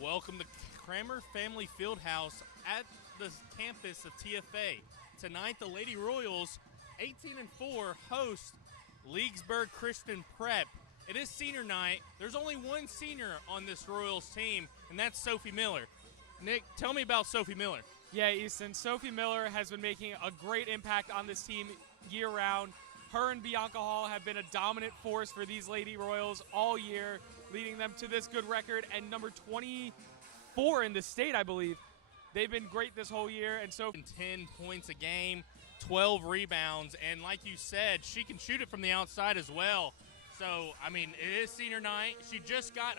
Welcome to Cramer Family Fieldhouse at the campus of TFA. Tonight, the Lady Royals, 18-4, host Leesburg Christian Prep. It is senior night. There's only one senior on this Royals team, and that's Sophie Miller. Nick, tell me about Sophie Miller. Yeah, Easton, Sophie Miller has been making a great impact on this team year-round. Her and Bianca Hall have been a dominant force for these Lady Royals all year, leading them to this good record, and number 24 in the state, I believe. They've been great this whole year, and so 10 points a game, 12 rebounds, and like you said, she can shoot it from the outside as well. So, I mean, it is senior night. She just got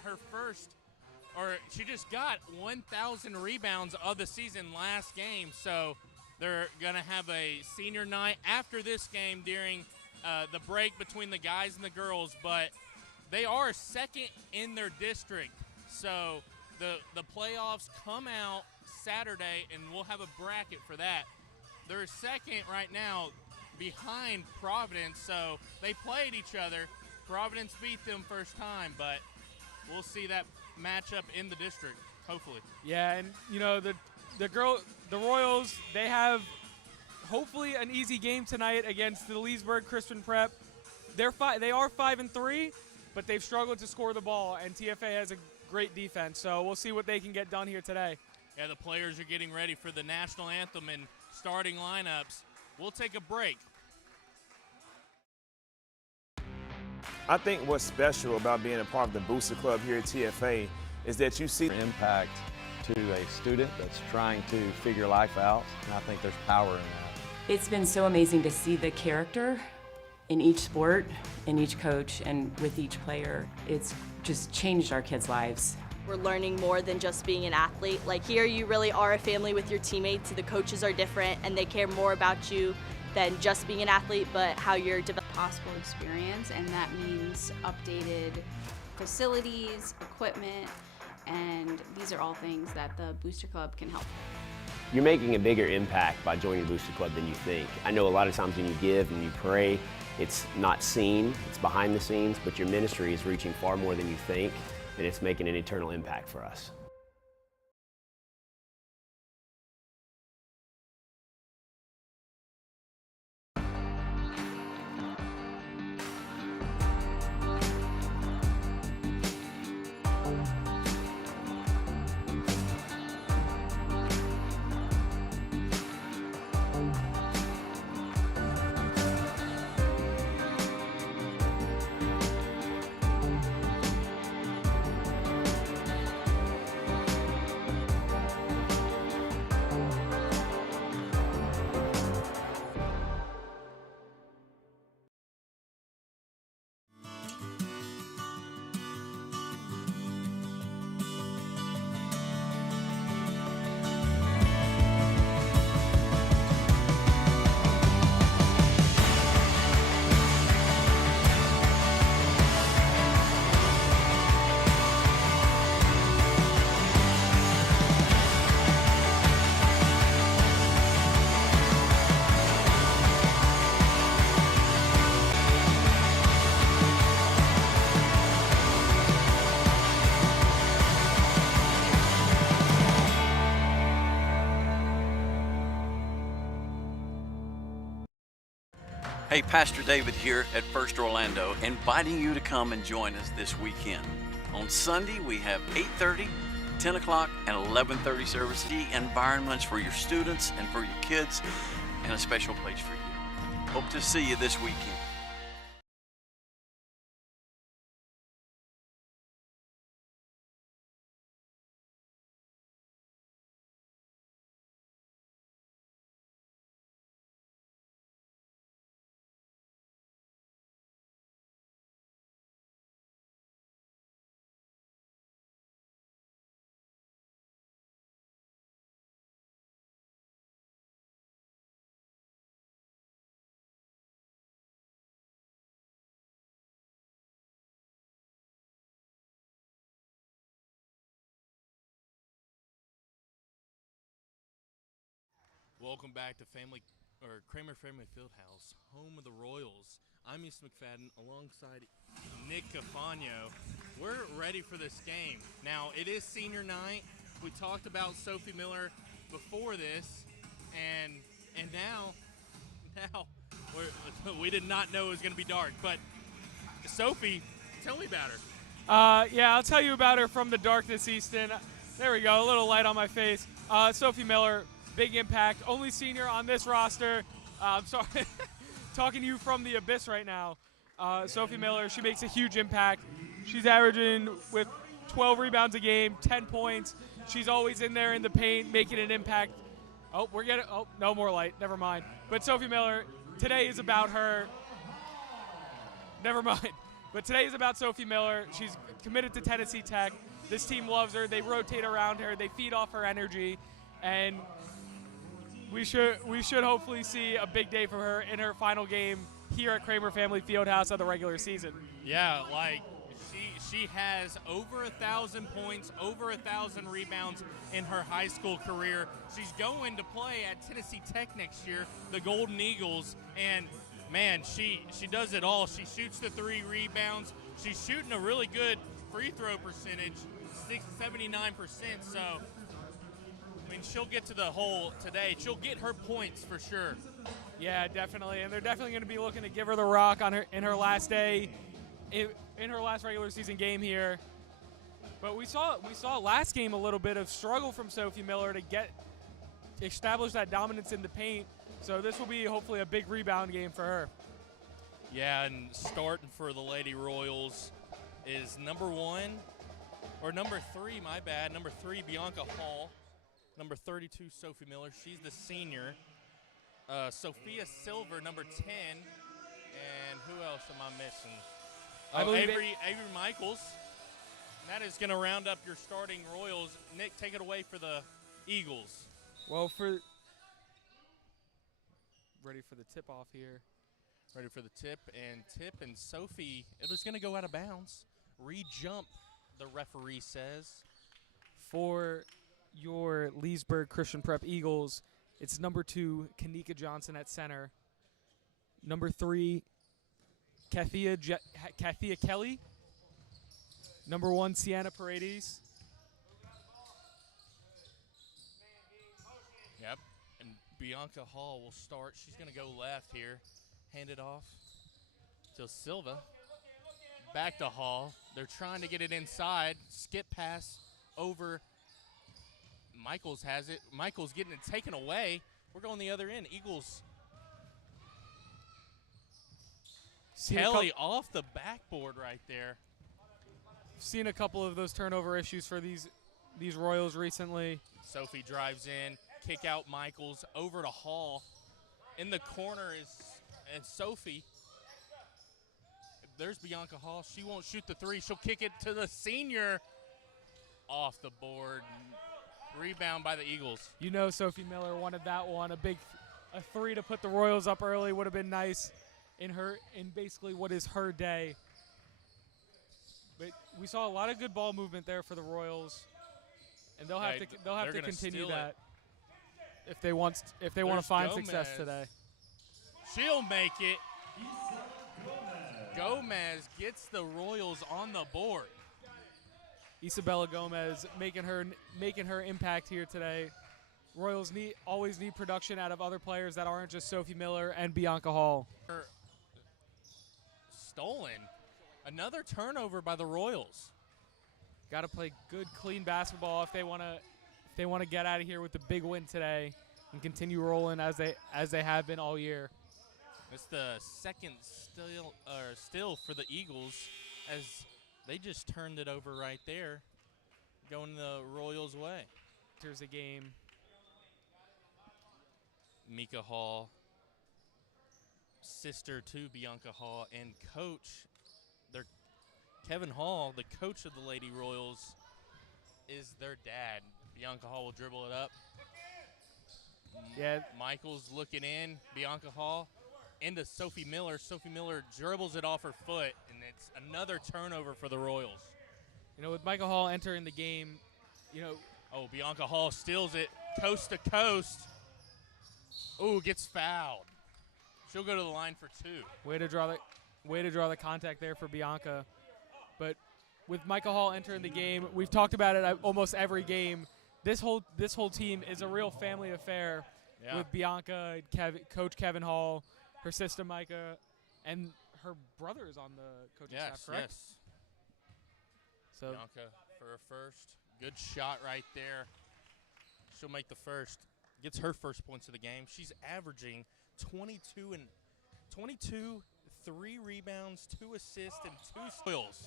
1,000 rebounds of the season last game, so they're going to have a senior night after this game during the break between the guys and the girls, but they are second in their district. So the playoffs come out Saturday, and we'll have a bracket for that. They're second right now behind Providence, so they played each other. Providence beat them first time, but we'll see that matchup in the district, hopefully. yeah, and you know the Royals, they have hopefully an easy game tonight against the Leesburg Christian Prep. They are 5-3, but they've struggled to score the ball, and TFA has a great defense. So we'll see what they can get done here today. Yeah, the players are getting ready for the national anthem and starting lineups. We'll take a break. I think what's special about being a part of the Booster Club here at TFA is that you see impact to a student that's trying to figure life out, and I think there's power in that. It's been so amazing to see the character in each sport, in each coach, and with each player. It's just changed our kids' lives. We're learning more than just being an athlete. Like here, you really are a family with your teammates. The coaches are different, and they care more about you than just being an athlete, but how you're developing. Possible experience, and that means updated facilities, equipment, and these are all things that the Booster Club can help. You're making a bigger impact by joining the Booster Club than you think. I know a lot of times when you give and you pray, it's not seen, it's behind the scenes, but your ministry is reaching far more than you think, and it's making an eternal impact for us. Hey, Pastor David here at First Orlando, inviting you to come and join us this weekend. On Sunday, we have 8:30, 10 o'clock, and 11:30 services. Environments for your students and for your kids, and a special place for you. Hope to see you this weekend. Welcome back to Family Cramer Family Fieldhouse, home of the Royals. I'm Easton McFadin alongside Nick Cafagno. We're ready for this game. Now, it is senior night. We talked about Sophie Miller before this, and now we did not know it was going to be dark. But Sophie, tell me about her. Yeah, I'll tell you about her from the darkness, Easton. There we go, a little light on my face. Sophie Miller, big impact, only senior on this roster. I'm sorry, talking to you from the abyss right now. Sophie Miller, she makes a huge impact. She's averaging with 12 rebounds a game, 10 points. She's always in there in the paint, making an impact. Oh, no more light, never mind. But Sophie Miller, today is about her. Never mind. But today is about Sophie Miller. She's committed to Tennessee Tech. This team loves her. They rotate around her. They feed off her energy. And we should hopefully see a big day for her in her final game here at Cramer Family Fieldhouse of the regular season. Yeah, like she has over 1,000 points, over 1,000 rebounds in her high school career. She's going to play at Tennessee Tech next year, the Golden Eagles, and man, she does it all. She shoots the 3 rebounds. She's shooting a really good free throw percentage, 79%. So, I mean, she'll get to the hole today. She'll get her points for sure. Yeah, definitely, and they're definitely going to be looking to give her the rock on her in her last day, in her last regular season game here. But we saw last game a little bit of struggle from Sophie Miller to establish that dominance in the paint. So this will be hopefully a big rebound game for her. Yeah, and starting for the Lady Royals is number 3, my bad. Number 3, Bianca Hall. Number 32, Sophie Miller. She's the senior. Sophia Silver, number 10. And who else am I missing? I believe Avery Michaels. And that is going to round up your starting Royals. Nick, take it away for the Eagles. Well, ready for the tip-off here. Ready for the tip, and Sophie, it was going to go out of bounds. Re-jump, the referee says. For your Leesburg Christian Prep Eagles, it's number 2, Kanika Johnson at center. Number 3, Kathia Kelly. Number 1, Sienna Paredes. Yep, and Bianca Hall will start. She's going to go left here. Hand it off to Silva. Back to Hall. They're trying to get it inside. Skip pass over. Michaels has it. Michaels getting it taken away. We're going the other end. Eagles. Kelly off the backboard right there. Seen a couple of those turnover issues for these Royals recently. Sophie drives in. Kick out Michaels over to Hall. In the corner is Sophie. There's Bianca Hall. She won't shoot the 3. She'll kick it to the senior. Off the board. Rebound by the Eagles. You know Sophie Miller wanted that one. A 3 to put the Royals up early would have been nice in basically what is her day. But we saw a lot of good ball movement there for the Royals, and they'll have to continue that if they want to find success today. She'll make it. Gomez gets the Royals on the board. Isabella Gomez making her impact here today. Royals always need production out of other players that aren't just Sophie Miller and Bianca Hall. Stolen. Another turnover by the Royals. Got to play good, clean basketball if they want to get out of here with the big win today and continue rolling as they have been all year. It's the second still for the Eagles as they just turned it over right there, going the Royals' way. Here's a game. Mika Hall, sister to Bianca Hall, and coach. Kevin Hall, the coach of the Lady Royals, is their dad. Bianca Hall will dribble it up. Yeah. Michaels looking in. Bianca Hall into Sophie Miller. Sophie Miller dribbles it off her foot, and it's another turnover for the Royals. You know, with Michael Hall entering the game, Bianca Hall steals it coast to coast. Ooh, gets fouled. She'll go to the line for 2. Way to draw the contact there for Bianca. But with Micah Hall entering the game, we've talked about it at almost every game. This whole team is a real family affair with Bianca, Coach Kevin Hall, her sister Micah, and her brother is on the coaching staff, correct? Yes. So Bianca for her first. Good shot right there. She'll make the first. Gets her first points of the game. She's averaging 22, 3 rebounds, 2 assists, and 2 steals.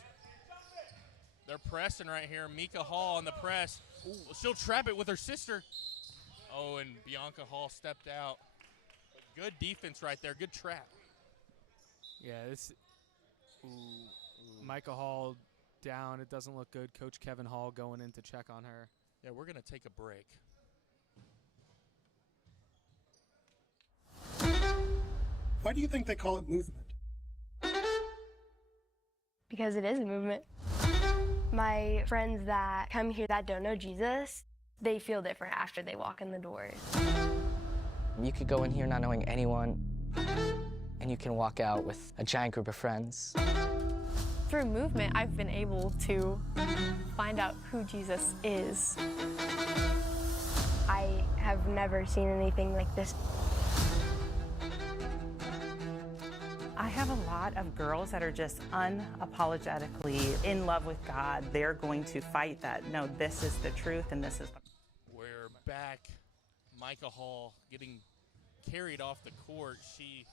They're pressing right here. Mika Hall on the press. Ooh, she'll trap it with her sister. Oh, and Bianca Hall stepped out. Good defense right there. Good trap. yeah, Micah Hall down. It doesn't look good. Coach Kevin Hall going in to check on her. Yeah, we're going to take a break. Why do you think they call it movement? Because it is a movement. My friends that come here that don't know Jesus, they feel different after they walk in the doors. You could go in here not knowing anyone, and you can walk out with a giant group of friends. Through movement, I've been able to find out who Jesus is. I have never seen anything like this. I have a lot of girls that are just unapologetically in love with God. They're going to fight that. No, this is the truth and this is the... We're back. Micah Hall getting carried off the court. She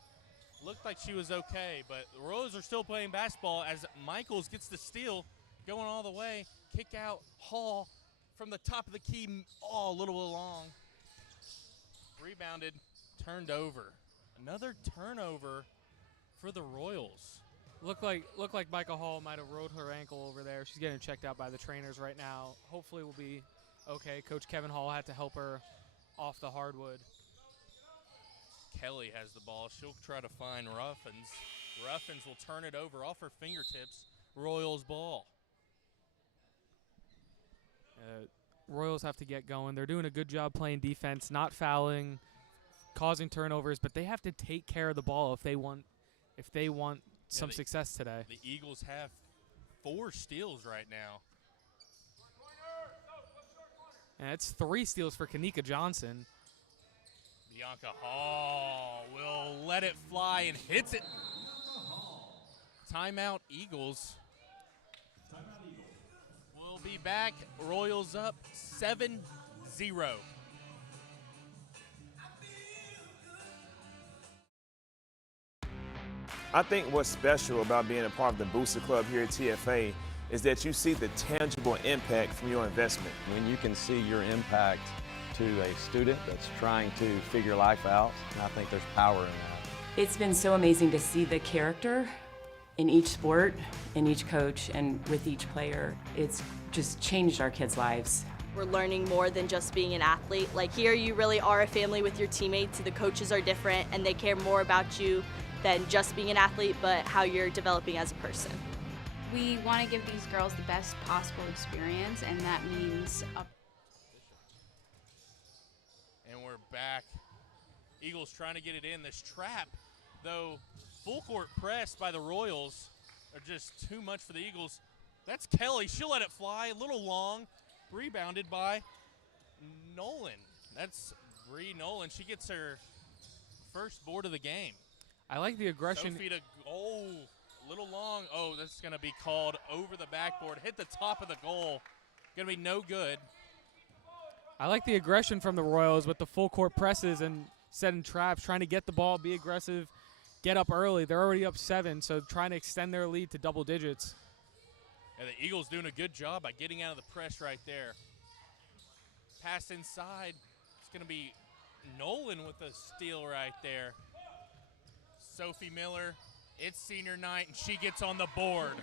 looked like she was okay, but the Royals are still playing basketball as Michaels gets the steal, going all the way. Kick out Hall from the top of the key, a little long. Rebounded, turned over. Another turnover for the Royals. Looked like Micah Hall might have rolled her ankle over there. She's getting checked out by the trainers right now. Hopefully we'll be okay. Coach Kevin Hall had to help her off the hardwood. Kelly has the ball. She'll try to find Ruffins. Ruffins will turn it over off her fingertips. Royals ball. Royals have to get going. They're doing a good job playing defense, not fouling, causing turnovers, but they have to take care of the ball if they want some success today. The Eagles have 4 steals right now. And it's 3 steals for Kanika Johnson. Bianca Hall will let it fly and hits it. Timeout Eagles. We'll be back. Royals up 7-0. I think what's special about being a part of the Booster Club here at TFA is that you see the tangible impact from your investment. When you can see your impact to a student that's trying to figure life out, and I think there's power in that. It's been so amazing to see the character in each sport, in each coach, and with each player. It's just changed our kids' lives. We're learning more than just being an athlete. Like here, you really are a family with your teammates. The coaches are different, and they care more about you than just being an athlete, but how you're developing as a person. We want to give these girls the best possible experience, and that means And we're back. Eagles trying to get it in. This trap, though, full court press by the Royals are just too much for the Eagles. That's Kelly. She'll let it fly. A little long. Rebounded by Nolan. That's Bree Nolan. She gets her first board of the game. I like the aggression. Sophie to, a little long. Oh, that's going to be called over the backboard. Hit the top of the goal. Going to be no good. I like the aggression from the Royals with the full court presses and setting traps, trying to get the ball, be aggressive, get up early. They're already up 7, so trying to extend their lead to double digits. And the Eagles doing a good job by getting out of the press right there. Pass inside. It's going to be Nolan with a steal right there. Sophie Miller, it's senior night, and she gets on the board.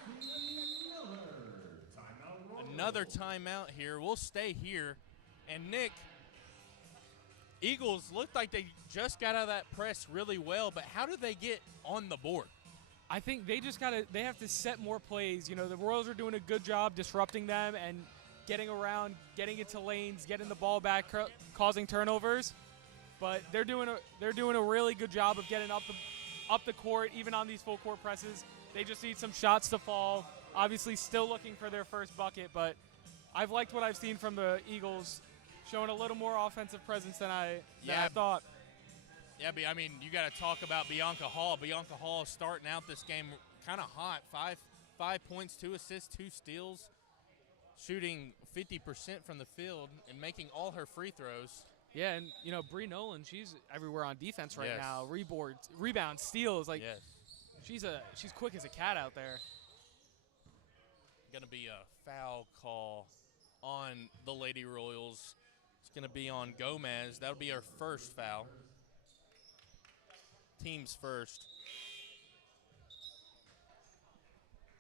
Another timeout here. We'll stay here. And Nick, Eagles looked like they just got out of that press really well, but how did they get on the board? I think they have to set more plays. You know, the Royals are doing a good job disrupting them and getting around, getting into lanes, getting the ball back, causing turnovers. but they're doing a really good job of getting up the court, even on these full court presses. They just need some shots to fall. Obviously, still looking for their first bucket, but I've liked what I've seen from the Eagles, showing a little more offensive presence than I thought. Yeah, but I mean, you got to talk about Bianca Hall. Bianca Hall starting out this game kind of hot. 5 points, 2 assists, 2 steals, shooting 50% from the field and making all her free throws. Yeah, and you know, Bree Nolan, she's everywhere on defense right now. Rebounds, steals, like she's quick as a cat out there. Going to be a foul call on the Lady Royals. It's going to be on Gomez. That'll be her first foul. Team's first.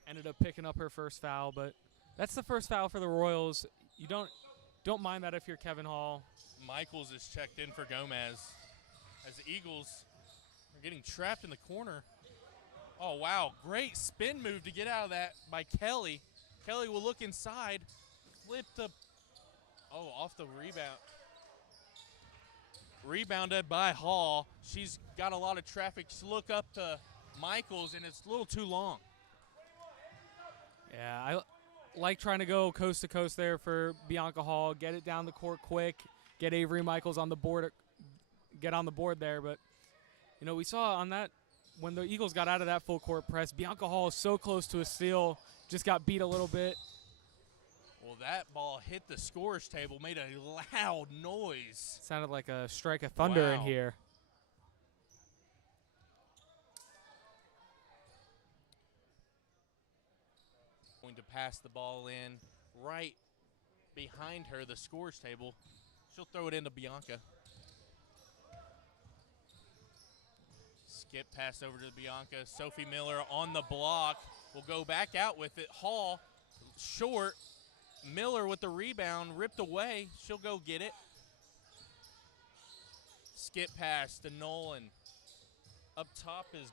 Ended up picking up her first foul, but that's the first foul for the Royals. You don't mind that if you're Kevin Hall. Michaels is checked in for Gomez as the Eagles are getting trapped in the corner. Oh, wow. Great spin move to get out of that by Kelly. Kelly will look inside, flip the – off the rebound. Rebounded by Hall. She's got a lot of traffic. She look up to Michaels, and it's a little too long. Yeah, I like trying to go coast to coast there for Bianca Hall, get it down the court quick, get Avery Michaels on the board, get on the board there. But, you know, we saw on that when the Eagles got out of that full court press, Bianca Hall is so close to a steal, just got beat a little bit. Well, that ball hit the scorer's table, made a loud noise. Sounded like a strike of thunder in here. Going to pass the ball in right behind her, the scorer's table. She'll throw it into Bianca. Skip pass over to Bianca. Sophie Miller on the block. Will go back out with it. Hall short. Miller with the rebound, ripped away. She'll go get it. Skip pass to Nolan. Up top is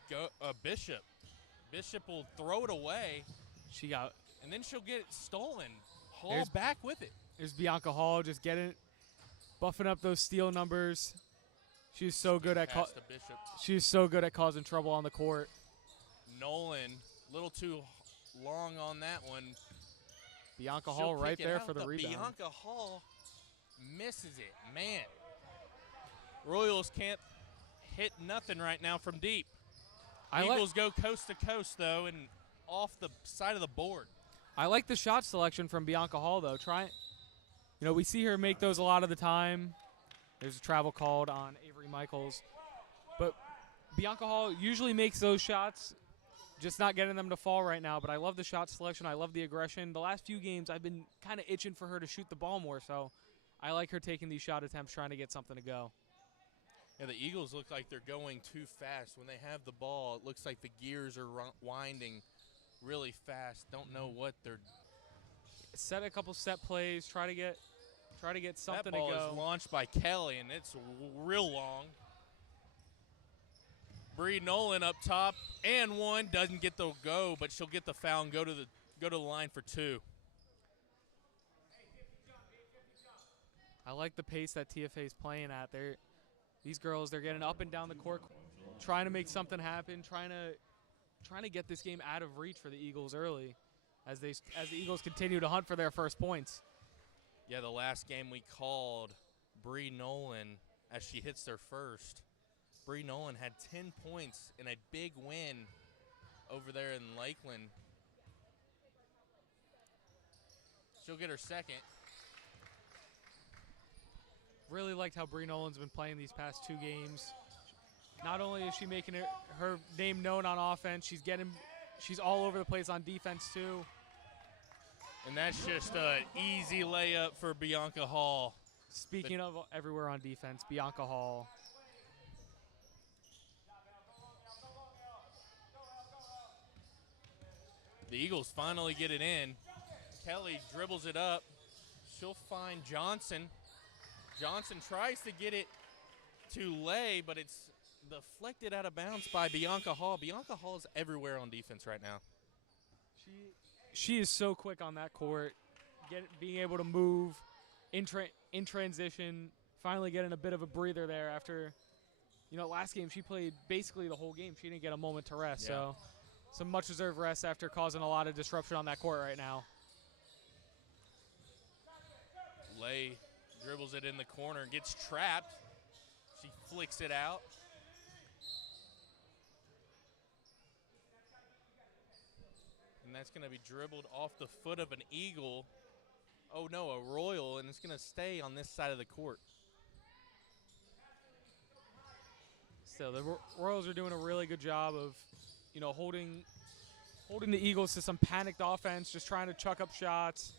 Bishop. Bishop will throw it away. And then she'll get it stolen. Hall back with it. There's Bianca Hall just buffing up those steal numbers. She's so good at causing trouble on the court. Nolan, a little too long on that one. Bianca Hall right there for the rebound. Bianca Hall misses it. Man, Royals can't hit nothing right now from deep. Eagles go coast to coast, though, and off the side of the board. I like the shot selection from Bianca Hall, though. We see her make those a lot of the time. There's a travel called on Avery Michaels. But Bianca Hall usually makes those shots, just not getting them to fall right now. But I love the shot selection. I love the aggression. The last few games, I've been kind of itching for her to shoot the ball more. So I like her taking these shot attempts, trying to get something to go. Yeah, the Eagles look like they're going too fast. When they have the ball, it looks like the gears are winding really fast. Don't know what they're. Set a couple set plays. Try to get something to go. That ball is launched by Kelly, and it's real long. Bree Nolan up top, and one doesn't get the go, but she'll get the foul and go to the line for two. I like the pace that TFA is playing at. These girls, they're getting up and down the court, trying to make something happen, trying to get this game out of reach for the Eagles early, as the Eagles continue to hunt for their first points. Yeah, the last game we called, Bree Nolan, as she hits their first. Bree Nolan had 10 points in a big win over there in Lakeland. She'll get her second. Really liked how Bree Nolan's been playing these past two games. Not only is she making her name known on offense, she's all over the place on defense too. And that's just an easy layup for Bianca Hall. Speaking of everywhere on defense, Bianca Hall. The Eagles finally get it in. Kelly dribbles it up. She'll find Johnson. Johnson tries to get it to lay, but it's deflected out of bounds by Bianca Hall. Bianca Hall is everywhere on defense right now. She is so quick on that court, being able to move in transition finally getting a bit of a breather there after, last game she played basically the whole game. She didn't get a moment to rest. Yeah. So some much-deserved rest after causing a lot of disruption on that court right now. Lay dribbles it in the corner, gets trapped. She flicks it out. And that's going to be dribbled off the foot of an Eagle. Oh, no, a Royal, and it's going to stay on this side of the court. Still, the Royals are doing a really good job of, holding the Eagles to some panicked offense, just trying to chuck up shots,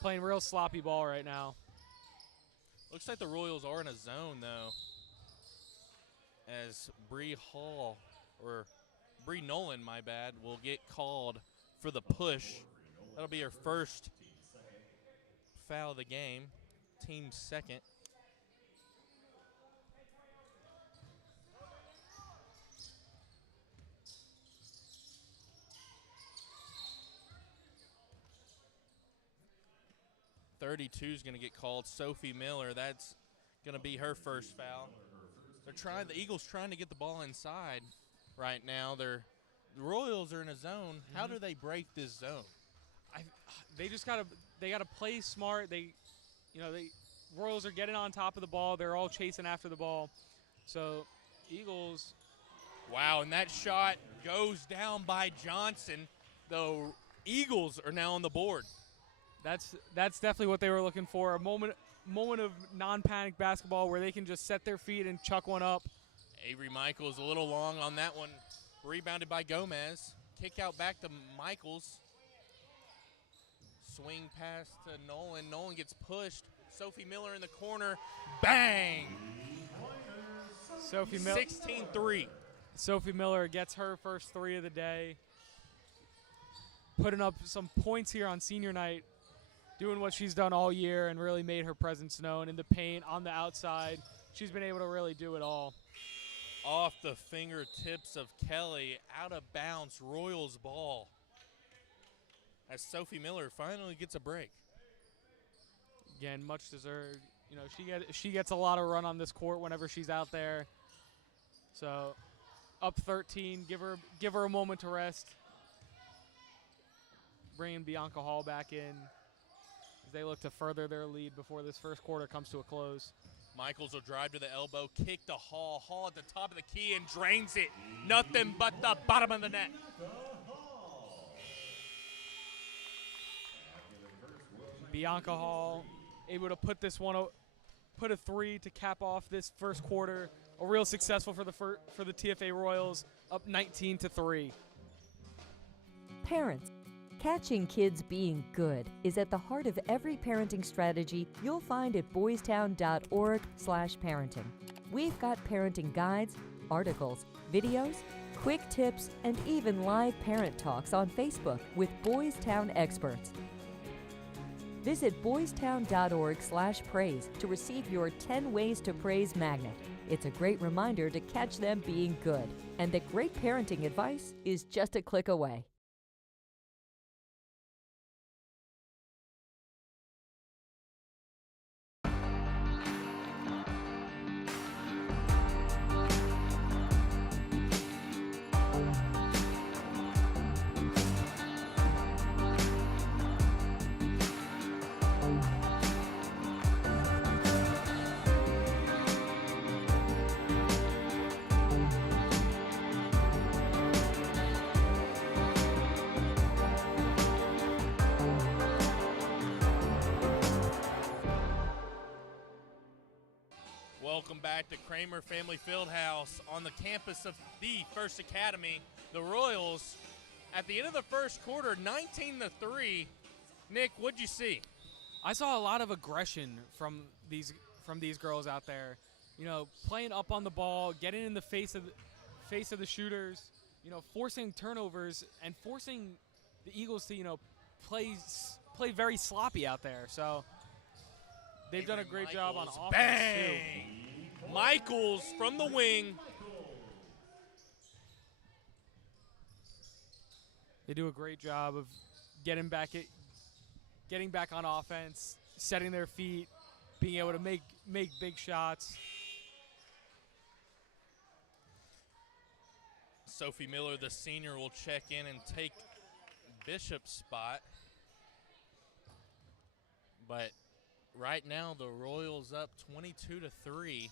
playing real sloppy ball right now. Looks like the Royals are in a zone, though, as Bree Nolan, my bad, will get called for the push. That'll be her first foul of the game, team's second. .32 is going to get called. Sophie Miller, that's going to be her first foul. The Eagles trying to get the ball inside right now. The Royals are in a zone. How do they break this zone? They just gotta play smart. Royals are getting on top of the ball. They're all chasing after the ball. So Eagles. Wow, and that shot goes down by Johnson. The Eagles are now on the board. That's definitely what they were looking for. A moment of non-panic basketball where they can just set their feet and chuck one up. Avery Michaels a little long on that one. Rebounded by Gomez. Kick out back to Michaels. Swing pass to Nolan. Nolan gets pushed. Sophie Miller in the corner. Bang! 16-3. Sophie Miller gets her first three of the day. Putting up some points here on senior night. Doing what she's done all year and really made her presence known in the paint, on the outside. She's been able to really do it all. Off the fingertips of Kelly, out of bounds, Royals ball. As Sophie Miller finally gets a break. Again, much deserved. She gets a lot of run on this court whenever she's out there. So, up 13, give her a moment to rest. Bringing Bianca Hall back in as they look to further their lead before this first quarter comes to a close. Michaels will drive to the elbow, kick to Hall. Hall at the top of the key and drains it. Nothing but the bottom of the net. Bianca Hall able to put a three to cap off this first quarter. A real successful for the TFA Royals, up 19-3. Parents, catching kids being good is at the heart of every parenting strategy you'll find at boystown.org/parenting. We've got parenting guides, articles, videos, quick tips, and even live parent talks on Facebook with Boys Town experts. Visit boystown.org/praise to receive your 10 Ways to Praise magnet. It's a great reminder to catch them being good, and that great parenting advice is just a click away. Welcome back to Cramer Family Fieldhouse on the campus of the First Academy. The Royals, at the end of the first quarter, 19-3. Nick, what'd you see? I saw a lot of aggression from these girls out there. Playing up on the ball, getting in the face of the shooters, forcing turnovers and forcing the Eagles to, play very sloppy out there. So they've done a great job on offense. Bang! Too. Michaels from the wing. They do a great job of getting back on offense, setting their feet, being able to make make big shots. Sophie Miller, the senior, will check in and take Bishop's spot. But right now, the Royals up 22-3.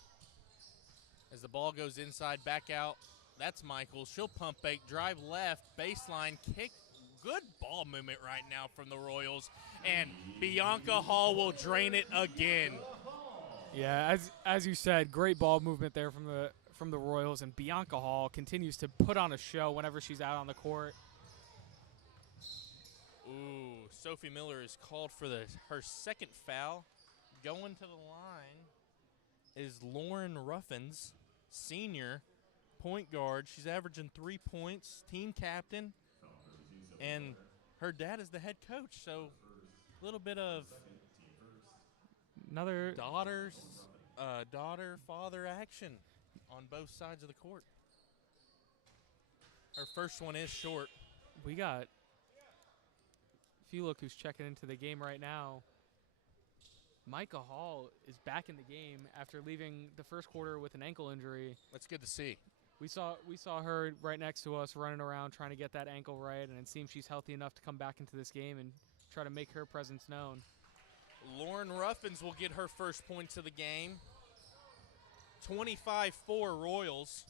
As the ball goes inside, back out. That's Michaels. She'll pump fake, drive left, baseline, kick. Good ball movement right now from the Royals. And Bianca Hall will drain it again. Yeah, as you said, great ball movement there from the Royals, and Bianca Hall continues to put on a show whenever she's out on the court. Ooh, Sophie Miller is called for her second foul. Going to the line is Lauren Ruffins, senior point guard. She's averaging 3 points, team captain, and her dad is the head coach. So a little bit of another daughter-father action on both sides of the court. Her first one is short. We got, if you look who's checking into the game right now, Micah Hall is back in the game after leaving the first quarter with an ankle injury. That's good to see. We saw her right next to us running around trying to get that ankle right, and it seems she's healthy enough to come back into this game and try to make her presence known. Lauren Ruffins will get her first points of the game. 25-4 Royals.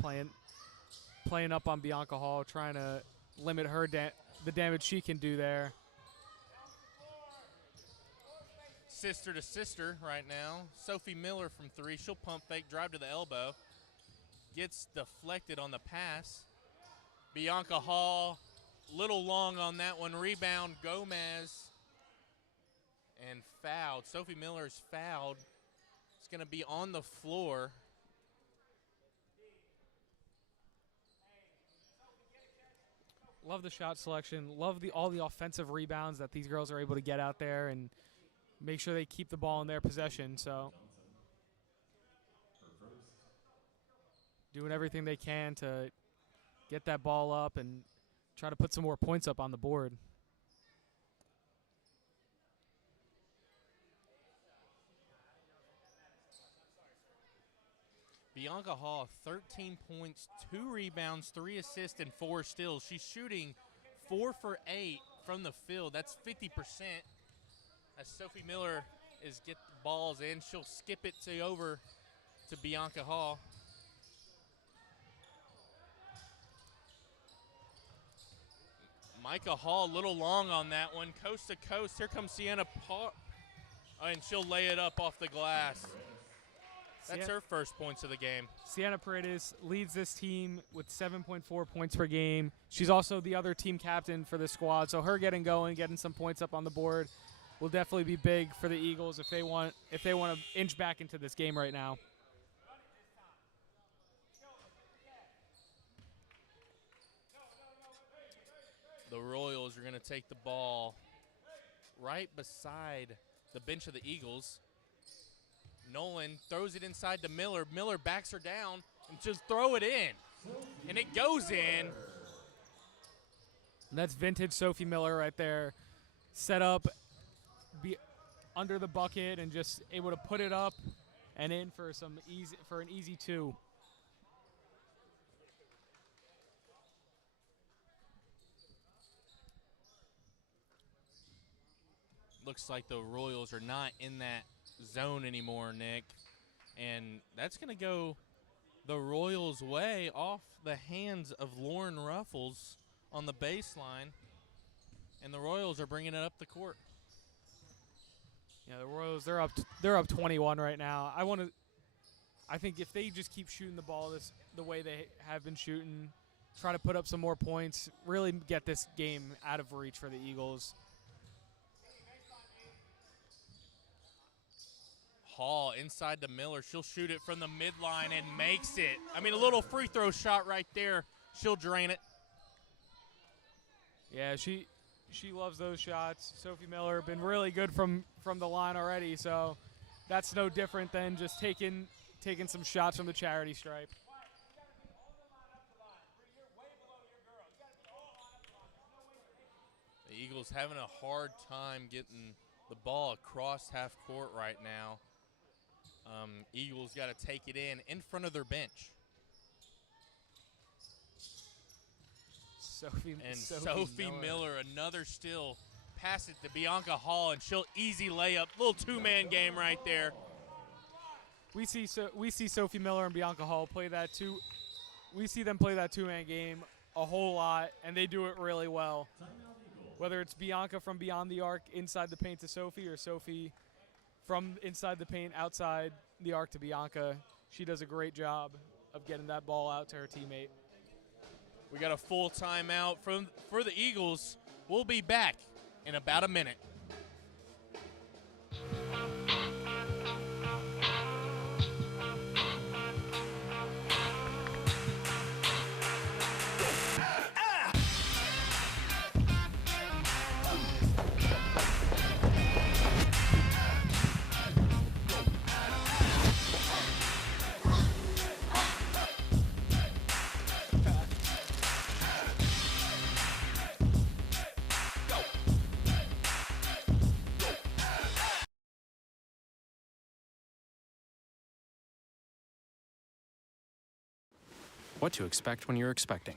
Playing up on Bianca Hall, trying to limit her the damage she can do there. Sister to sister right now. Sophie Miller from three. She'll pump fake, drive to the elbow. Gets deflected on the pass. Bianca Hall, little long on that one. Rebound, Gomez. And fouled. Sophie Miller's fouled. It's going to be on the floor. Love the shot selection. Love all the offensive rebounds that these girls are able to get out there and make sure they keep the ball in their possession. So doing everything they can to get that ball up and try to put some more points up on the board. Bianca Hall, 13 points, 2 rebounds, 3 assists, and 4 steals. She's shooting 4 for 8 from the field. That's 50%. As Sophie Miller is get the balls in, she'll skip it over to Bianca Hall. Micah Hall, a little long on that one. Coast to coast. Here comes Sienna and she'll lay it up off the glass. That's her first points of the game. Sienna Paredes leads this team with 7.4 points per game. She's also the other team captain for the squad, so her getting going, getting some points up on the board will definitely be big for the Eagles if they want to inch back into this game right now. The Royals are going to take the ball right beside the bench of the Eagles. Nolan throws it inside to Miller. Miller backs her down and just throw it in. And it goes in. And that's vintage Sophie Miller right there. Set up, be under the bucket and just able to put it up and in for an easy 2. Looks like the Royals are not in that zone anymore, Nick. And that's going to go the Royals' way off the hands of Lauren Ruffles on the baseline. And the Royals are bringing it up the court. Yeah, the Royals, they're up 21 right now. I think if they just keep shooting the ball the way they have been shooting, try to put up some more points, really get this game out of reach for the Eagles. Hall inside to Miller. She'll shoot it from the midline and makes it. I mean, a little free throw shot right there. She'll drain it. Yeah, she loves those shots. Sophie Miller been really good from the line already, so that's no different than just taking some shots from the charity stripe. The Eagles having a hard time getting the ball across half court right now. Eagles got to take it in front of their bench. Sophie Miller, another steal. Pass it to Bianca Hall, and she'll easy layup. Little two-man game right there. We see Sophie Miller and Bianca Hall play that we see them play that two-man game a whole lot, and they do it really well. Whether it's Bianca from beyond the arc inside the paint to Sophie, or Sophie from inside the paint outside the arc to Bianca, she does a great job of getting that ball out to her teammate. We got a full timeout for the Eagles. We'll be back in about a minute. What to expect when you're expecting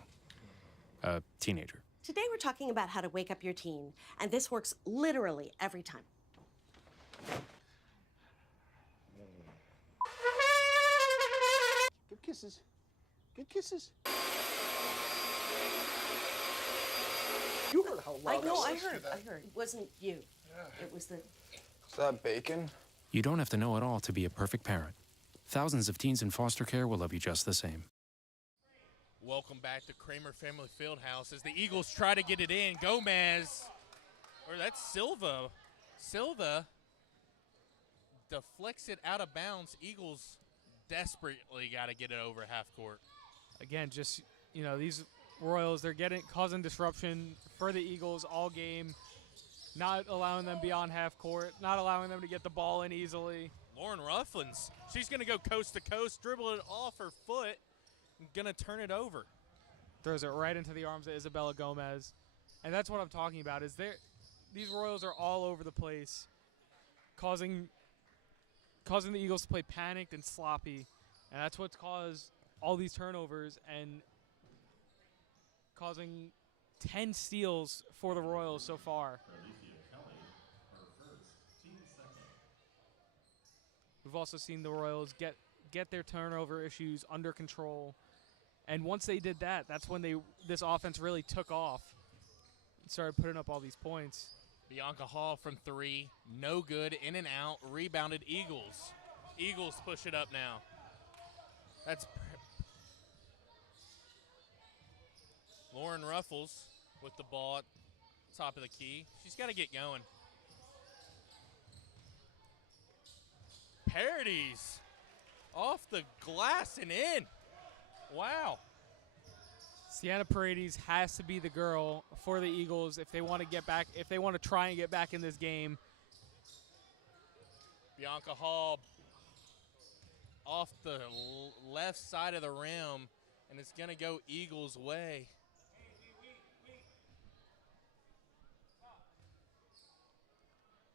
a teenager. Today we're talking about how to wake up your teen, and this works literally every time. Good kisses. Good kisses. You heard how loud I heard. It wasn't you. Yeah. It was the... Is that bacon? You don't have to know it all to be a perfect parent. Thousands of teens in foster care will love you just the same. Welcome back to Cramer Family Fieldhouse as the Eagles try to get it in. Gomez, or that's Silva. Silva deflects it out of bounds. Eagles desperately got to get it over half court. Again, just, these Royals, they're causing disruption for the Eagles all game, not allowing them beyond half court, not allowing them to get the ball in easily. Lauren Rufflins, she's going to go coast to coast, dribble it off her foot, and going to turn it over. Throws it right into the arms of Isabella Gomez. And that's what I'm talking about, is these Royals are all over the place, causing the Eagles to play panicked and sloppy. And that's what's caused all these turnovers and causing 10 steals for the Royals so far. We've also seen the Royals get their turnover issues under control. And once they did that, that's when this offense really took off and started putting up all these points. Bianca Hall from three, no good, in and out, rebounded Eagles. Eagles push it up now. That's Lauren Ruffles with the ball at top of the key. She's got to get going. Paradis off the glass and in. Wow. Sienna Paredes has to be the girl for the Eagles if they want to get back, if they want to try and get back in this game. Bianca Hall off the left side of the rim, and it's going to go Eagles' way.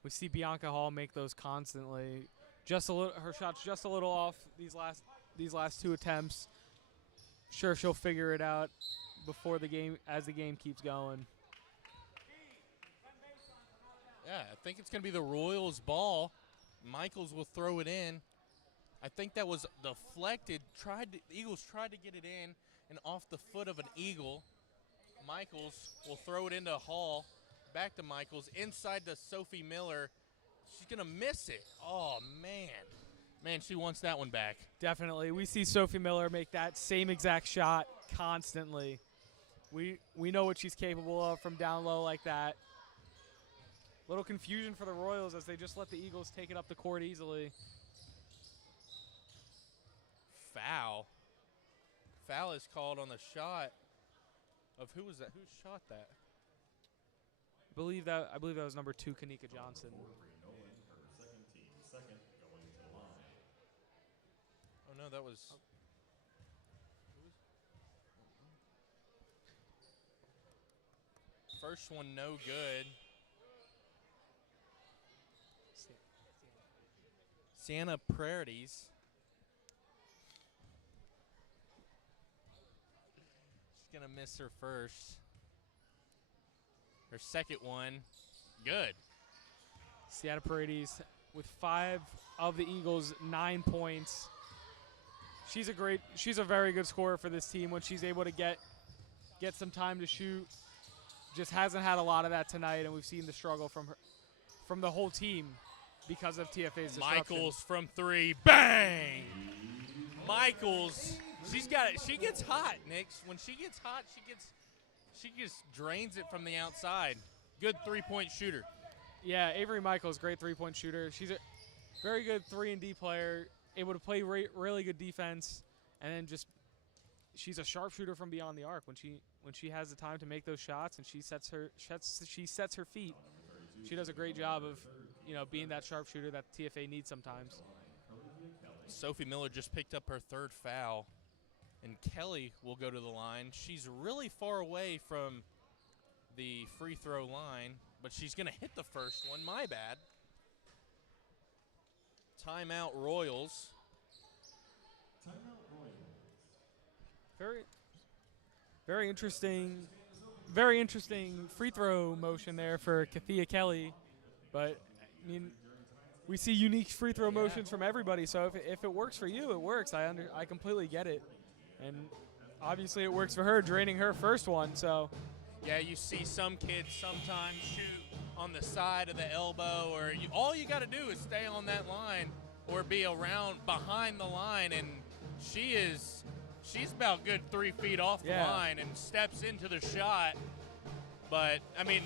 We see Bianca Hall make those constantly. Just a little, her shot's just a little off these last two attempts. Sure, she'll figure it out before the game, as the game keeps going. Yeah, I think it's going to be the Royals' ball. Michaels will throw it in. I think that was deflected. The Eagles tried to get it in, and off the foot of an Eagle. Michaels will throw it into Hall. Back to Michaels, inside to Sophie Miller. She's going to miss it. Oh, man. Man, she wants that one back. Definitely. We see Sophie Miller make that same exact shot constantly. We know what she's capable of from down low like that. Little confusion for the Royals as they just let the Eagles take it up the court easily. Foul. Foul is called on the shot of who was that? Who shot that? I believe that was number 2, Kanika Johnson. Oh no, that was. First one no good. Sienna Prairies. She's going to miss her first. Her second one, good. Sienna Paredes with 5 of the Eagles' 9 points. She's a very good scorer for this team when she's able to get some time to shoot. Just hasn't had a lot of that tonight, and we've seen the struggle from the whole team because of TFA's disruption. Michaels from 3, bang! Michaels, she gets hot, Nick. When she gets hot, she just drains it from the outside. Good 3-point shooter. Yeah, Avery Michaels, great 3-point shooter. She's a very good 3-and-D player, able to play really good defense, and then she's a sharpshooter from beyond the arc when she has the time to make those shots, and she sets her feet. She does a great job of being that sharpshooter that TFA needs sometimes. Sophie Miller just picked up her 3rd foul, and Kelly will go to the line. She's really far away from the free throw line, but she's going to hit the first one. My bad. Timeout Royals. Very interesting free throw motion there for Kathia Kelly, but I mean, we see unique free throw motions from everybody. So if it works for you, it works. I completely get it, and obviously it works for her, draining her first one. So yeah, you see some kids sometimes shoot on the side of the elbow, or all you got to do is stay on that line or be around behind the line, and she's about good 3 feet off the line and steps into the shot. But I mean,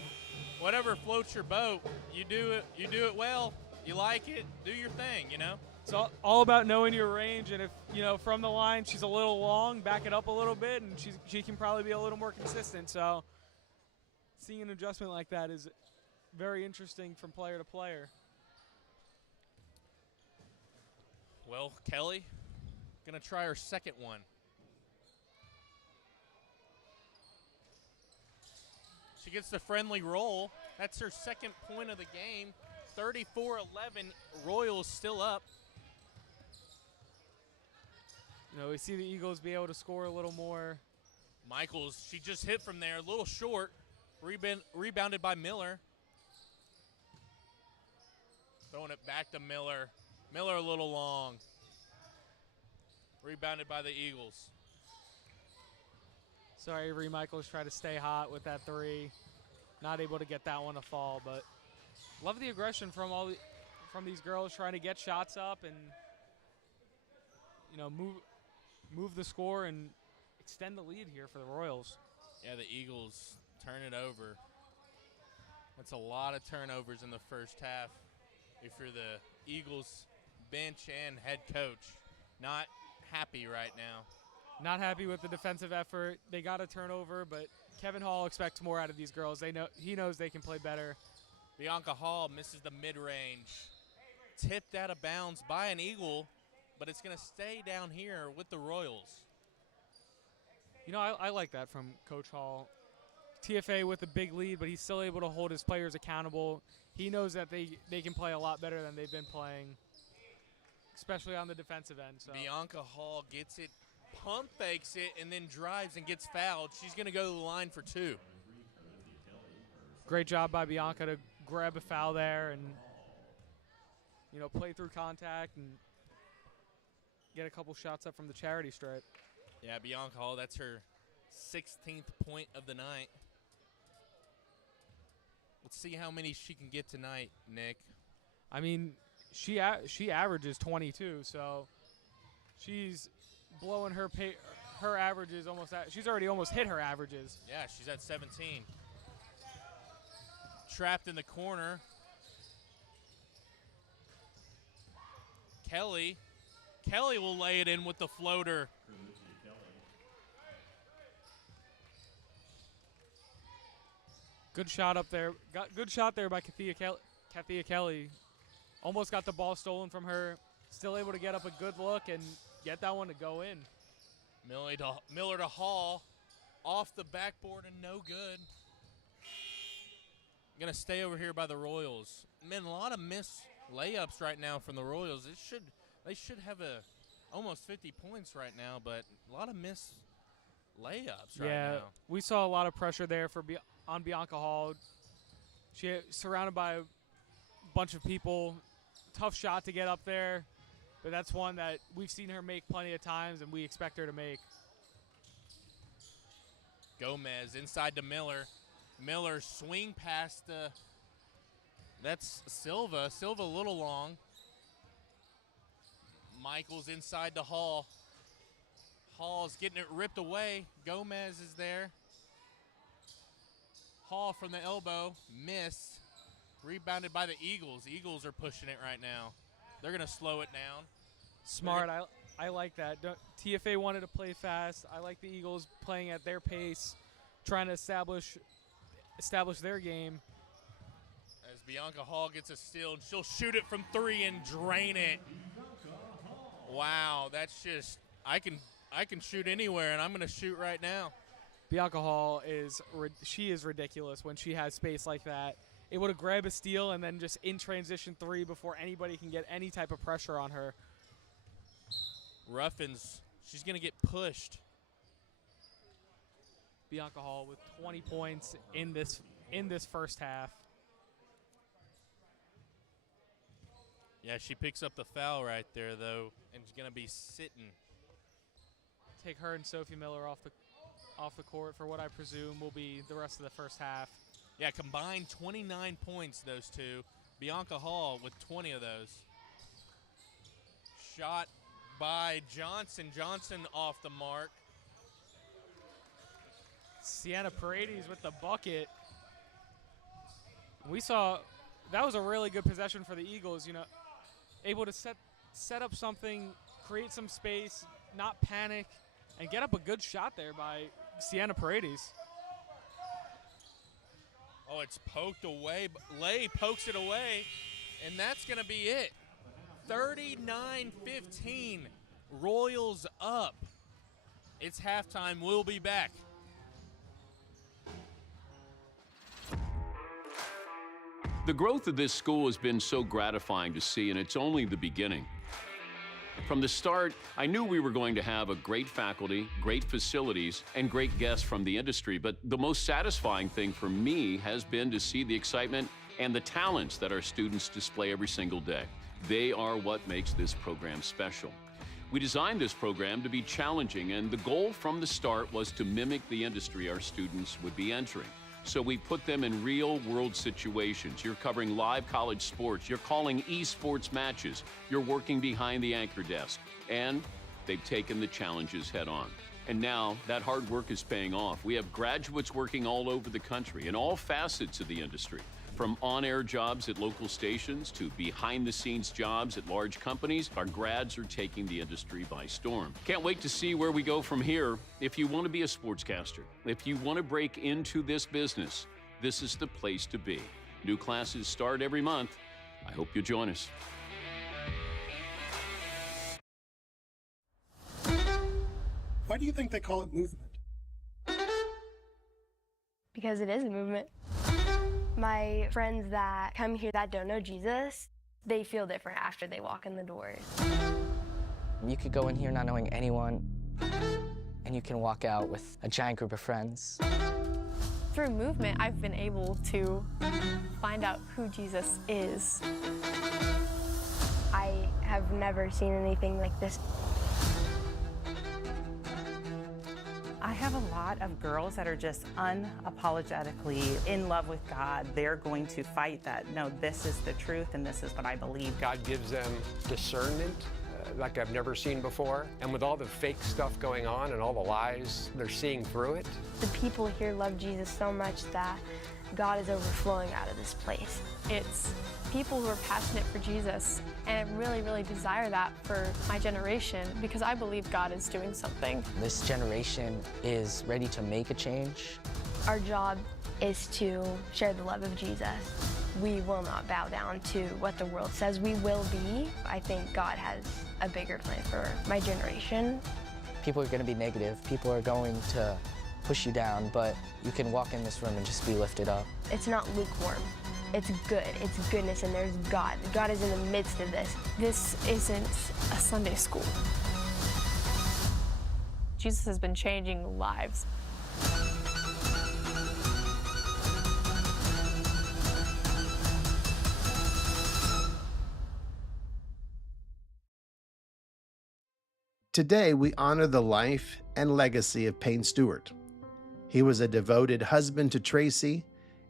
whatever floats your boat, you do it well. You like it, do your thing, It's all about knowing your range, and if from the line she's a little long, back it up a little bit, and she can probably be a little more consistent. So seeing an adjustment like that is very interesting from player to player. Well, Kelly gonna try her second one. She gets the friendly roll. That's her second point of the game. 34-11, Royals still up. We see the Eagles be able to score a little more. Michaels, she just hit from there, a little short. Rebounded by Miller. Throwing it back to Miller. Miller a little long. Rebounded by the Eagles. Sorry, Avery Michaels tried to stay hot with that 3. Not able to get that one to fall, but love the aggression from these girls trying to get shots up and move the score and extend the lead here for the Royals. Yeah, the Eagles turn it over. That's a lot of turnovers in the first half. If you're the Eagles bench and head coach, not happy right now. Not happy with the defensive effort. They got a turnover, but Kevin Hall expects more out of these girls. He knows they can play better. Bianca Hall misses the mid-range. Tipped out of bounds by an Eagle, but it's going to stay down here with the Royals. I like that from Coach Hall. TFA with a big lead, but he's still able to hold his players accountable. He knows that they can play a lot better than they've been playing, especially on the defensive end. So Bianca Hall gets it, pump fakes it, and then drives and gets fouled. She's going to go to the line for 2. Great job by Bianca to grab a foul there and play through contact and get a couple shots up from the charity stripe. Yeah, Bianca Hall, that's her 16th point of the night. Let's see how many she can get tonight, Nick. I mean, she averages 22, so she's blowing her averages almost out. She's already almost hit her averages. Yeah, she's at 17. Trapped in the corner. Kelly will lay it in with the floater. Good shot up there. Good shot there by Kathia Kelly. Almost got the ball stolen from her. Still able to get up a good look and get that one to go in. Miller to Hall. Off the backboard and no good. Going to stay over here by the Royals. Man, a lot of missed layups right now from the Royals. They should have almost 50 points right now, but a lot of missed layups right now. Yeah, we saw a lot of pressure there on Bianca Hall. She surrounded by a bunch of people. Tough shot to get up there, but that's one that we've seen her make plenty of times, and we expect her to make. Gomez inside to Miller. Miller swing past that's Silva. Silva a little long. Michaels inside to Hall. Hall's getting it ripped away. Gomez is there. Hall from the elbow, missed. Rebounded by the Eagles. Eagles are pushing it right now. They're going to slow it down. Smart. I like that. TFA wanted to play fast. I like the Eagles playing at their pace, trying to establish their game. As Bianca Hall gets a steal, and she'll shoot it from 3 and drain it. Wow, that's just I can shoot anywhere, and I'm going to shoot right now. Bianca Hall is ridiculous when she has space like that. Able to grab a steal and then just in transition 3 before anybody can get any type of pressure on her. Ruffins, she's going to get pushed. Bianca Hall with 20 points in this first half. Yeah, she picks up the foul right there, though, and she's going to be sitting. Take her and Sophie Miller off the court for what I presume will be the rest of the first half. Yeah, combined 29 points, those two. Bianca Hall with 20 of those. Shot by Johnson. Johnson off the mark. Sienna Paredes with the bucket. We saw that was a really good possession for the Eagles, able to set up something, create some space, not panic, and get up a good shot there by Sienna Paredes. Oh, it's poked away. Lay pokes it away, and that's going to be it. 39-15. Royals up. It's halftime. We'll be back. The growth of this school has been so gratifying to see, and it's only the beginning. From the start, I knew we were going to have a great faculty, great facilities, and great guests from the industry, but the most satisfying thing for me has been to see the excitement and the talents that our students display every single day. They are what makes this program special. We designed this program to be challenging, and the goal from the start was to mimic the industry our students would be entering. So we put them in real-world situations. You're covering live college sports. You're calling esports matches. You're working behind the anchor desk. And they've taken the challenges head on. And now that hard work is paying off. We have graduates working all over the country in all facets of the industry. From on-air jobs at local stations to behind-the-scenes jobs at large companies, our grads are taking the industry by storm. Can't wait to see where we go from here. If you want to be a sportscaster, if you want to break into this business, this is the place to be. New classes start every month. I hope you'll join us. Why do you think they call it movement? Because it is a movement. My friends that come here that don't know Jesus, they feel different after they walk in the doors. You could go in here not knowing anyone, and you can walk out with a giant group of friends. Through movement, I've been able to find out who Jesus is. I have never seen anything like this. I have a lot of girls that are just unapologetically in love with God. They're going to fight that. No, this is the truth and this is what I believe. God gives them discernment like I've never seen before. And with all the fake stuff going on and all the lies, they're seeing through it. The people here love Jesus so much that God is overflowing out of this place. It's people who are passionate for Jesus, and I really, really desire that for my generation because I believe God is doing something. This generation is ready to make a change. Our job is to share the love of Jesus. We will not bow down to what the world says we will be. I think God has a bigger plan for my generation. People are going to be negative. People are going to push you down, but you can walk in this room and just be lifted up. It's not lukewarm. It's good. It's goodness, and there's God. God is in the midst of this. This isn't a Sunday school. Jesus has been changing lives. Today, we honor the life and legacy of Payne Stewart. He was a devoted husband to Tracy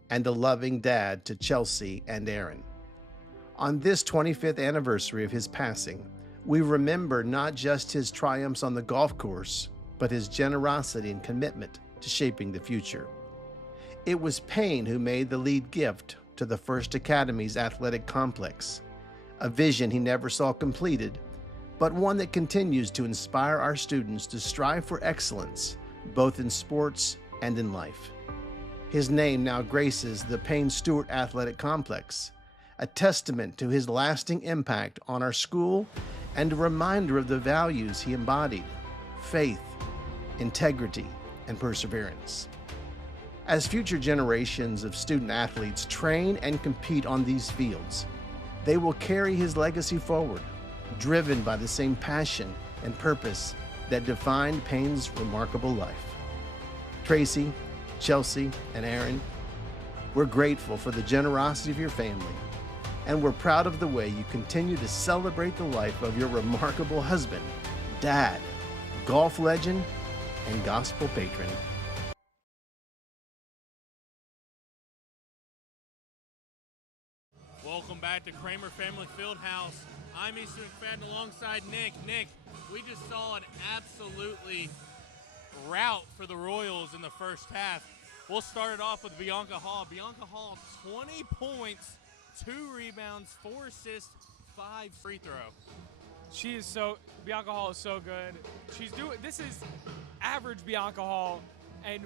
and a loving dad to Chelsea and Aaron. On this 25th anniversary of his passing, we remember not just his triumphs on the golf course, but his generosity and commitment to shaping the future. It was Payne who made the lead gift to the First Academy's athletic complex, a vision he never saw completed, but one that continues to inspire our students to strive for excellence, both in sports and in life. His name now graces the Payne Stewart Athletic Complex, a testament to his lasting impact on our school and a reminder of the values he embodied: faith, integrity, and perseverance. As future generations of student athletes train and compete on these fields, they will carry his legacy forward, driven by the same passion and purpose that defined Payne's remarkable life. Tracy, Chelsea, and Aaron, we're grateful for the generosity of your family, and we're proud of the way you continue to celebrate the life of your remarkable husband, dad, golf legend, and gospel patron. Welcome back to Cramer Family Fieldhouse. I'm Easton McFadin alongside Nick. Nick, we just saw an absolutely rout for the Royals in the first half. We'll start it off with Bianca Hall. Bianca Hall, 20 points, 2 rebounds, 4 assists, 5 free throw. Bianca Hall is so good. This is average Bianca Hall, and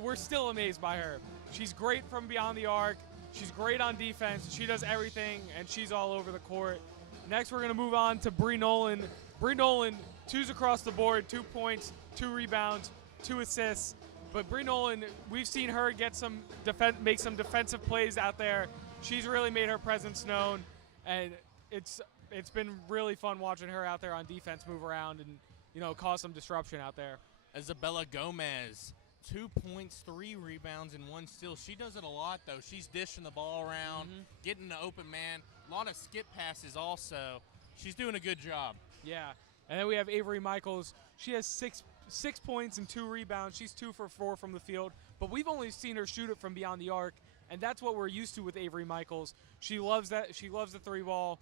we're still amazed by her. She's great from beyond the arc. She's great on defense. She does everything, and she's all over the court. Next, we're going to move on to Bree Nolan. Bree Nolan, 2s across the board, 2 points, 2 rebounds, 2 assists. But Bree Nolan, we've seen her make some defensive plays out there. She's really made her presence known, and it's been really fun watching her out there on defense move around and cause some disruption out there. Isabella Gomez, 2 points, 3 rebounds, and 1 steal. She does it a lot, though. She's dishing the ball around, getting the open man. A lot of skip passes also. She's doing a good job. Yeah. And then we have Avery Michaels. She has 6 points and 2 rebounds. She's 2 for 4 from the field. But we've only seen her shoot it from beyond the arc, and that's what we're used to with Avery Michaels. She loves that. She loves the 3 ball.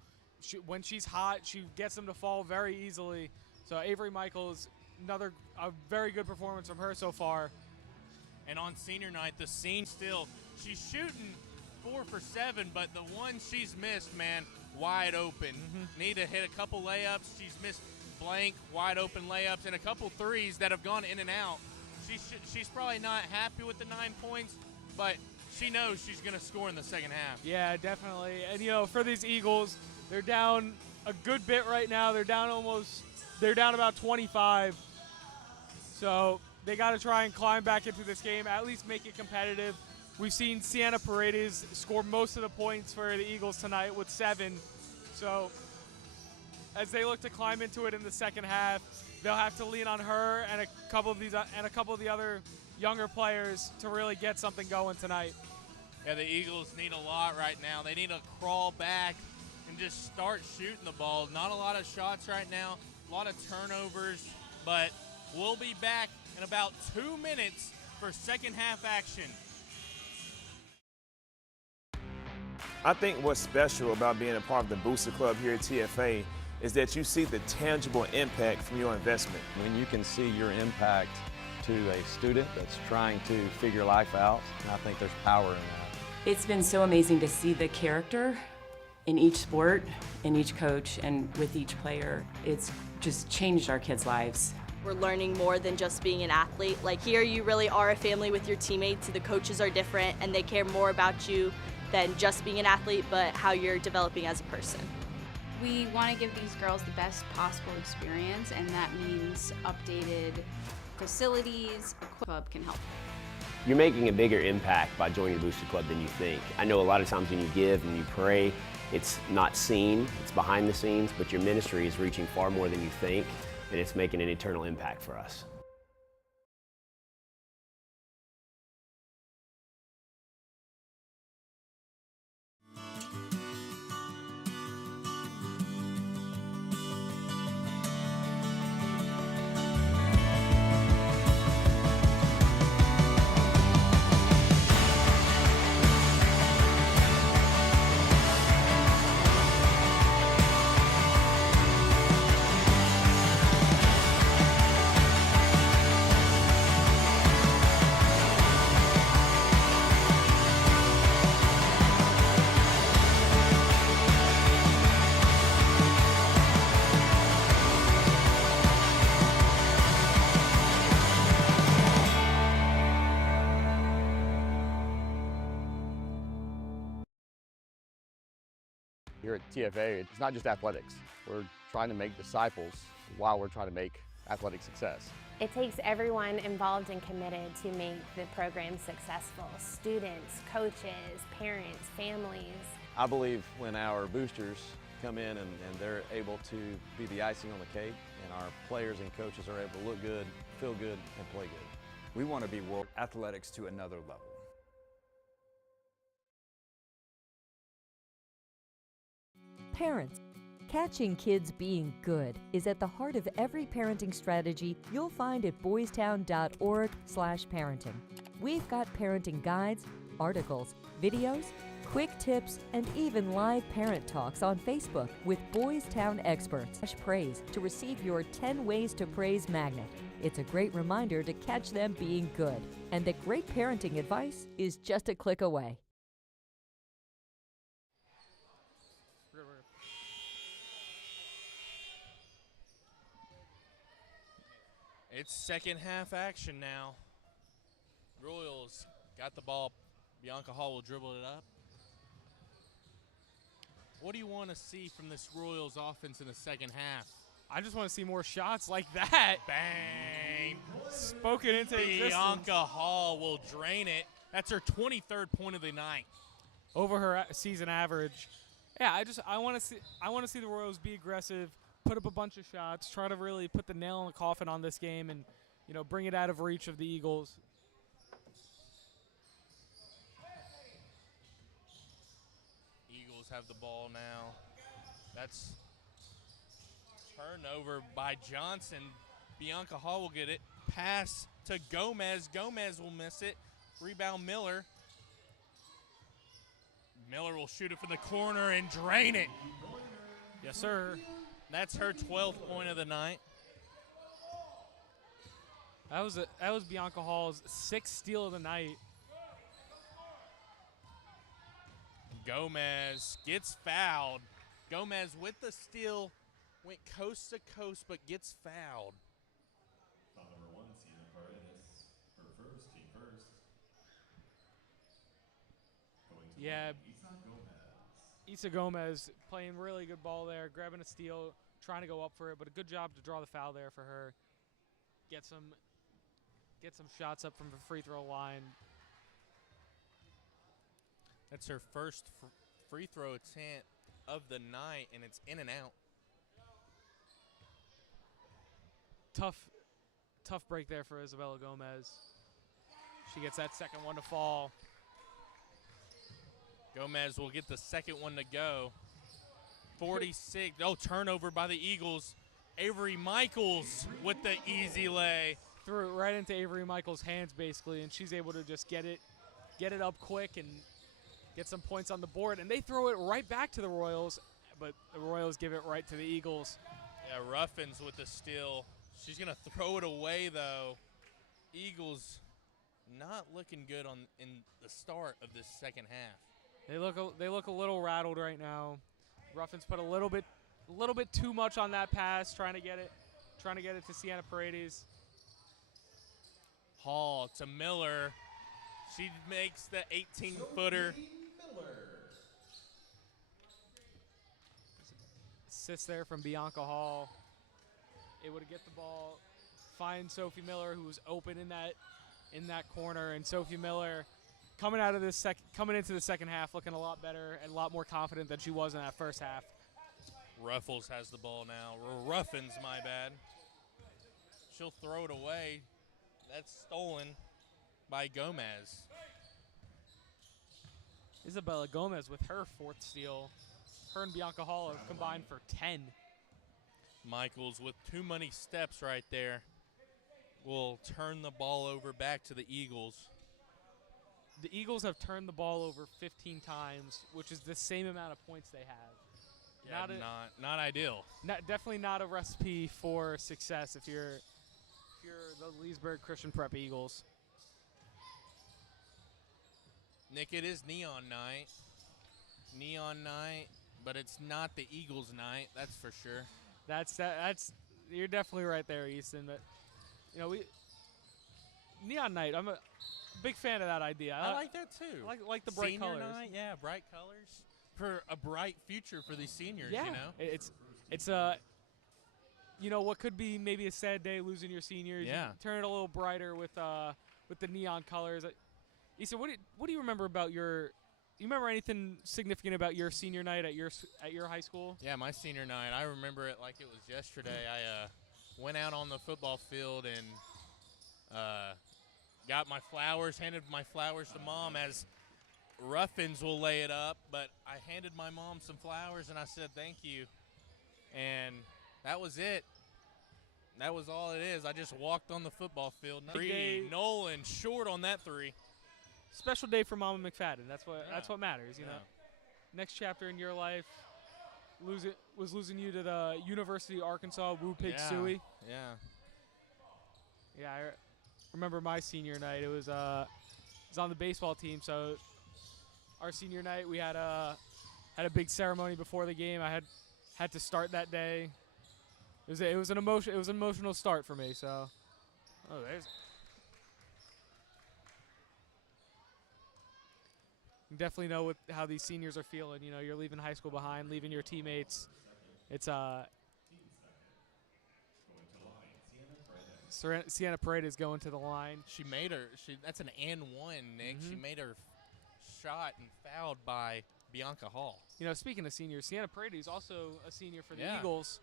When she's hot, she gets them to fall very easily. So Avery Michaels, a very good performance from her so far. And on senior night, she's shooting 4 for 7, but the one she's missed, man, wide open. Need to hit a couple layups. She's missed blank, wide open layups, and a couple threes that have gone in and out. She's probably not happy with the 9 points, but she knows she's going to score in the second half. Yeah, definitely. And, for these Eagles, they're down a good bit right now. They're down about 25. So they got to try and climb back into this game, at least make it competitive. We've seen Sienna Paredes score most of the points for the Eagles tonight with 7. So as they look to climb into it in the second half, they'll have to lean on her and a couple of the other younger players to really get something going tonight. Yeah, the Eagles need a lot right now. They need to crawl back and just start shooting the ball. Not a lot of shots right now, a lot of turnovers, but we'll be back in about 2 minutes for second half action. I think what's special about being a part of the Booster Club here at TFA is that you see the tangible impact from your investment. When you can see your impact to a student that's trying to figure life out, and I think there's power in that. It's been so amazing to see the character in each sport, in each coach, and with each player. It's just changed our kids' lives. We're learning more than just being an athlete. Like here, you really are a family with your teammates. The coaches are different, and they care more about you than just being an athlete, but how you're developing as a person. We want to give these girls the best possible experience, and that means updated facilities, club can help. You're making a bigger impact by joining the Booster Club than you think. I know a lot of times when you give and you pray, it's not seen, it's behind the scenes, but your ministry is reaching far more than you think, and it's making an eternal impact for us. Here at TFA, it's not just athletics. We're trying to make disciples while we're trying to make athletic success. It takes everyone involved and committed to make the program successful. Students, coaches, parents, families. I believe when our boosters come in and they're able to be the icing on the cake, and our players and coaches are able to look good, feel good, and play good. We want to be world athletics to another level. Parents, catching kids being good is at the heart of every parenting strategy you'll find at boystown.org/parenting. We've got parenting guides, articles, videos, quick tips, and even live parent talks on Facebook with Boys Town experts. Praise to receive your 10 Ways to Praise magnet. It's a great reminder to catch them being good, and that great parenting advice is just a click away. It's second half action now. Royals got the ball. Bianca Hall will dribble it up. What do you want to see from this Royals offense in the second half? I just want to see more shots like that. Bang. Spoken into existence. Bianca Hall will drain it. That's her 23rd point of the night. Over her season average. Yeah, I want to see the Royals be aggressive, put up a bunch of shots, try to really put the nail in the coffin on this game, and bring it out of reach of the Eagles. Eagles have the ball now. That's turnover by Johnson. Bianca Hall will get it. Pass to Gomez. Gomez will miss it. Rebound Miller. Miller will shoot it from the corner and drain it. Yes, sir. That's her 12th point of the night. That was Bianca Hall's 6th steal of the night. Gomez gets fouled. Gomez with the steal went coast to coast but gets fouled. Foul number 1, Sierra Paredes, her first, team first. Going to yeah. Isa Gomez playing really good ball there, grabbing a steal, trying to go up for it, but a good job to draw the foul there for her. Get some shots up from the free throw line. That's her first free throw attempt of the night, and it's in and out. Tough break there for Isabella Gomez. She gets that second one to fall. Gomez will get the second one to go. 46. Oh, turnover by the Eagles. Avery Michaels with the easy lay. Threw it right into Avery Michaels' hands, basically, and she's able to just get it up quick and get some points on the board. And they throw it right back to the Royals, but the Royals give it right to the Eagles. Yeah, Ruffins with the steal. She's going to throw it away, though. Eagles not looking good in the start of this second half. They look a little rattled right now. Ruffins put a little bit too much on that pass, trying to get it to Sienna Paredes. Hall to Miller. She makes the 18-footer. Assist there from Bianca Hall. Able to get the ball find Sophie Miller, who was open in that corner, and Sophie Miller coming into the second half looking a lot better and a lot more confident than she was in that first half. Ruffles has the ball now. Ruffins, my bad. She'll throw it away. That's stolen by Gomez. Isabella Gomez with her 4th steal. Her and Bianca Hall have combined for 10. Michaels with too many steps right there will turn the ball over back to the Eagles. The Eagles have turned the ball over 15 times, which is the same amount of points they have. Yeah, not ideal. Definitely not a recipe for success if you're the Leesburg Christian Prep Eagles. Nick, it is neon night. Neon night, but it's not the Eagles night, that's for sure. That's you're definitely right there, Easton. But neon night. I'm a big fan of that idea. I like that too. I like the bright Senior colors. night, yeah, bright colors for a bright future for these seniors. Yeah, you know, it's what could be maybe a sad day losing your seniors. Yeah. You turn it a little brighter with the neon colors. Easton, what do you remember about your? You remember anything significant about your senior night at your high school? Yeah, my senior night, I remember it like it was yesterday. I went out on the football field and got my flowers, handed my flowers to Mom as Ruffins will lay it up, but I handed my mom some flowers and I said thank you. And that was it. That was all it is. I just walked on the football field. Nolan short on that 3. Special day for Mama McFadin. That's what matters, you know. Next chapter in your life was losing you to the University of Arkansas Woo Pig Suey. Yeah. Yeah, I remember my senior night. It was on the baseball team, so our senior night we had a big ceremony before the game. I had to start that day. It was an emotional start for me. So, there's. You definitely know how these seniors are feeling. You know, you're leaving high school behind, leaving your teammates. It's Sienna Paredes going to the line. She made her. That's an and one, Nick. She made her shot and fouled by Bianca Hall. You know, speaking of seniors, Sienna Paredes is also a senior for the Eagles.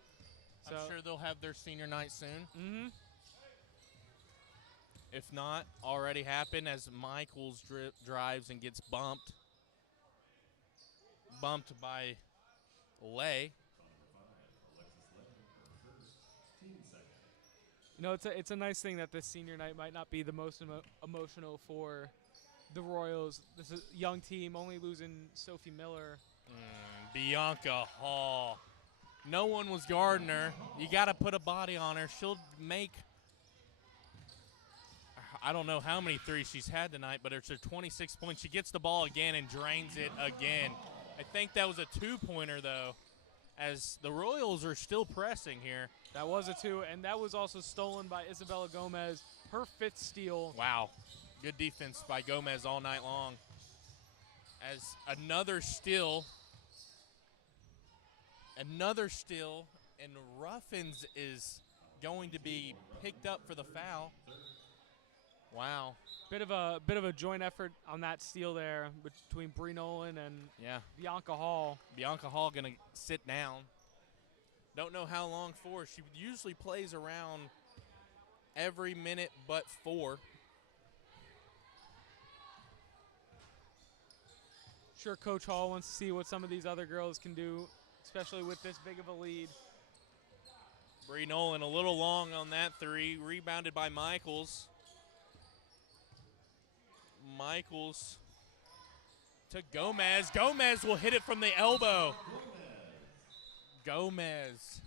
So I'm sure they'll have their senior night soon. Mm-hmm. If not, already happened as Michaels drives and gets bumped by Lay. You know, it's a nice thing that this senior night might not be the most emotional for the Royals. This is a young team, only losing Sophie Miller. Bianca Hall. No one was guarding her. You got to put a body on her. She'll make, I don't know how many threes she's had tonight, but it's her 26 points. She gets the ball again and drains it again. I think that was a 2-pointer, though, as the Royals are still pressing here. That was a 2, and that was also stolen by Isabella Gomez, her 5th steal. Wow. Good defense by Gomez all night long. As another steal, and Ruffins is going to be picked up for the foul. Wow. Bit of a joint effort on that steal there between Bree Nolan and Bianca Hall. Bianca Hall going to sit down. Don't know how long for. She usually plays around every minute but 4. Sure, Coach Hall wants to see what some of these other girls can do, especially with this big of a lead. Bree Nolan a little long on that 3, rebounded by Michaels. Michaels to Gomez. Gomez will hit it from the elbow. Gomez.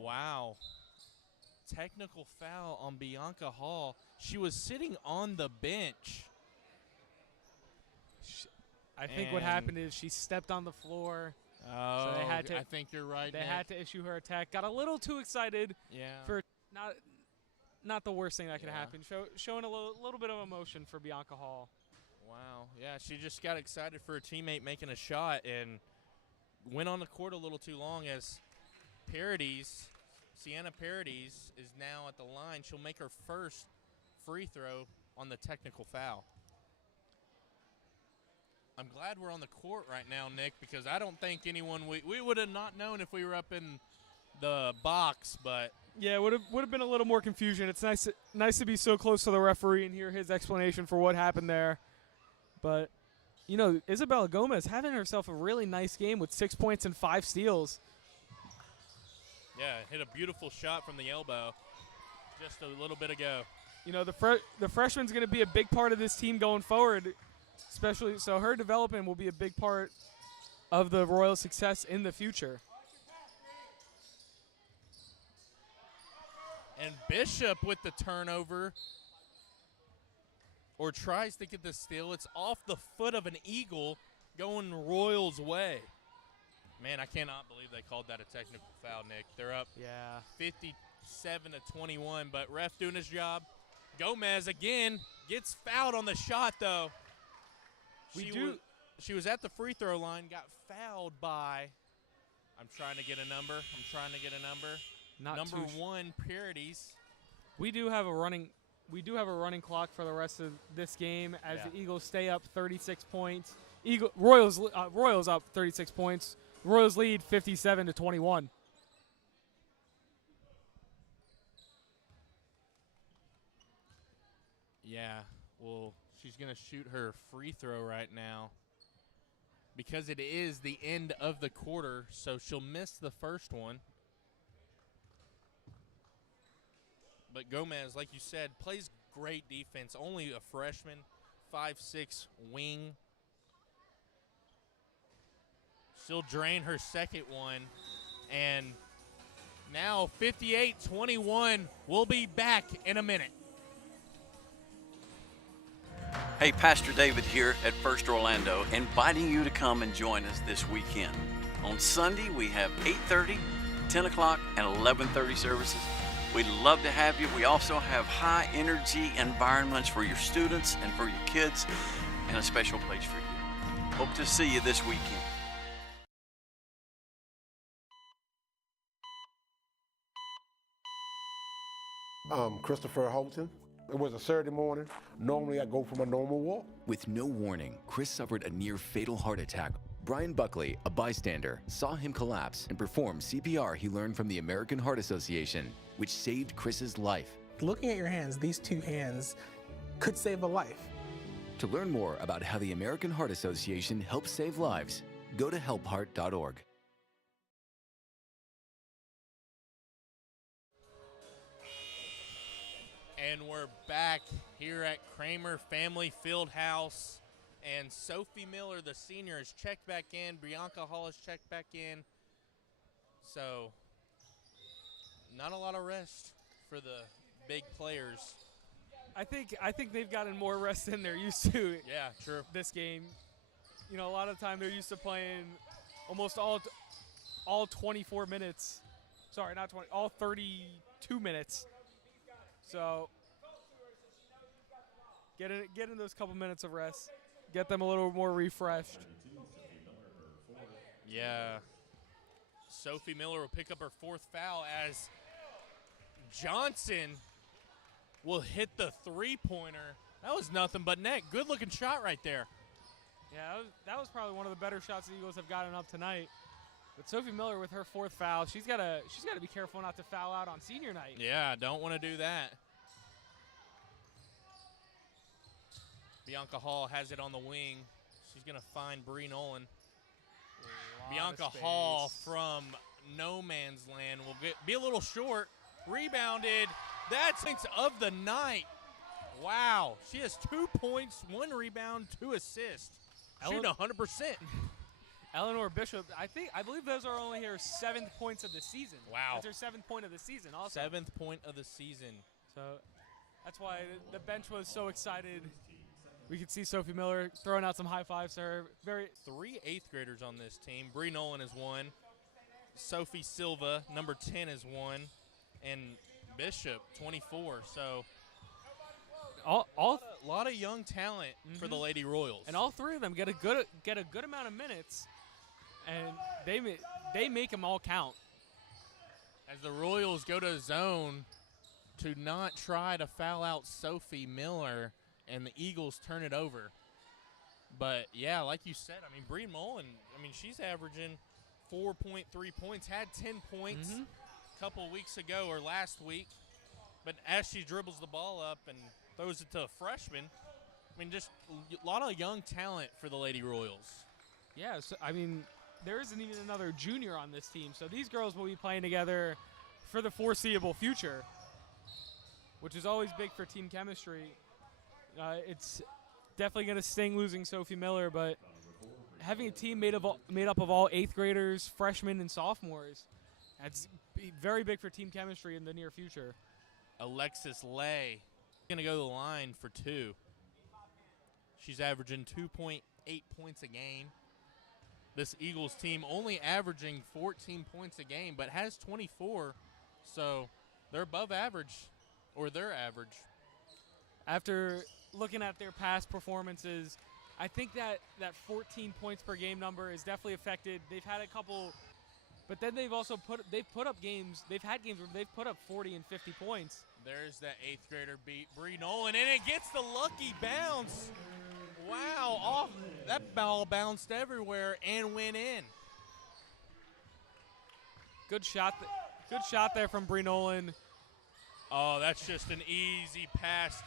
Wow. Technical foul on Bianca Hall. She was sitting on the bench. I think what happened is she stepped on the floor. Oh, so they had to, I think you're right. They had to issue her attack. Got a little too excited. Yeah. For not the worst thing that could happen. Showing a little bit of emotion for Bianca Hall. Wow. Yeah, she just got excited for her teammate making a shot and went on the court a little too long as Sienna Paradis is now at the line. She'll make her first free throw on the technical foul. I'm glad we're on the court right now, Nick, because I don't think anyone we would have not known if we were up in the box, but yeah, it would have been a little more confusion. It's nice to be so close to the referee and hear his explanation for what happened there. But you know, Isabella Gomez having herself a really nice game with 6 points and 5 steals. Yeah, hit a beautiful shot from the elbow just a little bit ago. You know, the freshman's going to be a big part of this team going forward, especially so her development will be a big part of the Royals' success in the future. And Bishop with the turnover, or tries to get the steal. It's off the foot of an Eagle going Royals' way. Man, I cannot believe they called that a technical foul, Nick. They're up 57-21, but ref doing his job. Gomez again gets fouled on the shot, though. She was at the free throw line, got fouled by, I'm trying to get a number. Number 1, Paradis. We do have a running clock for the rest of this game as the Eagles stay up 36 points. Royals up 36 points. Royals lead 57-21. Yeah, well, she's going to shoot her free throw right now because it is the end of the quarter, so she'll miss the first one. But Gomez, like you said, plays great defense. Only a freshman, 5'6" wing. She'll drain her second one. And now 58-21. We'll be back in a minute. Hey, Pastor David here at First Orlando, inviting you to come and join us this weekend. On Sunday, we have 8:30, 10 o'clock, and 11:30 services. We'd love to have you. We also have high energy environments for your students and for your kids, and a special place for you. Hope to see you this weekend. Christopher Holton. It was a Saturday morning. Normally I go for my normal walk. With no warning, Chris suffered a near-fatal heart attack. Brian Buckley, a bystander, saw him collapse and performed CPR he learned from the American Heart Association, which saved Chris's life. Looking at your hands, these two hands could save a life. To learn more about how the American Heart Association helps save lives, go to helpheart.org. And we're back here at Cramer Family Fieldhouse. And Sophie Miller, the senior, is checked back in. Bianca Hall is checked back in. So, not a lot of rest for the big players. I think they've gotten more rest than they're used to. Yeah, true. This game, you know, a lot of the time they're used to playing almost all 24 minutes. Sorry, not 20, all 32 minutes. So, get in those couple minutes of rest. Get them a little more refreshed. Yeah. Sophie Miller will pick up her 4th foul as Johnson will hit the three-pointer. That was nothing but net. Good-looking shot right there. Yeah, that was probably one of the better shots the Eagles have gotten up tonight. But Sophie Miller with her 4th foul, she's got to be careful not to foul out on senior night. Yeah, don't want to do that. Bianca Hall has it on the wing. She's going to find Bree Nolan. Bianca Hall from no man's land will be a little short. Rebounded. That's of the night. Wow. She has 2 points, 1 rebound, 2 assists. Shooting 100%. Eleanor Bishop, I believe those are only her 7th points of the season. Wow. That's her 7th point of the season also. 7th point of the season. So that's why the bench was so excited. We could see Sophie Miller throwing out some high fives to her. 3 8th graders on this team. Bree Nolan is 1. Sophie Silva, number 10, is 1. And Bishop, 24. So a lot of young talent for the Lady Royals. And all 3 of them get a good amount of minutes. and they make them all count. As the Royals go to zone to not try to foul out Sophie Miller, and the Eagles turn it over. But, yeah, like you said, I mean, Bree Mullen, I mean, she's averaging 4.3 points, had 10 points a couple weeks ago or last week. But as she dribbles the ball up and throws it to a freshman, I mean, just a lot of young talent for the Lady Royals. Yeah, so, I mean, there isn't even another junior on this team. So these girls will be playing together for the foreseeable future, which is always big for team chemistry. It's definitely going to sting losing Sophie Miller, but having a team made up of all 8th graders, freshmen, and sophomores, that's very big for team chemistry in the near future. Alexis Lay going to go to the line for 2. She's averaging 2.8 points a game. This Eagles team only averaging 14 points a game, but has 24, so they're above average, or they're average. After looking at their past performances, I think that 14 points per game number is definitely affected. They've had a couple, but then they've also put up games. They've had games where they've put up 40 and 50 points. There's that 8th grader beat Bree Nolan, and it gets the lucky bounce. Wow, off that ball bounced everywhere and went in. Good shot there from Bree Nolan. Oh, that's just an easy pass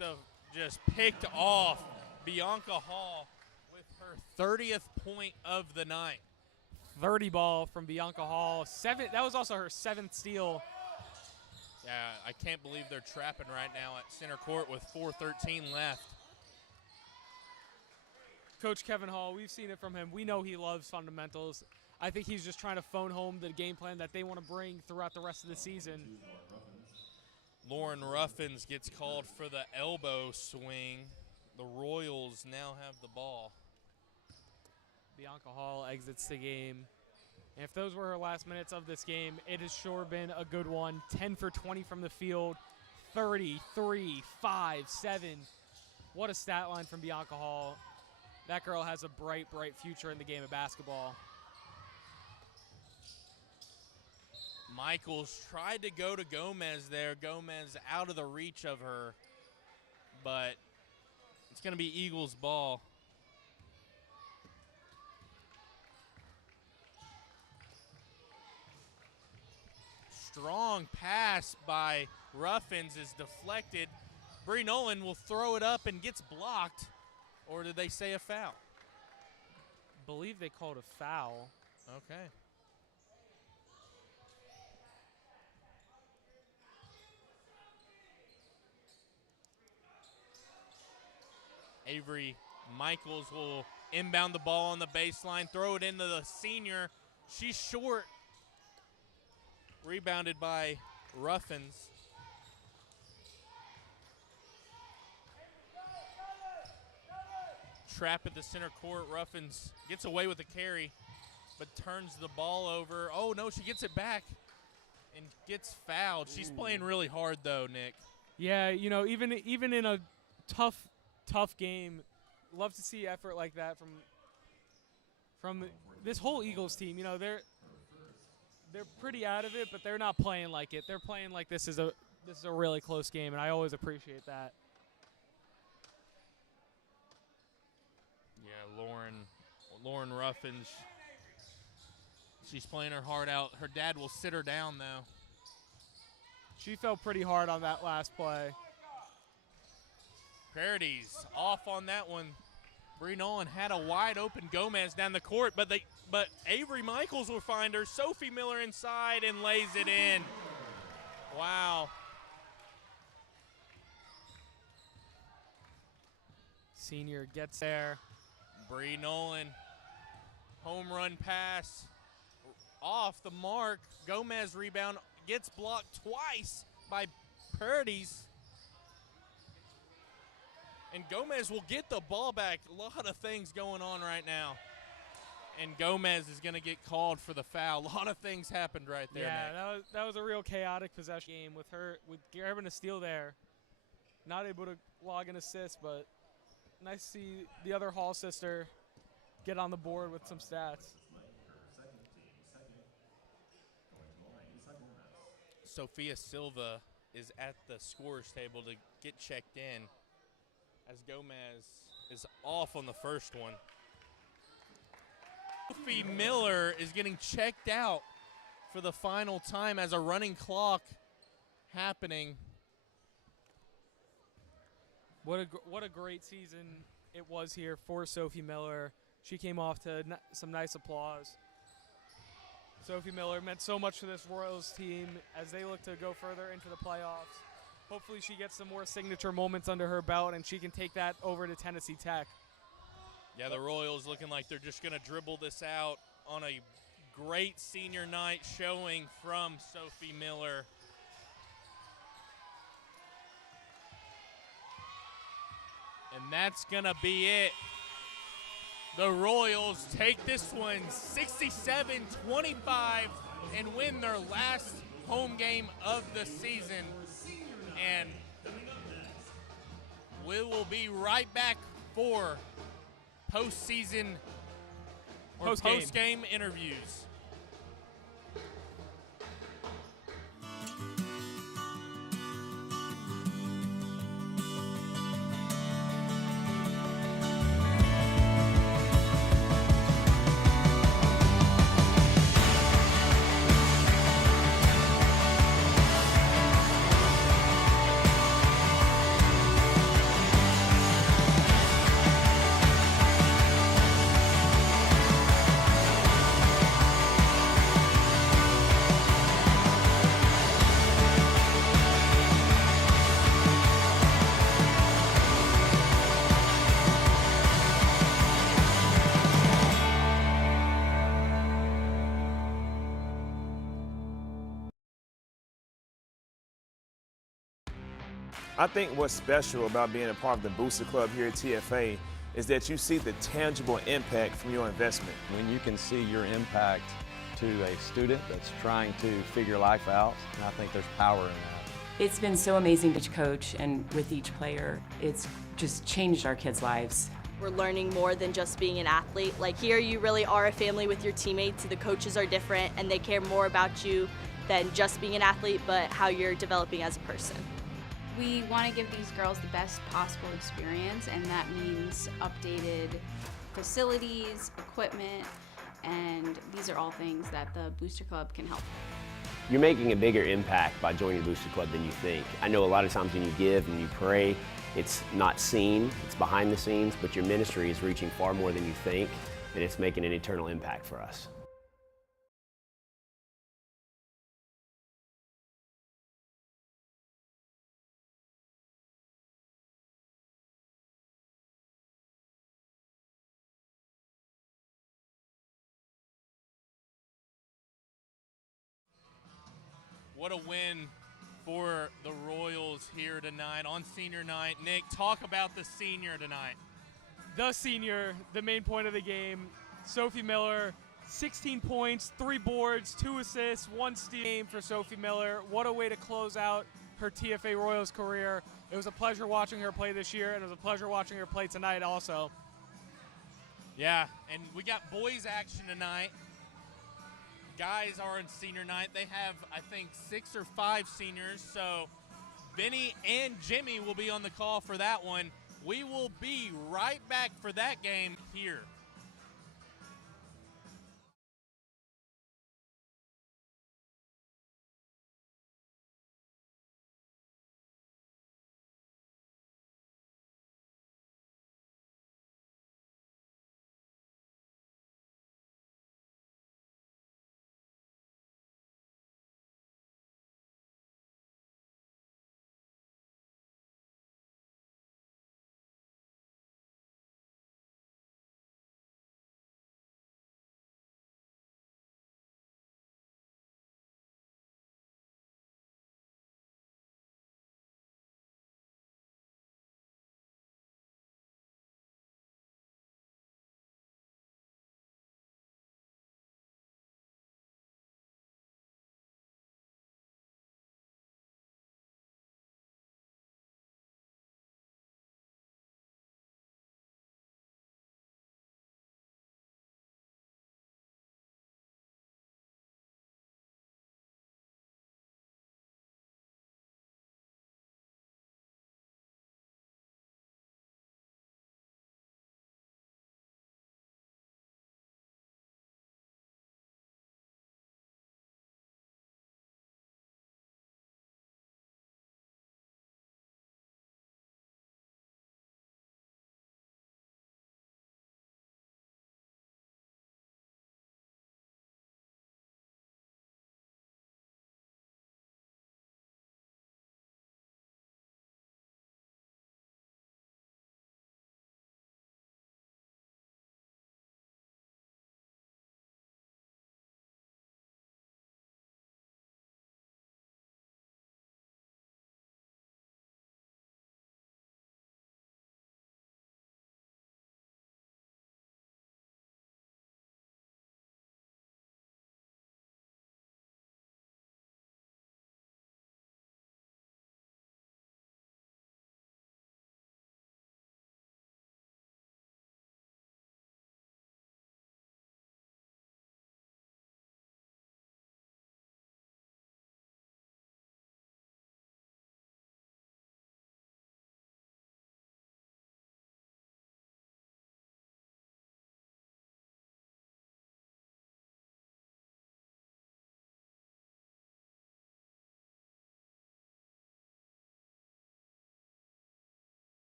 to just picked off Bianca Hall with her 30th point of the night. 30 ball from Bianca Hall. That was also her 7th steal. Yeah, I can't believe they're trapping right now at center court with 4:13 left. Coach Kevin Hall, we've seen it from him. We know he loves fundamentals. I think he's just trying to phone home the game plan that they want to bring throughout the rest of the season. Lauren Ruffins gets called for the elbow swing. The Royals now have the ball. Bianca Hall exits the game. And if those were her last minutes of this game, it has sure been a good one. 10 for 20 from the field, 33, 5, 7. What a stat line from Bianca Hall. That girl has a bright, bright future in the game of basketball. Michaels tried to go to Gomez there. Gomez out of the reach of her, but it's going to be Eagles ball. Strong pass by Ruffins is deflected. Bree Nolan will throw it up and gets blocked. Or did they say a foul? Believe they called a foul. Okay. Avery Michaels will inbound the ball on the baseline, throw it into the senior. She's short. Rebounded by Ruffins. Trap at the center court. Ruffins gets away with the carry, but turns the ball over. Oh, no, she gets it back and gets fouled. She's playing really hard, though, Nick. Yeah, you know, even in a tough game, love to see effort like that from this whole Eagles team. You know, they're pretty out of it, but they're not playing like it. They're playing like this is a really close game, and I always appreciate that. Yeah, Lauren Ruffins, she's playing her heart out. Her dad will sit her down, though. She fell pretty hard on that last play. Paradis off on that one. Bree Nolan had a wide open Gomez down the court, but Avery Michaels will find her. Sophie Miller inside and lays it in. Wow. Senior gets there. Bree Nolan, home run pass off the mark. Gomez rebound, gets blocked twice by Paradis. And Gomez will get the ball back. A lot of things going on right now. And Gomez is going to get called for the foul. A lot of things happened right there, Yeah, Nick. that was a real chaotic possession game with grabbing a steal there. Not able to log an assist, but nice to see the other Hall sister get on the board with some stats. Sophia Silva is at the scorer's table to get checked in, as Gomez is off on the first one. Sophie Miller is getting checked out for the final time as a running clock happening. What a great season it was here for Sophie Miller. She came off to some nice applause. Sophie Miller meant so much to this Royals team as they look to go further into the playoffs. Hopefully she gets some more signature moments under her belt and she can take that over to Tennessee Tech. Yeah, the Royals looking like they're just going to dribble this out on a great senior night showing from Sophie Miller. And that's going to be it. The Royals take this one 67-25 and win their last home game of the season. And we will be right back for postseason or post-game interviews. I think what's special about being a part of the Booster Club here at TFA is that you see the tangible impact from your investment. When you can see your impact to a student that's trying to figure life out, and I think there's power in that. It's been so amazing to each coach and with each player. It's just changed our kids' lives. We're learning more than just being an athlete. Like here, you really are a family with your teammates. The coaches are different and they care more about you than just being an athlete, but how you're developing as a person. We want to give these girls the best possible experience, and that means updated facilities, equipment, and these are all things that the Booster Club can help with. You're making a bigger impact by joining the Booster Club than you think. I know a lot of times when you give and you pray, it's not seen, it's behind the scenes, but your ministry is reaching far more than you think, and it's making an eternal impact for us. What a win for the Royals here tonight on senior night. Nick, talk about the senior tonight. The senior, the main point of the game, Sophie Miller, 16 points, 3 boards, 2 assists, 1 steal for Sophie Miller. What a way to close out her TFA Royals career. It was a pleasure watching her play this year, and it was a pleasure watching her play tonight also. Yeah, and we got boys action tonight. Guys are on senior night. They have, I think, 6 or 5 seniors. So Vinnie and Jimmy will be on the call for that one. We will be right back for that game here.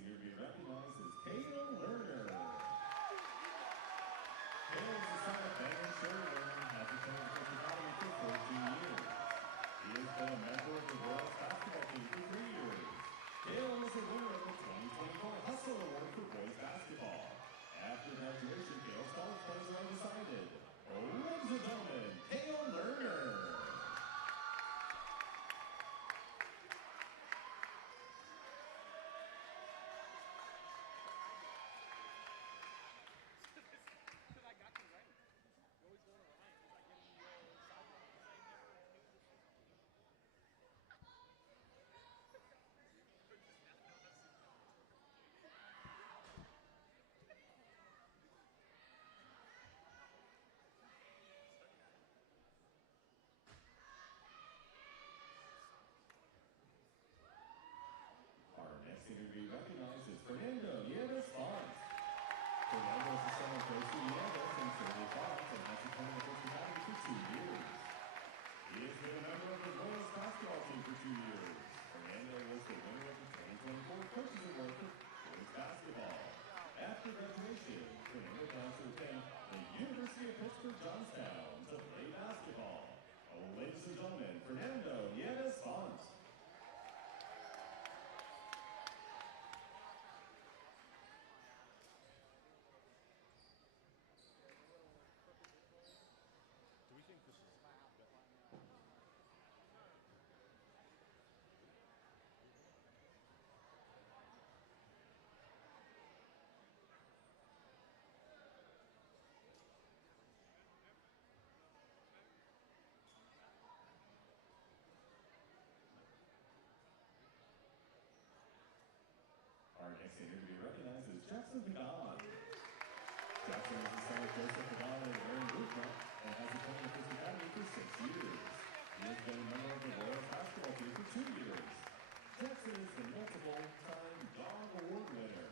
senior to be recognized is Kale Lerner. Kale is the son of Ben and Sherry Lerner, has attended the Academy for 14 years. He has been a member of the Royals basketball team for 3 years. Kale was the winner of the 2024 Hustle Award for boys basketball. After graduation, Kale's college plans are undecided. Ladies and gentlemen, Kale Lerner. Our next senior to be recognized is Fernando Nieves Font. Fernando is the son of Gracie Nieves and Shirley Font and has attended the First Academy for 2 years. He has been a member of the Royals basketball team for 2 years. Fernando was the winner of the 2024 Coaches Award for boys basketball. After graduation, Fernando plans to attend the University of Pittsburgh Johnstown to play basketball. Ladies and gentlemen, Fernando Nieves Font. Our next senior to be recognized is Jackson Pagan. Jackson is the son of Joseph Pagan and Aaron Rupert and has attended the First Academy for 6 years. He has been a member of the Royals basketball team for 2 years. Jackson is the multiple-time Dog Award winner.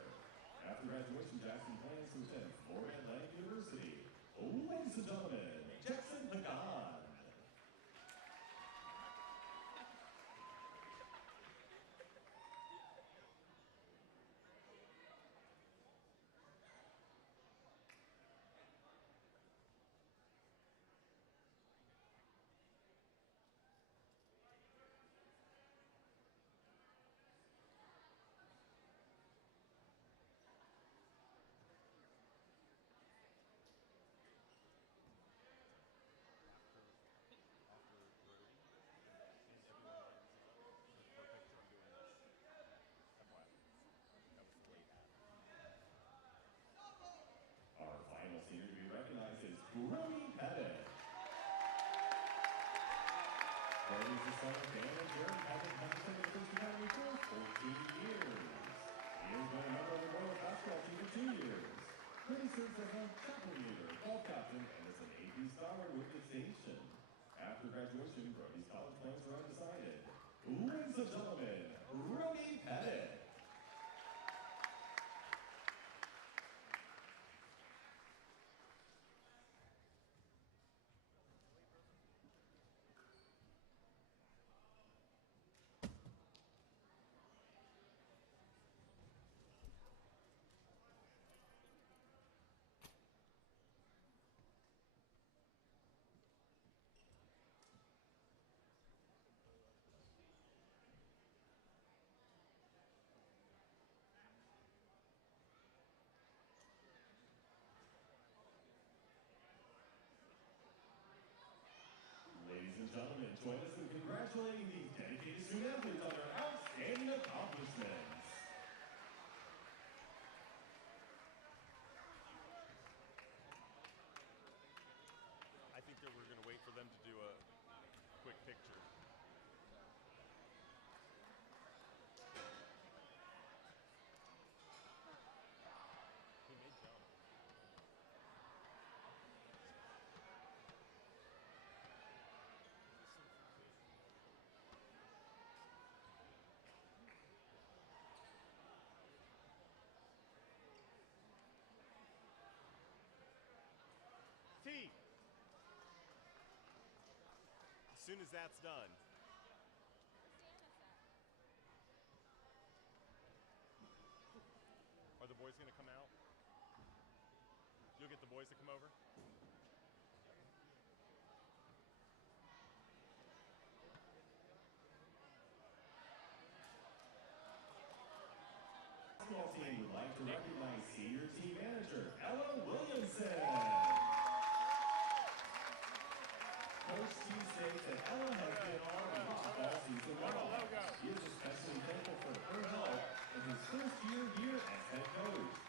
After graduation, Jackson plans to attend Florida Atlantic University. Ladies and gentlemen, Jackson Pagan. Our final senior to be recognized is Brody Pettit. Brody is the son of Dan and Jared Pettit and has attended the First Academy for 14 years. He has been a member of the Royals basketball team for 2 years. Brody serves as a chaplain leader, club captain, and is an AP scholar with distinction. After graduation, Brody's college plans are undecided. Ladies and gentlemen, Brody Pettit. Ladies and gentlemen, join us in congratulating these dedicated student athletes on their outstanding accomplishments. I think that we're going to wait for them to do a quick picture. He may jump. T. As soon as that's done. the boys to come over. Basketball team would like to recognize senior team manager Ella Williamson. Coach T states that Ella has been on rock all season long. He is especially thankful for her help in his first year as head coach.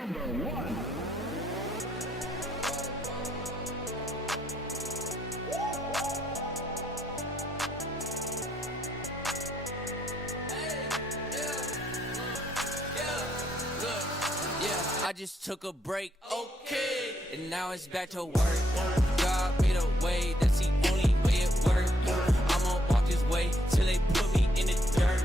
number 1. I just took a break, okay, and now it's back to work. God made a way, that's the only way it works. I'ma walk this way till they put me in the dirt.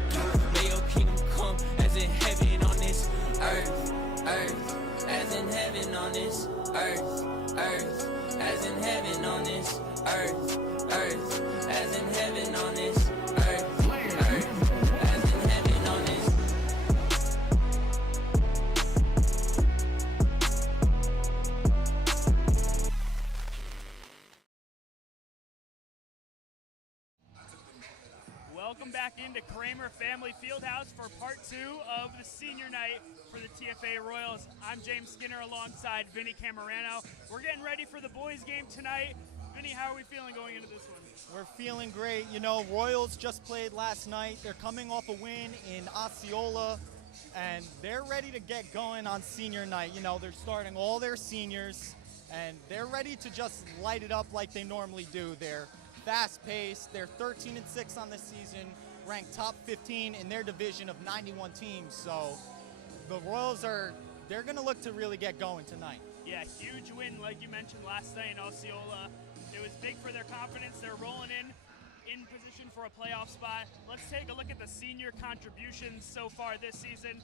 May your kingdom come as in heaven on this earth, earth, as in heaven on this earth, earth, as in heaven on this earth, earth, as in heaven on this earth, earth, as in heaven on this. Welcome back into Cramer Family Fieldhouse for part 2 of the senior night for the TFA Royals. I'm James Skinner alongside Vinnie Cammarano. We're getting ready for the boys game tonight. Vinnie, how are we feeling going into this one? We're feeling great. You know, Royals just played last night. They're coming off a win in Osceola, and they're ready to get going on senior night. You know, they're starting all their seniors, and they're ready to just light it up like they normally do. They're fast-paced. They're 13-6 on the season, ranked top 15 in their division of 91 teams. So the Royals they're going to look to really get going tonight. Yeah, huge win, like you mentioned last night in Osceola. It was big for their confidence. They're rolling in position for a playoff spot. Let's take a look at the senior contributions so far this season.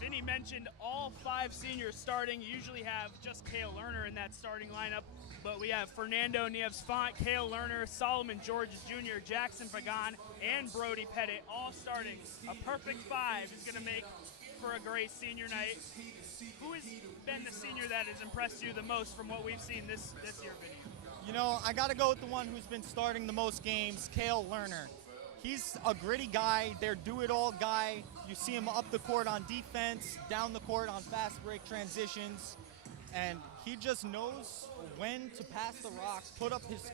Vinnie mentioned all 5 seniors starting. You usually have just Cale Lerner in that starting lineup, but we have Fernando Nieves-Font, Cale Lerner, Solomon Georges Jr., Jackson Fagan, and Brody Pettit all starting. A perfect 5 is going to make for a great senior night. Who has been the senior that has impressed you the most from what we've seen this year, Vinnie? You know, I got to go with the one who's been starting the most games, Cale Lerner. He's a gritty guy. They're do-it-all guy. You see him up the court on defense, down the court on fast break transitions, and he just knows when to pass the rock, put up his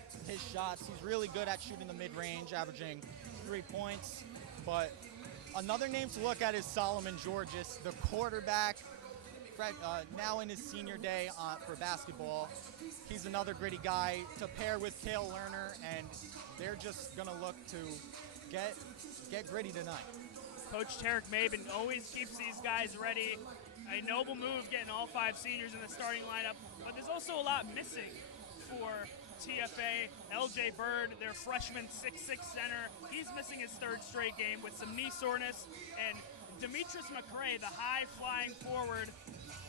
shots. He's really good at shooting the mid-range, averaging 3 points. But another name to look at is Solomon Georges, the quarterback, now in his senior day for basketball. He's another gritty guy to pair with Cale Lerner, and they're just going to look to get gritty tonight. Coach Tarek Maben always keeps these guys ready. A noble move getting all 5 seniors in the starting lineup, but there's also a lot missing for TFA. LJ Bird, their freshman 6'6" center, he's missing his 3rd straight game with some knee soreness. And Demetrius McRae, the high-flying forward,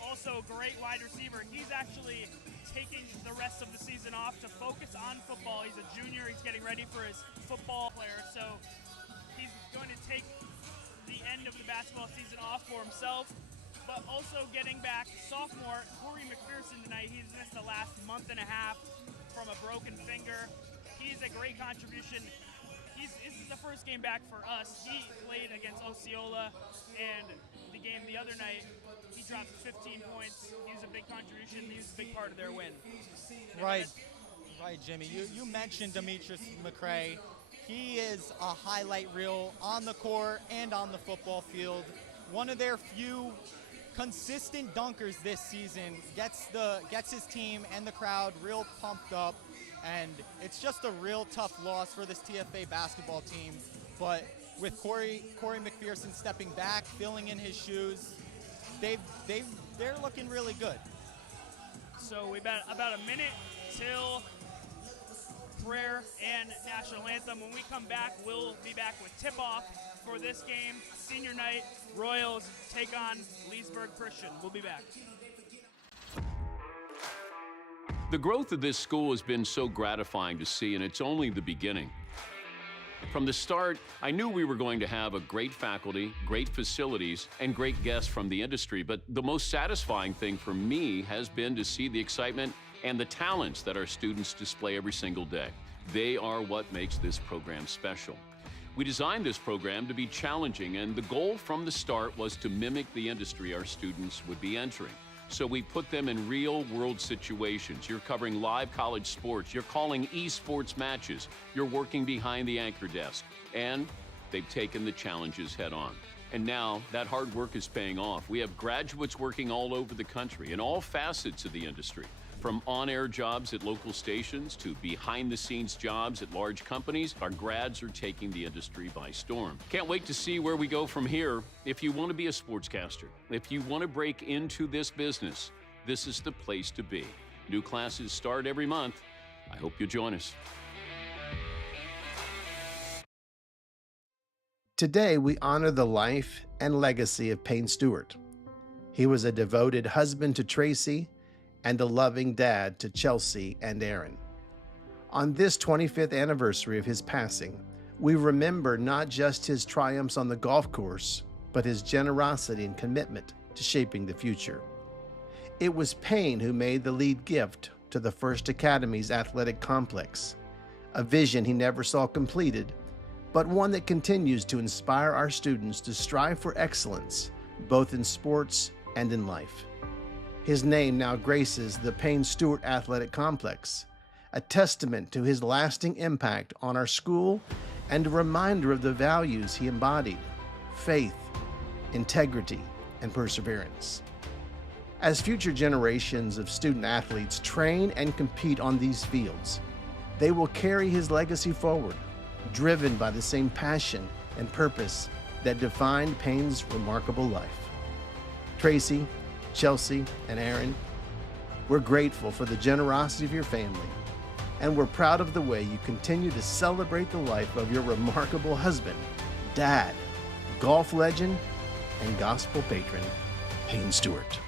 also a great wide receiver. He's actually taking the rest of the season off to focus on football. He's a junior. He's getting ready for his football player. So he's going to take the end of the basketball season off for himself, but also getting back sophomore Corey McPherson tonight. He's missed the last month and a half from a broken finger. He's a great contribution. This is the first game back for us. He played against Osceola, and the game the other night, he dropped 15 points. He was a big contribution. He was a big part of their win. Right, Jimmy. You mentioned Demetrius McRae. He is a highlight reel on the court and on the football field. One of their few consistent dunkers this season. Gets his team and the crowd real pumped up. And it's just a real tough loss for this TFA basketball team. But with Corey McPherson stepping back, filling in his shoes, they're looking really good. So we got about a minute till prayer and national anthem. When we come back, we'll be back with tip-off for this game. Senior night, Royals take on Leesburg Christian. We'll be back. The growth of this school has been so gratifying to see, and it's only the beginning. From the start, I knew we were going to have a great faculty, great facilities, and great guests from the industry, but the most satisfying thing for me has been to see the excitement and the talents that our students display every single day. They are what makes this program special. We designed this program to be challenging, and the goal from the start was to mimic the industry our students would be entering. So we put them in real-world situations. You're covering live college sports. You're calling esports matches. You're working behind the anchor desk. And they've taken the challenges head on. And now that hard work is paying off. We have graduates working all over the country in all facets of the industry. From on-air jobs at local stations to behind-the-scenes jobs at large companies, our grads are taking the industry by storm. Can't wait to see where we go from here. If you want to be a sportscaster, if you want to break into this business, this is the place to be. New classes start every month. I hope you'll join us. Today, we honor the life and legacy of Payne Stewart. He was a devoted husband to Tracy and a loving dad to Chelsea and Aaron. On this 25th anniversary of his passing, we remember not just his triumphs on the golf course, but his generosity and commitment to shaping the future. It was Payne who made the lead gift to the First Academy's athletic complex, a vision he never saw completed, but one that continues to inspire our students to strive for excellence, both in sports and in life. His name now graces the Payne Stewart Athletic Complex, a testament to his lasting impact on our school and a reminder of the values he embodied: faith, integrity, and perseverance. As future generations of student athletes train and compete on these fields, they will carry his legacy forward, driven by the same passion and purpose that defined Payne's remarkable life. Tracy, Chelsea, and Aaron, we're grateful for the generosity of your family, and we're proud of the way you continue to celebrate the life of your remarkable husband, dad, golf legend, and gospel patron, Payne Stewart.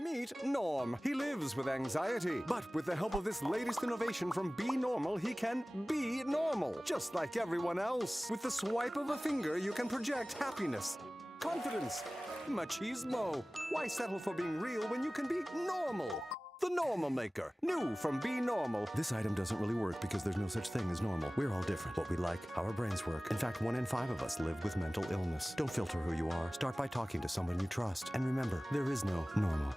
Meet Norm. He lives with anxiety, but with the help of this latest innovation from Be Normal, he can be normal, just like everyone else. With the swipe of a finger, you can project happiness, confidence, machismo. Why settle for being real when you can be normal? The Normal Maker, new from Be Normal. This item doesn't really work because there's no such thing as normal. We're all different. What we like, how our brains work. In fact, 1 in 5 of us live with mental illness. Don't filter who you are. Start by talking to someone you trust. And remember, there is no normal.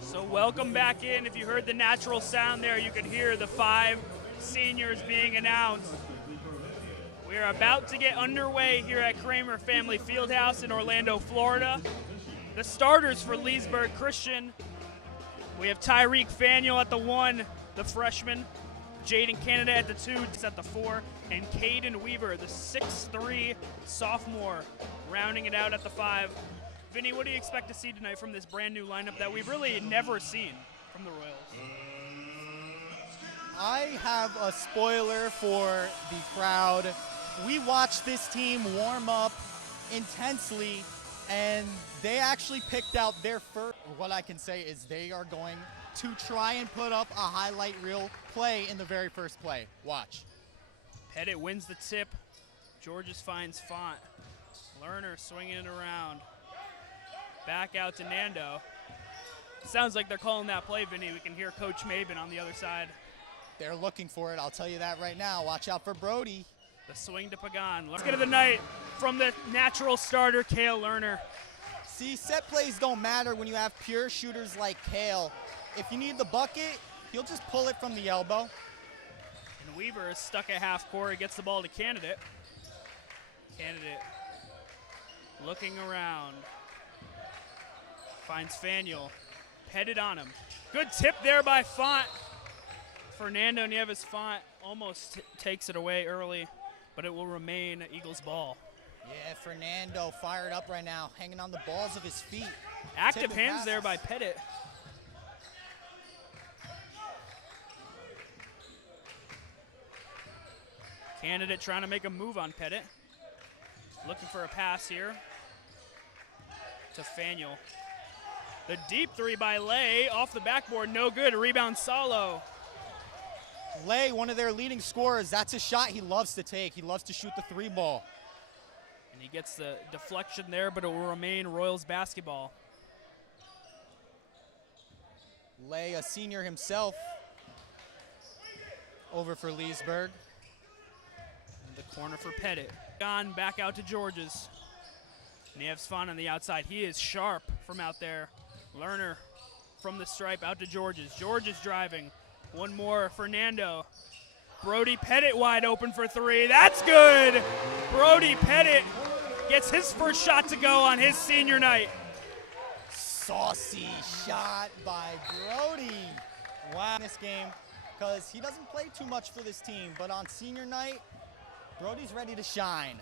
So welcome back in. If you heard the natural sound there, you could hear the 5 seniors being announced. We are about to get underway here at Cramer Family Fieldhouse in Orlando, Florida. The starters for Leesburg Christian, we have Tyreek Faniel at the 1, the freshman, Jaden Canada at the 2, at the 4, and Caden Weaver, the 6'3" sophomore, rounding it out at the 5. Vinnie, what do you expect to see tonight from this brand new lineup that we've really never seen from the Royals? I have a spoiler for the crowd. we watched this team warm up intensely, and they actually picked out their first. What I can say is they are going to try and put up a highlight reel play in the very first play. Watch. Pettit wins the tip. Georges finds Font. Lerner swinging it around. Back out to Nando. Sounds like they're calling that play, Vinnie. We can hear Coach Maben on the other side. They're looking for it. I'll tell you that right now. Watch out for Brody. The swing to Pagan. Let's get to the night from the natural starter, Cale Lerner. See, set plays don't matter when you have pure shooters like Cale. If you need the bucket, he'll just pull it from the elbow. And Weaver is stuck at half court. He gets the ball to Candidate. Candidate looking around. Finds Faniel. Pettit on him. Good tip there by Font. Fernando Nieves Font almost takes it away early, but it will remain Eagles ball. Yeah, Fernando fired up right now, hanging on the balls of his feet. Active hands there by Pettit. Candidate trying to make a move on Pettit. Looking for a pass here to Faniel. The deep three by Lay, off the backboard, no good. Rebound Salo. Lay, one of their leading scorers, that's a shot he loves to take. He loves to shoot the three ball. And he gets the deflection there, but it will remain Royals basketball. Lay, a senior himself, over for Leesburg. The corner for Pettit. Gone back out to Georges. Nieves Font on the outside. He is sharp from out there. Lerner from the stripe out to Georges. Georges driving. One more, Fernando. Brody Pettit wide open for three. That's good. Brody Pettit gets his first shot to go on his senior night. Saucy shot by Brody. Wow, in this game, because he doesn't play too much for this team, but on senior night, Brody's ready to shine.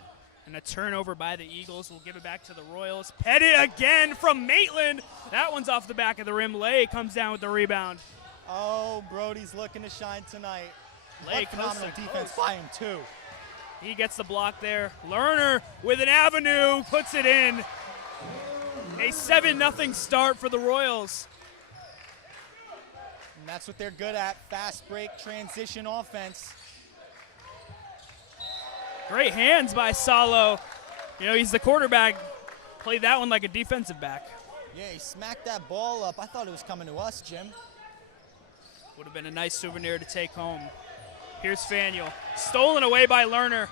And a turnover by the Eagles will give it back to the Royals. Pettit again from Maitland. That one's off the back of the rim. Lay comes down with the rebound. Oh, Brody's looking to shine tonight. Lay phenomenal defense by him, too. He gets the block there. Lerner with an avenue, puts it in. A 7-0 start for the Royals. And that's what they're good at, fast break transition offense. Great hands by Salo. You know, he's the quarterback. Played that one like a defensive back. Yeah, he smacked that ball up. I thought it was coming to us, Jim. Would have been a nice souvenir to take home. Here's Faniel. Stolen away by Lerner.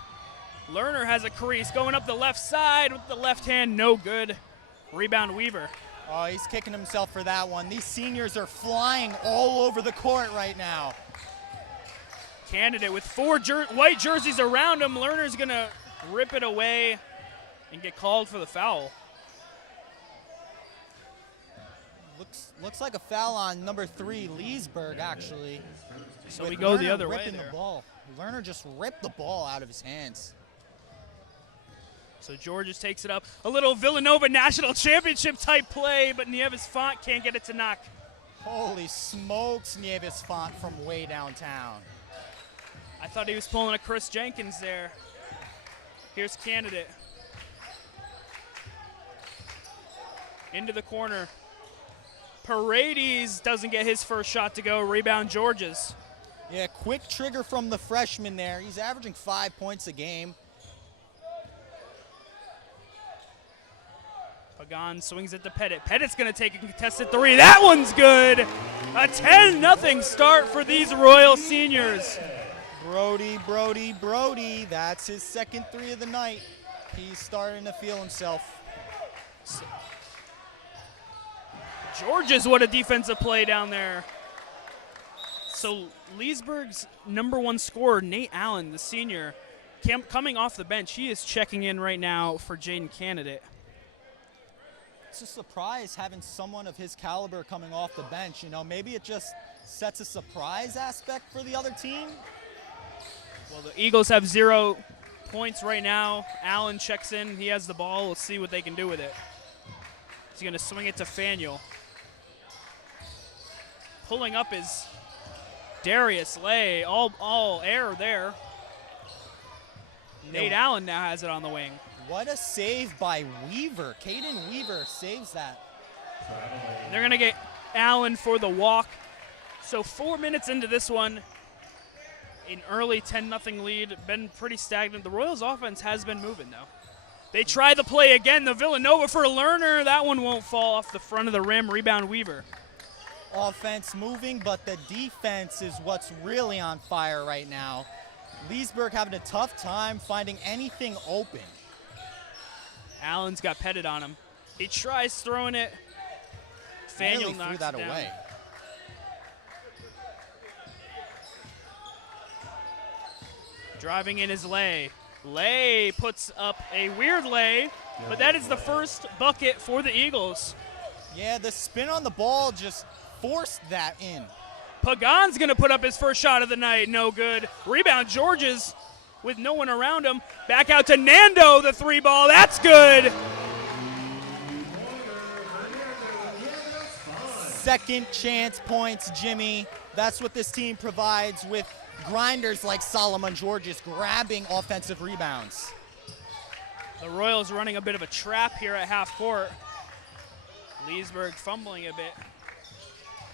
Lerner has a crease going up the left side with the left hand. No good. Rebound Weaver. Oh, he's kicking himself for that one. These seniors are flying all over the court right now. Candidate with four white jerseys around him. Lerner's going to rip it away and get called for the foul. Looks like a foul on number 3, Leesburg, actually. So we go the other way ripping there. the ball. Lerner just ripped the ball out of his hands. So Georges takes it up. A little Villanova National Championship type play, but Nieves Font can't get it to knock. Holy smokes, Nieves Font from way downtown. I thought he was pulling a Chris Jenkins there. Here's Candidate. Into the corner. Paredes doesn't get his first shot to go. Rebound Georges. Yeah, quick trigger from the freshman there. He's averaging 5 points a game. Pagan swings it to Pettit. Pettit's going to take a contested three. That one's good. A 10-0 start for these Royal seniors. Brody. That's his second three of the night. He's starting to feel himself. Georges, what a defensive play down there. So Leesburg's #1 scorer, Nate Allen, the senior, coming off the bench. He is checking in right now for Jaden Candidate. It's a surprise having someone of his caliber coming off the bench. You know, maybe it just sets a surprise aspect for the other team. Well, the Eagles have 0 points right now. Allen checks in. He has the ball. We'll see what they can do with it. He's going to swing it to Faniel. Pulling up is Darius Lay. All air there. Nate Allen now has it on the wing. What a save by Weaver. Caden Weaver saves that. They're going to get Allen for the walk. So 4 minutes into this one, an early 10-0 lead, been pretty stagnant. The Royals offense has been moving, though. They try the play again. The Villanova for Lerner. That one won't fall off the front of the rim. Rebound Weaver. Offense moving, but the defense is what's really on fire right now. Leesburg having a tough time finding anything open. Allen's got petted on him. He tries throwing it. Faniel knocks threw that it down. away. Driving in his lay. Lay puts up a weird lay, but that is the first bucket for the Eagles. Yeah, the spin on the ball just forced that in. Pagan's going to put up his first shot of the night. No good. Rebound Georges with no one around him. Back out to Nando, the three ball. That's good. Second chance points, Jimmy. That's what this team provides with grinders like Solomon Georges grabbing offensive rebounds. The Royals running a bit of a trap here at half court. Leesburg fumbling a bit.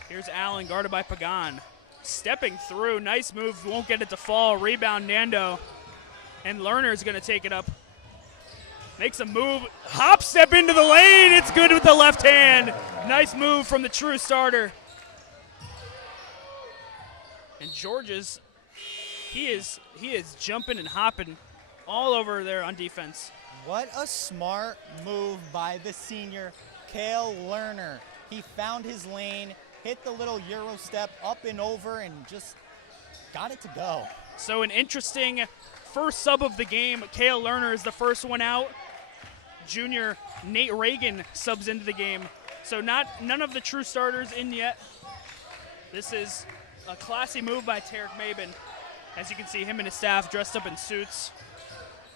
Here's Allen guarded by Pagan. Stepping through, nice move, won't get it to fall. Rebound Nando. And Lerner's gonna take it up. Makes a move, hop step into the lane. It's good with the left hand. Nice move from the true starter. And Georges, he is jumping and hopping all over there on defense. What a smart move by the senior, Cale Lerner. He found his lane, hit the little Euro step up and over, and just got it to go. So an interesting first sub of the game. Cale Lerner is the first one out. Junior Nate Reagan subs into the game. So none of the true starters in yet. This is a classy move by Tarek Mabin. As you can see, him and his staff dressed up in suits.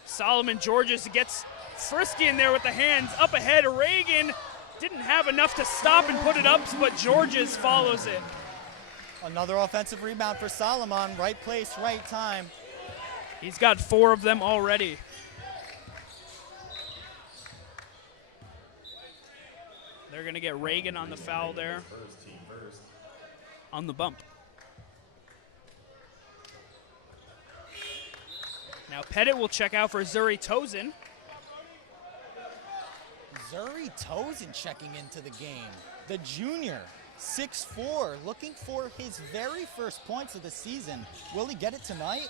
Solomon Georges gets frisky in there with the hands up ahead. Reagan didn't have enough to stop and put it up, but Georges follows it. Another offensive rebound for Solomon. Right place, right time. He's got 4 of them already. They're going to get Reagan on the foul there. On the bump. Now Pettit will check out for Zuri Tozin. Zuri Tozin checking into the game. The junior, 6'4", looking for his very first points of the season. Will he get it tonight?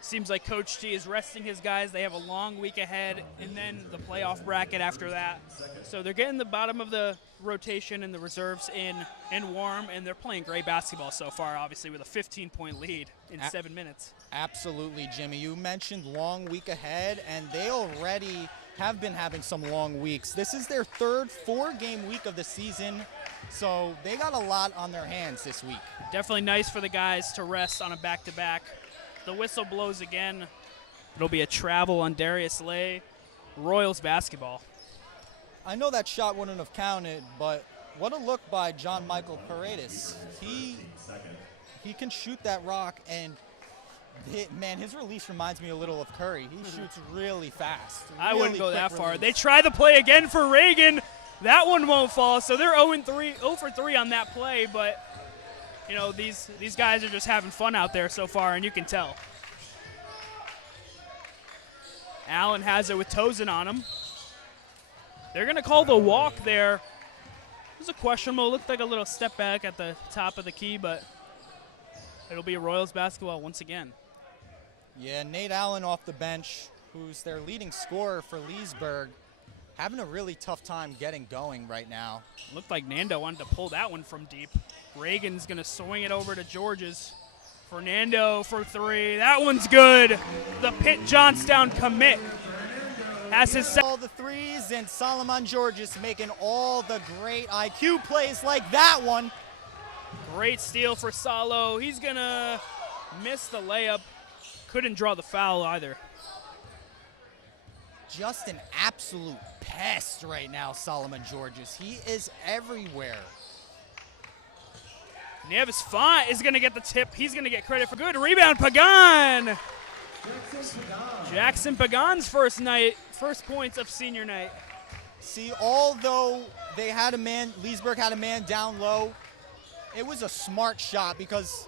Seems like Coach T is resting his guys. They have a long week ahead, and then the playoff bracket after that. So they're getting the bottom of the rotation and the reserves in and warm, and they're playing great basketball so far, obviously, with a 15-point lead in 7 minutes. Absolutely, Jimmy. You mentioned long week ahead, and they already have been having some long weeks. This is their third 4-game week of the season, so they got a lot on their hands this week. Definitely nice for the guys to rest on a back-to-back. The whistle blows again. It'll be a travel on Darius Lay. Royals basketball. I know that shot wouldn't have counted, but what a look by John Michael Paredes. He can shoot that rock, and his release reminds me a little of Curry. He shoots really fast. I wouldn't go that far. Release. They try the play again for Reagan. That one won't fall, so they're 0 for 3 on that play, but you know, these guys are just having fun out there so far, and you can tell. Allen has it with Tozin on him. They're going to call the walk there. It was a questionable. Looked like a little step back at the top of the key, but it'll be Royals basketball once again. Yeah, Nate Allen off the bench, who's their leading scorer for Leesburg, having a really tough time getting going right now. Looked like Nando wanted to pull that one from deep. Reagan's going to swing it over to Georges. Fernando for 3. That one's good. The Pitt Johnstown commit has his all the threes, and Solomon Georges making all the great IQ plays like that one. Great steal for Salo. He's going to miss the layup. Couldn't draw the foul either. Just an absolute pest right now, Solomon Georges. He is everywhere. Neves Font is going to get the tip. He's going to get credit for good rebound. Pagan Jackson Pagan's first points of senior night. See, although they had a man, Leesburg had a man down low, it was a smart shot because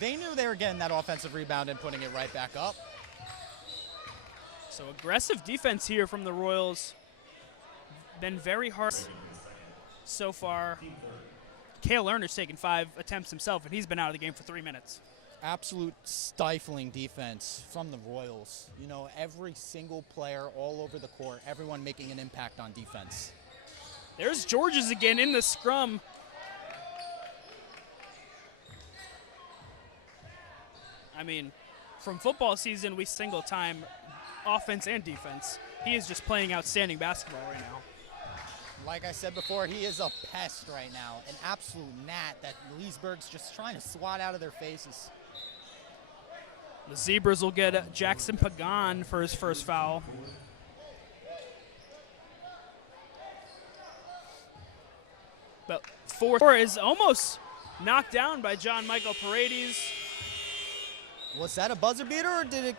they knew they were getting that offensive rebound and putting it right back up. So aggressive defense here from the Royals. Been very hard so far. Cale Lerner's taken 5 attempts himself, and he's been out of the game for 3 minutes. Absolute stifling defense from the Royals. You know, every single player all over the court, everyone making an impact on defense. There's Georges again in the scrum. I mean, from football season, we single time offense and defense. He is just playing outstanding basketball right now. Like I said before, he is a pest right now, an absolute gnat that Leesburg's just trying to swat out of their faces. The Zebras will get Jackson Pagan for his first foul. But 4 is almost knocked down by John Michael Paredes. Was that a buzzer beater or did it?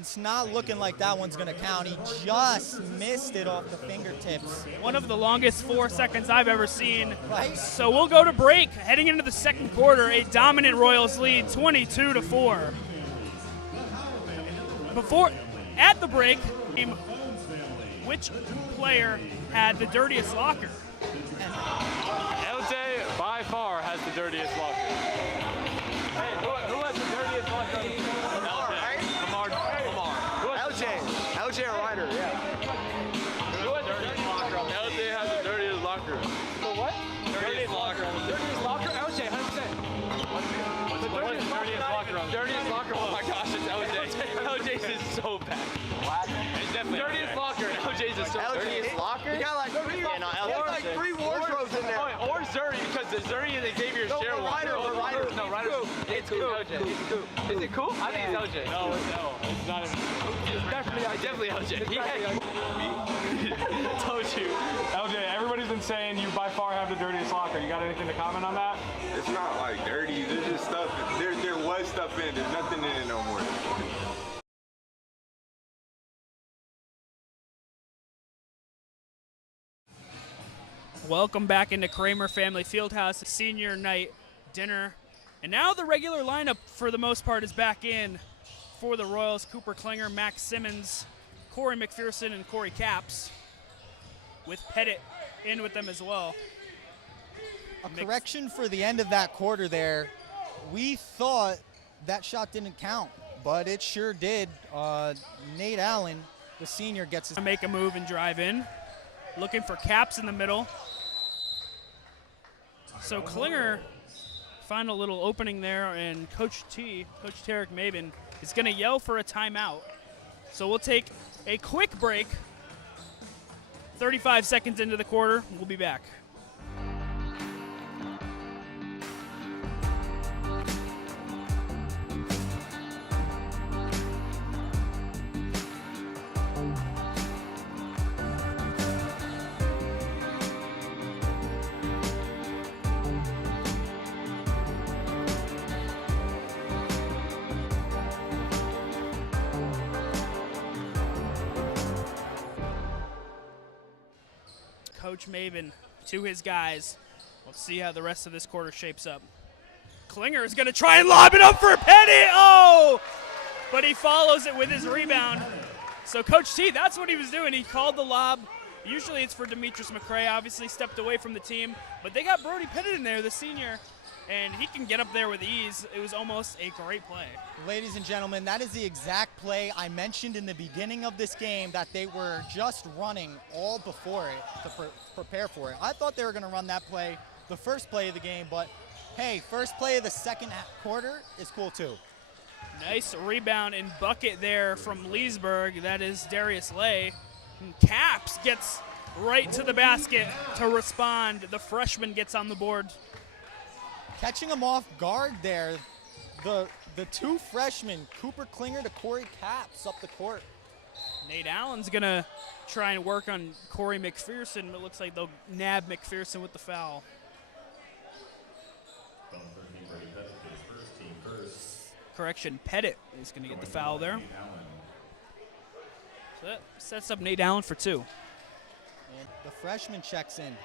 It's not looking like that one's going to count. He just missed it off the fingertips. One of the longest 4 seconds I've ever seen. Right? So we'll go to break. Heading into the second quarter, a dominant Royals lead, 22-4. At the break, which player had the dirtiest locker? LJ by far has the dirtiest locker. Hey, who has the dirtiest locker? Lamar, right? Lamar. LJ Ryder, yeah. Who has the dirtiest locker? LJ has the dirtiest locker. The what? Dirtiest locker. Dirtiest locker? LJ, 100%. What's the dirtiest locker? Dirtiest locker? Oh my gosh, it's LJ. LJ's is so bad. It's definitely dirtiest locker. LJ's is so bad. Dirtiest locker? You got like 3 wardrobes in there. Or Zuri, because the Zuri and Xavier share one. No, Ryder. It's cool. LJ. It's cool. Is it cool? I think it's LJ. No, it's not. It's definitely LJ. Told you. LJ, everybody's been saying you by far have the dirtiest locker. You got anything to comment on that? It's not like dirty. There's just stuff. There was stuff in it. There's nothing in it no more. Welcome back into Cramer Family Fieldhouse, senior night dinner. And now the regular lineup, for the most part, is back in for the Royals. Cooper Klinger, Max Simmons, Corey McPherson, and Corey Capps, with Pettit in with them as well. A correction for the end of that quarter there. We thought that shot didn't count, but it sure did. Nate Allen, the senior, gets his... Make a move and drive in. Looking for Capps in the middle. So Klinger found a little opening there, and Coach Tarek Maben, is going to yell for a timeout. So we'll take a quick break. 35 seconds into the quarter. We'll be back. Coach Maven to his guys. We'll see how the rest of this quarter shapes up. Klinger is going to try and lob it up for Pettit. Oh! But he follows it with his rebound. So Coach T, that's what he was doing. He called the lob. Usually it's for Demetrius McCray. Obviously stepped away from the team. But they got Brody Pettit in there, the senior, and he can get up there with ease. It was almost a great play. Ladies and gentlemen, that is the exact play I mentioned in the beginning of this game that they were just running all before it to prepare for it. I thought they were going to run that play, the first play of the game, but hey, first play of the second quarter is cool too. Nice rebound and bucket there from Leesburg. That is Darius Lay. And Capps gets right to the basket to respond. The freshman gets on the board. Catching him off guard there. The two freshmen, Cooper Klinger to Corey Capps, up the court. Nate Allen's going to try and work on Corey McPherson. It looks like they'll nab McPherson with the foul. correction, Pettit is going to get the foul there. So that sets up Nate Allen for 2. And the freshman checks in.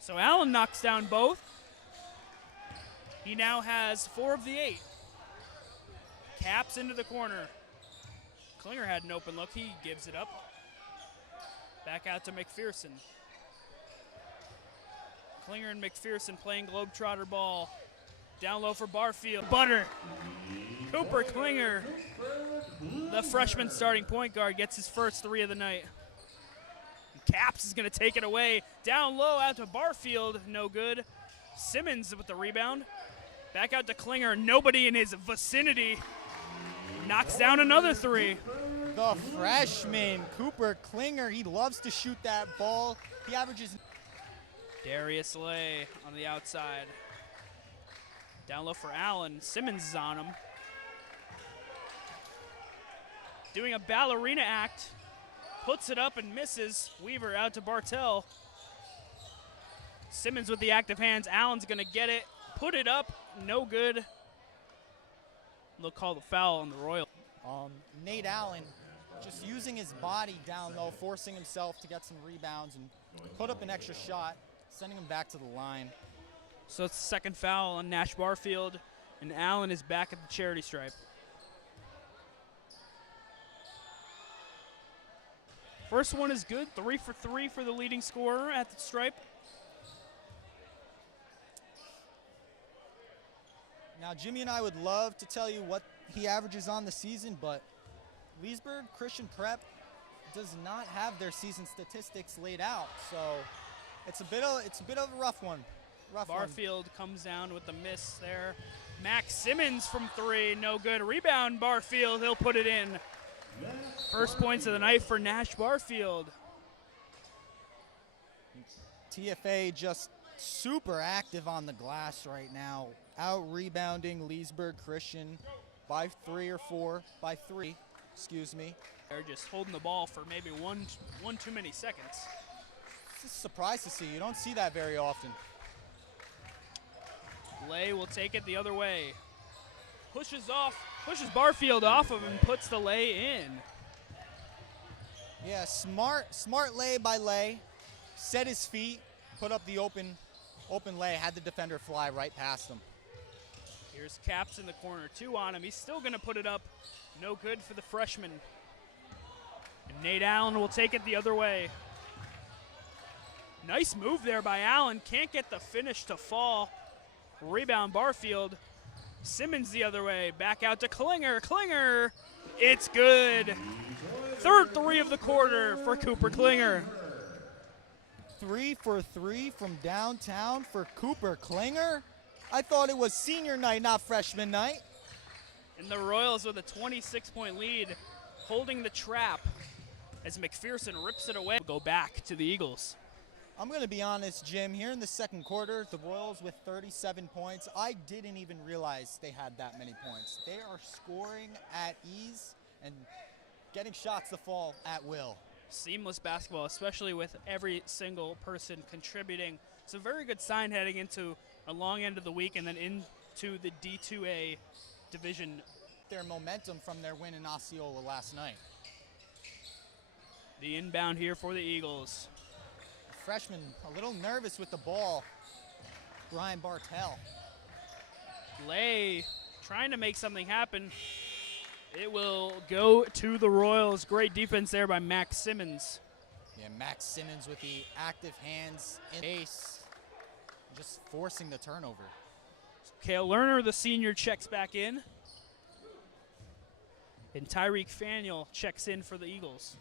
So Allen knocks down both. He now has 4 of the 8. Caps into the corner. Klinger had an open look. He gives it up. Back out to McPherson. Klinger and McPherson playing Globetrotter ball. Down low for Barfield. Butter. Cooper Klinger, the freshman starting point guard, gets his first 3 of the night. Caps is going to take it away. Down low out to Barfield. No good. Simmons with the rebound. Back out to Klinger. Nobody in his vicinity. Knocks down another 3. The freshman, Cooper Klinger, he loves to shoot that ball. He averages. Darius Lay on the outside. Down low for Allen. Simmons is on him. Doing a ballerina act. Puts it up and misses. Weaver out to Bartell. Simmons with the active hands. Allen's going to get it. Put it up. No good. They'll call the foul on the Royal. Nate Allen just using his body down low, forcing himself to get some rebounds and put up an extra shot, sending him back to the line. So it's the second foul on Nash Barfield, and Allen is back at the charity stripe. First one is good, 3 for 3 for the leading scorer at the stripe. Now, Jimmy and I would love to tell you what he averages on the season, but Leesburg Christian Prep does not have their season statistics laid out, so it's a bit of a rough one. Barfield comes down with the miss there. Max Simmons from 3, no good. Rebound Barfield, he'll put it in. First points of the night for Nash Barfield. TFA just super active on the glass right now, out rebounding Leesburg Christian by 3, excuse me. They're just holding the ball for maybe one too many seconds. It's a surprise to see. You don't see that very often. Lay will take it the other way. Pushes Barfield off of him, puts the lay in. Yeah, smart lay by Lay. Set his feet, put up the open lay, had the defender fly right past him. Here's Caps in the corner, 2 on him. He's still going to put it up. No good for the freshman. And Nate Allen will take it the other way. Nice move there by Allen. Can't get the finish to fall. Rebound Barfield. Simmons the other way. Back out to Klinger. Klinger. It's good. Third 3 of the quarter for Cooper Klinger. 3 for 3 from downtown for Cooper Klinger. I thought it was senior night, not freshman night. And the Royals with a 26-point lead, holding the trap as McPherson rips it away. Go back to the Eagles. I'm going to be honest, Jim. Here in the second quarter, the Royals with 37 points. I didn't even realize they had that many points. They are scoring at ease and getting shots to fall at will. Seamless basketball, especially with every single person contributing. It's a very good sign heading into a long end of the week and then into the D2A division. Their momentum from their win in Osceola last night. The inbound here for the Eagles. Freshman a little nervous with the ball. Brian Bartell. Lay trying to make something happen. It will go to the Royals. Great defense there by Max Simmons. Yeah, Max Simmons with the active hands in base, just forcing the turnover. Cale Lerner, the senior, checks back in. And Tyreek Faniel checks in for the Eagles.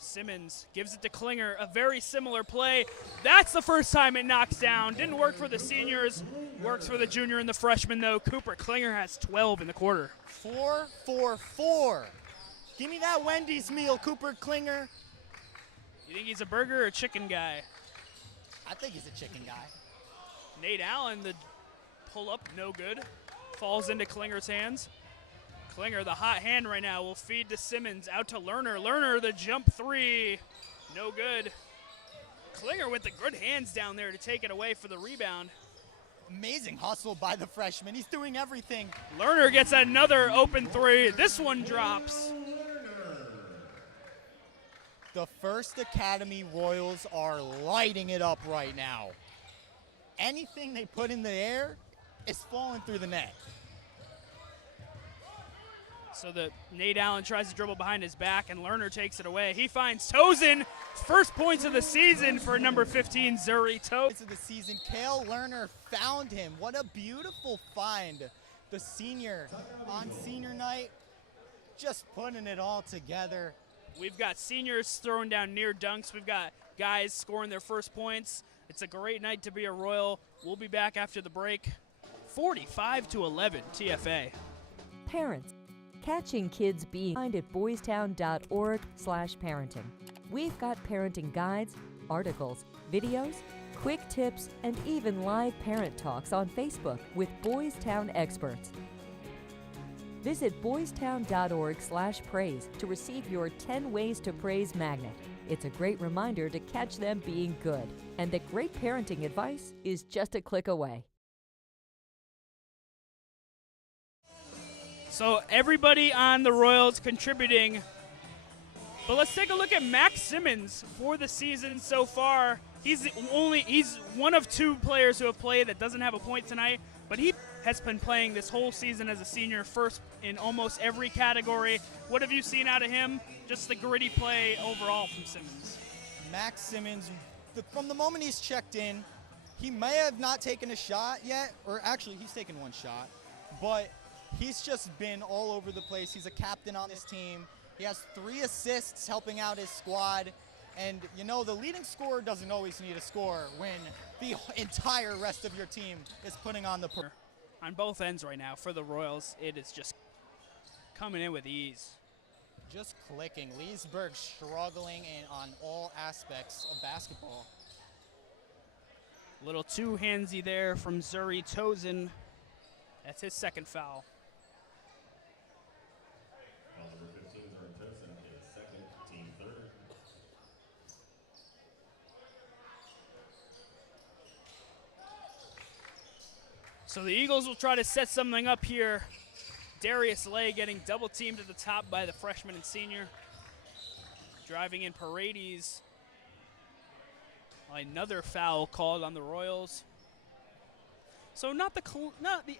Simmons gives it to Klinger, a very similar play. That's the first time it knocks down. Didn't work for the seniors, works for the junior and the freshman though. Cooper Klinger has 12 in the quarter. 4 for 4. Give me that Wendy's meal, Cooper Klinger. You think he's a burger or chicken guy? I think he's a chicken guy. Nate Allen, the pull up, no good. Falls into Klinger's hands. Klinger, the hot hand right now, will feed to Simmons, out to Lerner. Lerner, the jump 3, no good. Klinger with the good hands down there to take it away for the rebound. Amazing hustle by the freshman. He's doing everything. Lerner gets another open three. This one drops. The First Academy Royals are lighting it up right now. Anything they put in the air is falling through the net. So Nate Allen tries to dribble behind his back, and Lerner takes it away. He finds Tozen. First points of the season for number 15, Zuri Tozen. Of the season, Cale Lerner found him. What a beautiful find. The senior on senior night, just putting it all together. We've got seniors throwing down near dunks. We've got guys scoring their first points. It's a great night to be a Royal. We'll be back after the break. 45-11 TFA. Parents, catching kids being kind at boystown.org/parenting. We've got parenting guides, articles, videos, quick tips, and even live parent talks on Facebook with Boys Town experts. Visit boystown.org/praise to receive your 10 Ways to Praise magnet. It's a great reminder to catch them being good, and that great parenting advice is just a click away. So everybody on the Royals contributing. But let's take a look at Max Simmons for the season so far. He's one of two players who have played that doesn't have a point tonight, but he has been playing this whole season as a senior, first in almost every category. What have you seen out of him? Just the gritty play overall from Simmons. Max Simmons, from the moment he's checked in, he may have not taken a shot yet, or actually he's taken one shot, but he's just been all over the place. He's a captain on this team. He has 3 assists helping out his squad. And, you know, the leading scorer doesn't always need a score when the entire rest of your team is putting on the on both ends right now for the Royals. It is just coming in with ease. Just clicking. Leesburg struggling on all aspects of basketball. Little too handsy there from Zuri Tozen. That's his second foul. Number 15, Zuri Tozen, his second, team third. So the Eagles will try to set something up here. Darius Lay getting double teamed at the top by the freshman and senior. Driving in Paredes. Another foul called on the Royals. So not the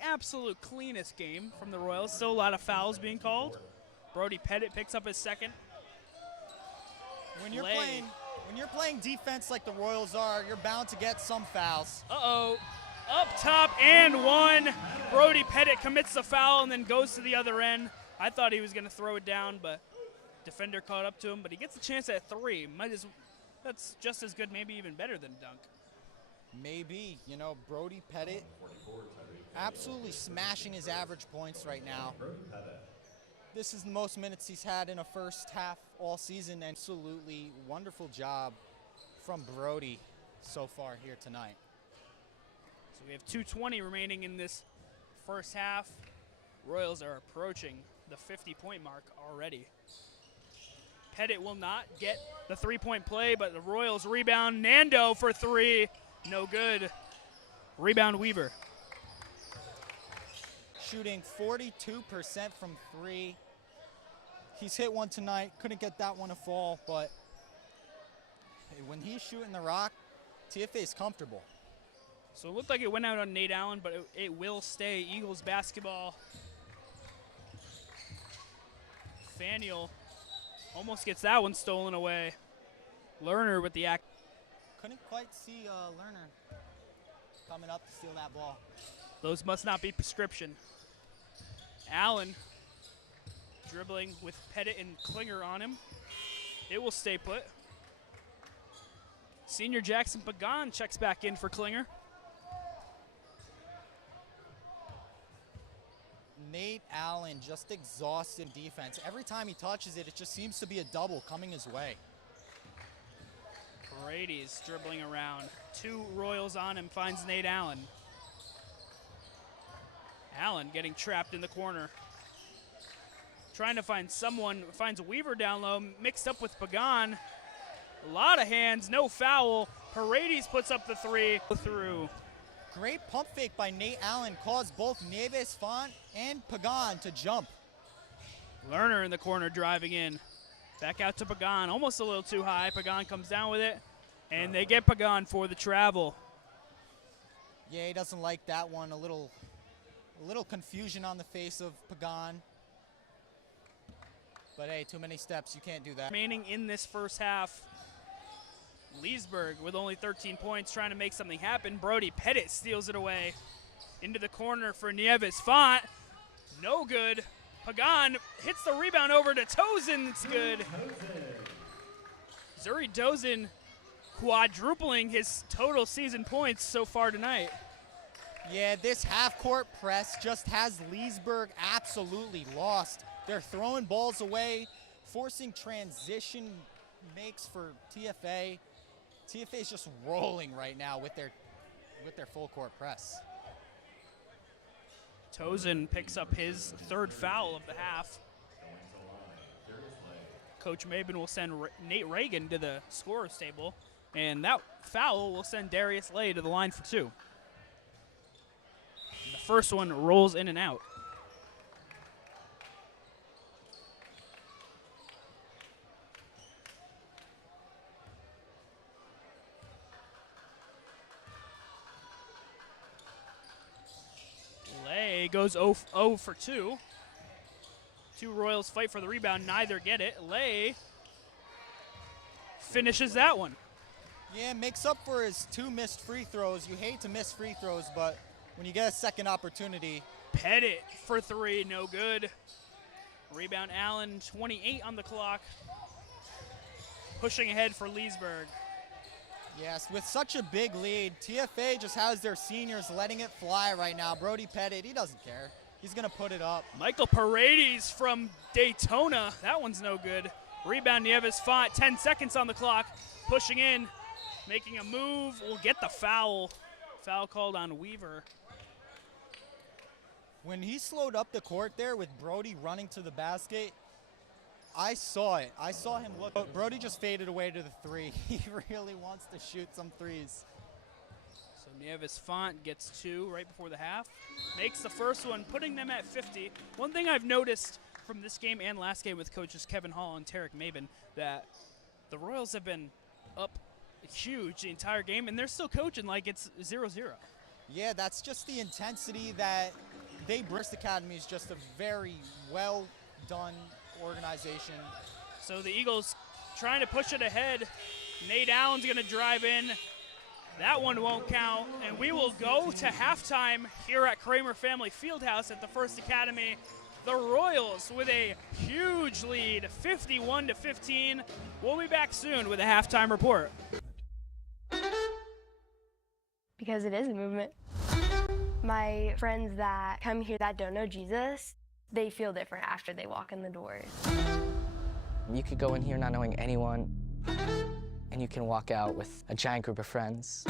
absolute cleanest game from the Royals. Still a lot of fouls being called. Brody Pettit picks up his second. When you're playing defense like the Royals are, you're bound to get some fouls. Uh-oh. Up top and one. Brody Pettit commits the foul and then goes to the other end. I thought he was going to throw it down, but defender caught up to him. But he gets a chance at 3. That's just as good, maybe even better than a dunk. Maybe. You know, Brody Pettit absolutely smashing his average points right now. This is the most minutes he's had in a first half all season. And absolutely wonderful job from Brody so far here tonight. So we have 2:20 remaining in this first half. Royals are approaching the 50-point mark already. Pettit will not get the 3-point play, but the Royals rebound. Nando for 3. No good. Rebound Weaver. Shooting 42% from 3. He's hit one tonight. Couldn't get that one to fall, but when he's shooting the rock, TFA's comfortable. So it looked like it went out on Nate Allen, but it will stay Eagles basketball. Faniel almost gets that one stolen away. Lerner with the act. Couldn't quite see Lerner coming up to steal that ball. Those must not be prescription. Allen dribbling with Pettit and Klinger on him. It will stay put. Senior Jackson Pagan checks back in for Klinger. Nate Allen just exhausted defense. Every time he touches it, it just seems to be a double coming his way. Paredes dribbling around. 2 Royals on him, finds Nate Allen. Allen getting trapped in the corner. Trying to find someone, finds Weaver down low, mixed up with Pagan. A lot of hands, no foul. Paredes puts up the 3 through. Great pump fake by Nate Allen caused both Nieves Font and Pagan to jump. Lerner in the corner driving in. Back out to Pagan, almost a little too high. Pagan comes down with it, and they get Pagan for the travel. Yeah, he doesn't like that one. A little confusion on the face of Pagan. But hey, too many steps, you can't do that. Remaining in this first half, Leesburg with only 13 points trying to make something happen. Brody Pettit steals it away into the corner for Nieves Font. No good. Pagan hits the rebound over to Tozen. It's good. Zuri Dozen quadrupling his total season points so far tonight. Yeah, this half-court press just has Leesburg absolutely lost. They're throwing balls away, forcing transition makes for TFA. TFA is just rolling right now with their full-court press. Tozen picks up his third foul of the half. Coach Mabin will send Nate Reagan to the scorer's table, and that foul will send Darius Lay to the line for two. And the first one rolls in and out. Lay goes 0 for 2. Two Royals fight for the rebound, neither get it. Lay finishes that one. Yeah, makes up for his 2 missed free throws. You hate to miss free throws, but when you get a second opportunity. Pettit for 3, no good. Rebound Allen, 28 on the clock. Pushing ahead for Leesburg. Yes, with such a big lead, TFA just has their seniors letting it fly right now. Brody Pettit, he doesn't care. He's going to put it up. Michael Paredes from Daytona. That one's no good. Rebound Nieves Font, 10 seconds on the clock. Pushing in, making a move. Will get the foul. Foul called on Weaver. When he slowed up the court there with Brody running to the basket, I saw it. I saw him look. Brody just faded away to the 3. He really wants to shoot some threes. So Nieves Font gets 2 right before the half. Makes the first one, putting them at 50. One thing I've noticed from this game and last game with coaches Kevin Hall and Tarek Mabin, that the Royals have been up huge the entire game, and they're still coaching like it's 0-0. Yeah, that's just the intensity that Brist Academy is just a very well done organization. So the Eagles trying to push it ahead. Nate Allen's going to drive in. That one won't count, and we will go to halftime here at Cramer Family Fieldhouse at the First Academy. The Royals with a huge lead, 51-15. We'll be back soon with a halftime report. Because it is a movement. My friends that come here that don't know Jesus, they feel different after they walk in the doors. You could go in here not knowing anyone, and you can walk out with a giant group of friends.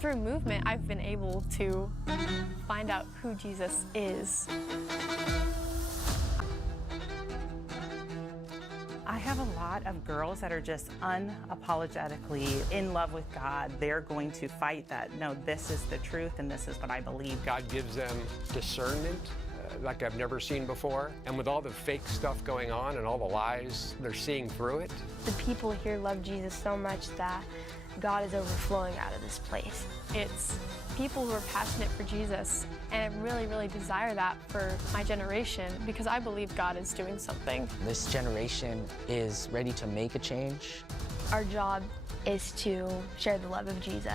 Through movement, I've been able to find out who Jesus is. I have a lot of girls that are just unapologetically in love with God. They're going to fight that, no, this is the truth and this is what I believe. God gives them discernment like I've never seen before. And with all the fake stuff going on and all the lies, they're seeing through it. The people here love Jesus so much that God is overflowing out of this place. It's people who are passionate for Jesus, and I really, really desire that for my generation because I believe God is doing something. This generation is ready to make a change. Our job is to share the love of Jesus.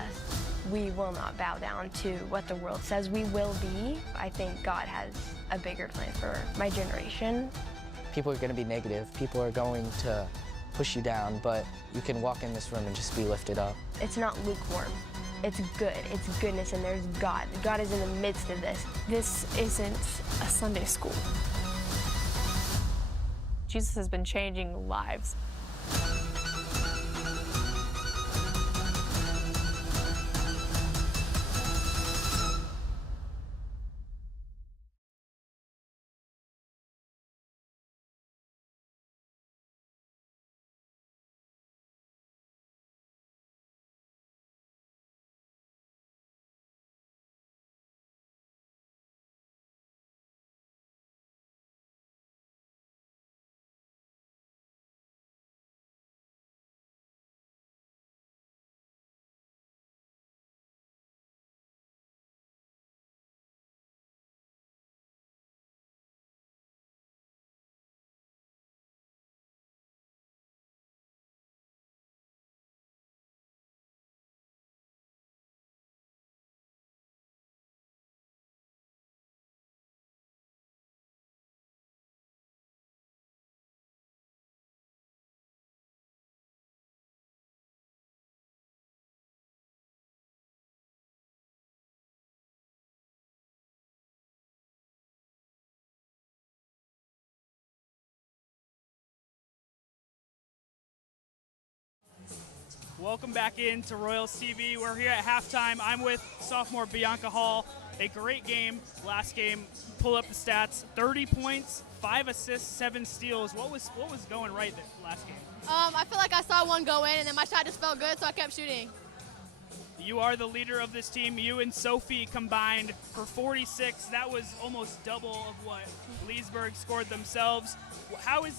We will not bow down to what the world says we will be. I think God has a bigger plan for my generation. People are going to be negative. People are going to push you down, but you can walk in this room and just be lifted up. It's not lukewarm. It's good. It's goodness, and there's God. God is in the midst of this. This isn't a Sunday school. Jesus has been changing lives. Welcome back into Royals TV. We're here at halftime. I'm with sophomore Bianca Hall. A great game. Last game, pull up the stats. 30 points, 5 assists, 7 steals. What was going right last game? I feel like I saw one go in, and then my shot just felt good, so I kept shooting. You are the leader of this team. You and Sophie combined for 46. That was almost double of what Leesburg scored themselves. How has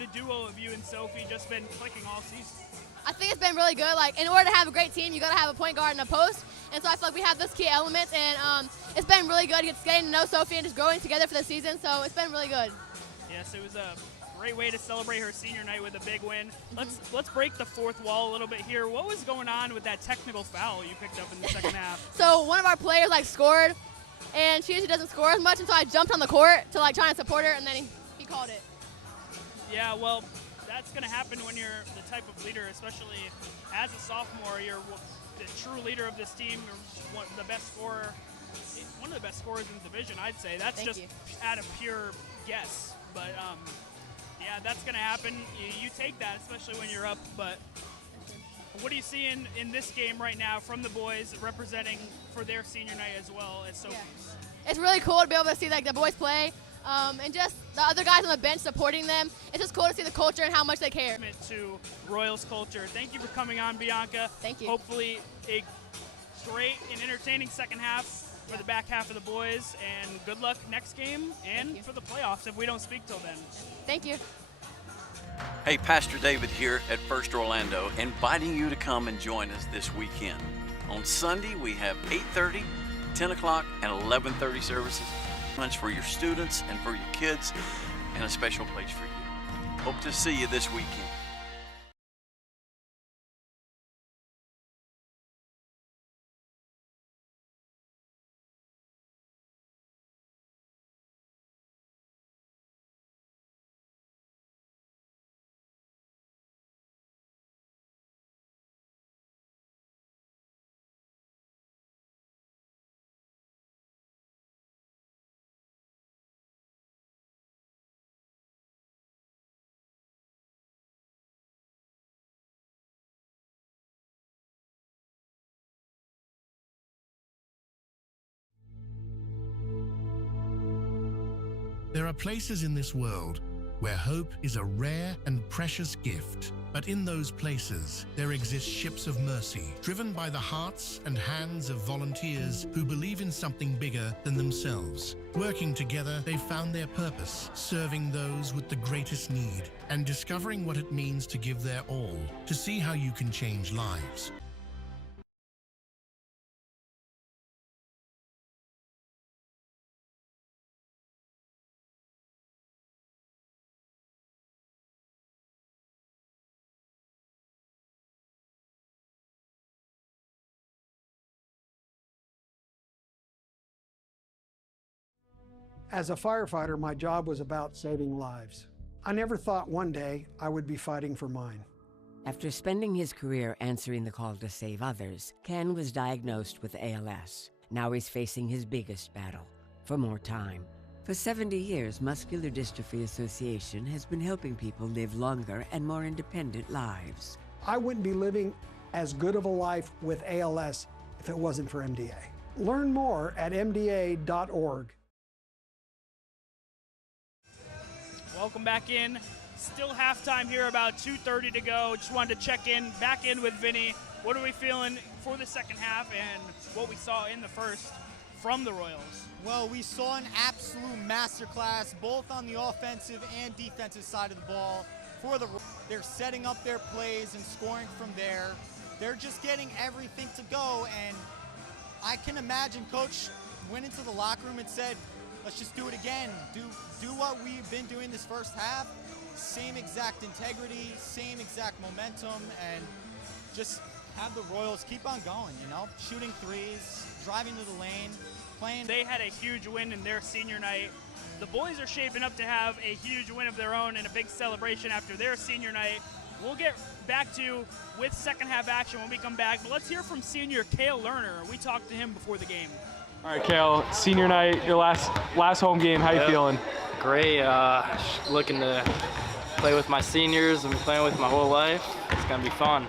the duo of you and Sophie just been clicking all season? I think it's been really good. Like, in order to have a great team, you got to have a point guard and a post. And so I feel like we have those key elements, and it's been really good. It's getting to know Sophie and just growing together for the season, so it's been really good. Yes, it was a great way to celebrate her senior night with a big win. Let's break the fourth wall a little bit here. What was going on with that technical foul you picked up in the second half? So one of our players scored, and she usually doesn't score as much, and so I jumped on the court to try and support her, and then he called it. Yeah, well, that's going to happen when you're the type of leader, especially as a sophomore. You're the true leader of this team. You're one of the best scorers in the division, I'd say. That's just out of pure guess. But, yeah, that's going to happen. You take that, especially when you're up. But what do you see in this game right now from the boys representing for their senior night as well as Sophie's? Yeah. It's really cool to be able to see the boys play. And just the other guys on the bench supporting them. It's just cool to see the culture and how much they care. To Royals culture. Thank you for coming on, Bianca. Thank you. Hopefully a great and entertaining second half for the back half of the boys, and good luck next game and for the playoffs if we don't speak till then. Thank you. Hey, Pastor David here at First Orlando, inviting you to come and join us this weekend. On Sunday, we have 8:30, 10 o'clock, and 11:30 services. Lunch for your students and for your kids, and a special place for you. Hope to see you this weekend. There are places in this world where hope is a rare and precious gift. But in those places, there exist ships of mercy, driven by the hearts and hands of volunteers who believe in something bigger than themselves. Working together, they found their purpose, serving those with the greatest need, and discovering what it means to give their all, to see how you can change lives. As a firefighter, my job was about saving lives. I never thought one day I would be fighting for mine. After spending his career answering the call to save others, Ken was diagnosed with ALS. Now he's facing his biggest battle, for more time. For 70 years, Muscular Dystrophy Association has been helping people live longer and more independent lives. I wouldn't be living as good of a life with ALS if it wasn't for MDA. Learn more at mda.org. Welcome back in. Still halftime here, about 2:30 to go. Just wanted to back in with Vinnie. What are we feeling for the second half and what we saw in the first from the Royals? Well, we saw an absolute masterclass both on the offensive and defensive side of the ball. They're setting up their plays and scoring from there. They're just getting everything to go, and I can imagine Coach went into the locker room and said, let's just do it again. Do what we've been doing this first half. Same exact integrity, same exact momentum, and just have the Royals keep on going, shooting threes, driving to the lane, playing. They had a huge win in their senior night. The boys are shaping up to have a huge win of their own and a big celebration after their senior night. We'll get back to with second half action when we come back, but let's hear from senior Cale Lerner. We talked to him before the game. All right, Cale, senior night, your last home game. How you feeling? Great. Looking to play with my seniors. I've been playing with my whole life. It's gonna be fun.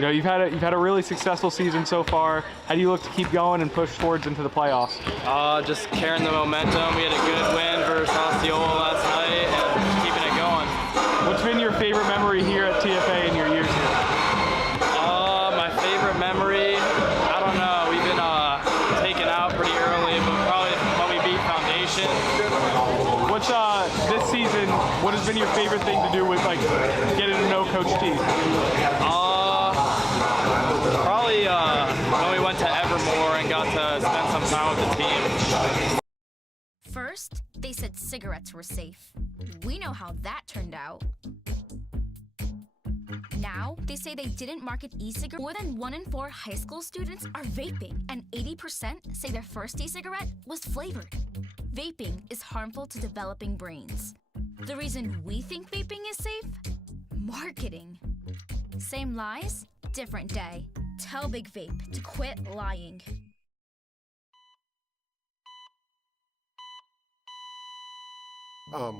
You know, you've had a really successful season so far. How do you look to keep going and push towards into the playoffs? Just carrying the momentum. We had a good win versus Osceola last night and keeping it going. What's been your favorite memory here at TFA in your years here? My favorite memory, I don't know. We've been taken out pretty early, but probably when we beat Foundation. What's this season? What has been your favorite thing to do with like getting to know Coach T? Probably when we went to Evermore and got to spend some time with the team. First, they said cigarettes were safe. We know how that turned out. Now, they say they didn't market e-cigarettes. More than 1 in 4 high school students are vaping, and 80% say their first e-cigarette was flavored. Vaping is harmful to developing brains. The reason we think vaping is safe? Marketing. Same lies, different day. Tell Big Vape to quit lying.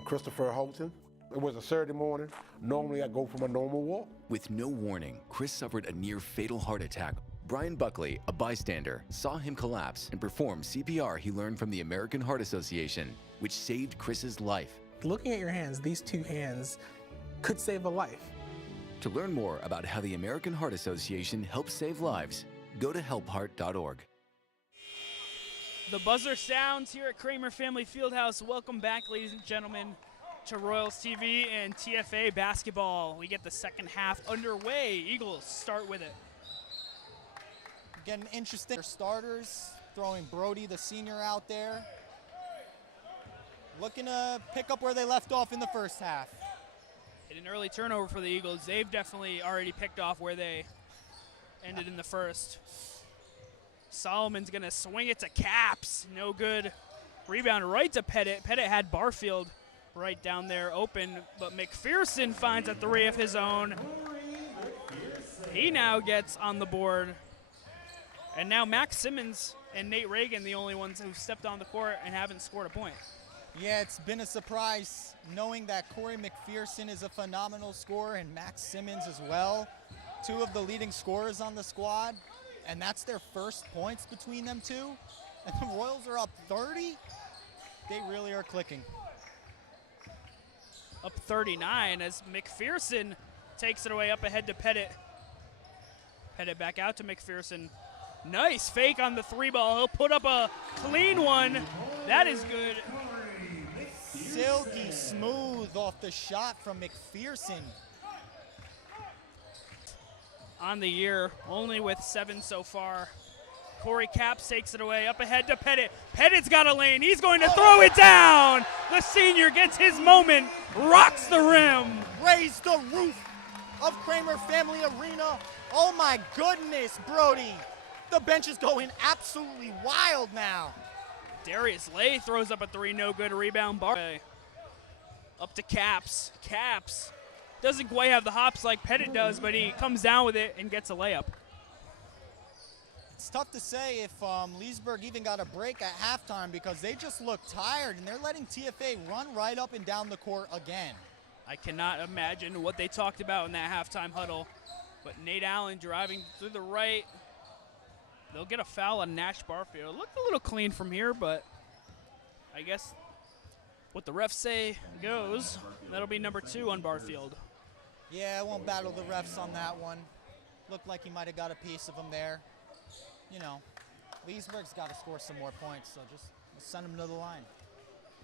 Christopher Holton. It was a Saturday morning. Normally I go for my normal walk. With no warning, Chris suffered a near-fatal heart attack. Brian Buckley, a bystander, saw him collapse and performed CPR he learned from the American Heart Association, which saved Chris's life. Looking at your hands, these two hands could save a life. To learn more about how the American Heart Association helps save lives, go to helpheart.org. The buzzer sounds here at Cramer Family Fieldhouse. Welcome back, ladies and gentlemen, to Royals TV and TFA basketball. We get the second half underway. Eagles start with it. Getting interesting starters, throwing Brody, the senior, out there. Looking to pick up where they left off in the first half. An early turnover for the Eagles. They've definitely already picked off where they ended in the first. Solomon's going to swing it to Caps. No good. Rebound right to Pettit. Pettit had Barfield right down there open, but McPherson finds a three of his own. He now gets on the board. And now Max Simmons and Nate Reagan, the only ones who stepped on the court and haven't scored a point. Yeah, it's been a surprise knowing that Corey McPherson is a phenomenal scorer and Max Simmons as well. Two of the leading scorers on the squad, and that's their first points between them two. And the Royals are up 30. They really are clicking. Up 39 as McPherson takes it away up ahead to Pettit. Pettit back out to McPherson. Nice fake on the three ball. He'll put up a clean one. That is good. Silky smooth off the shot from McPherson. On the year, only with 7 so far. Corey Caps takes it away, up ahead to Pettit. Pettit's got a lane, he's going to throw it down! The senior gets his moment, rocks the rim. Raise the roof of Cramer Family Arena. Oh my goodness, Brody. The bench is going absolutely wild now. Darius Lay throws up a three, no good, rebound. Up to Caps. Caps doesn't quite have the hops like Pettit does, but he comes down with it and gets a layup. It's tough to say if Leesburg even got a break at halftime because they just look tired and they're letting TFA run right up and down the court again. I cannot imagine what they talked about in that halftime huddle, but Nate Allen driving through the right. They'll get a foul on Nash Barfield. Looked a little clean from here, but I guess what the refs say goes. That'll be number 2 on Barfield. Yeah, I won't battle the refs on that one. Looked like he might have got a piece of them there. You know, Leesburg's got to score some more points, so just send them to the line.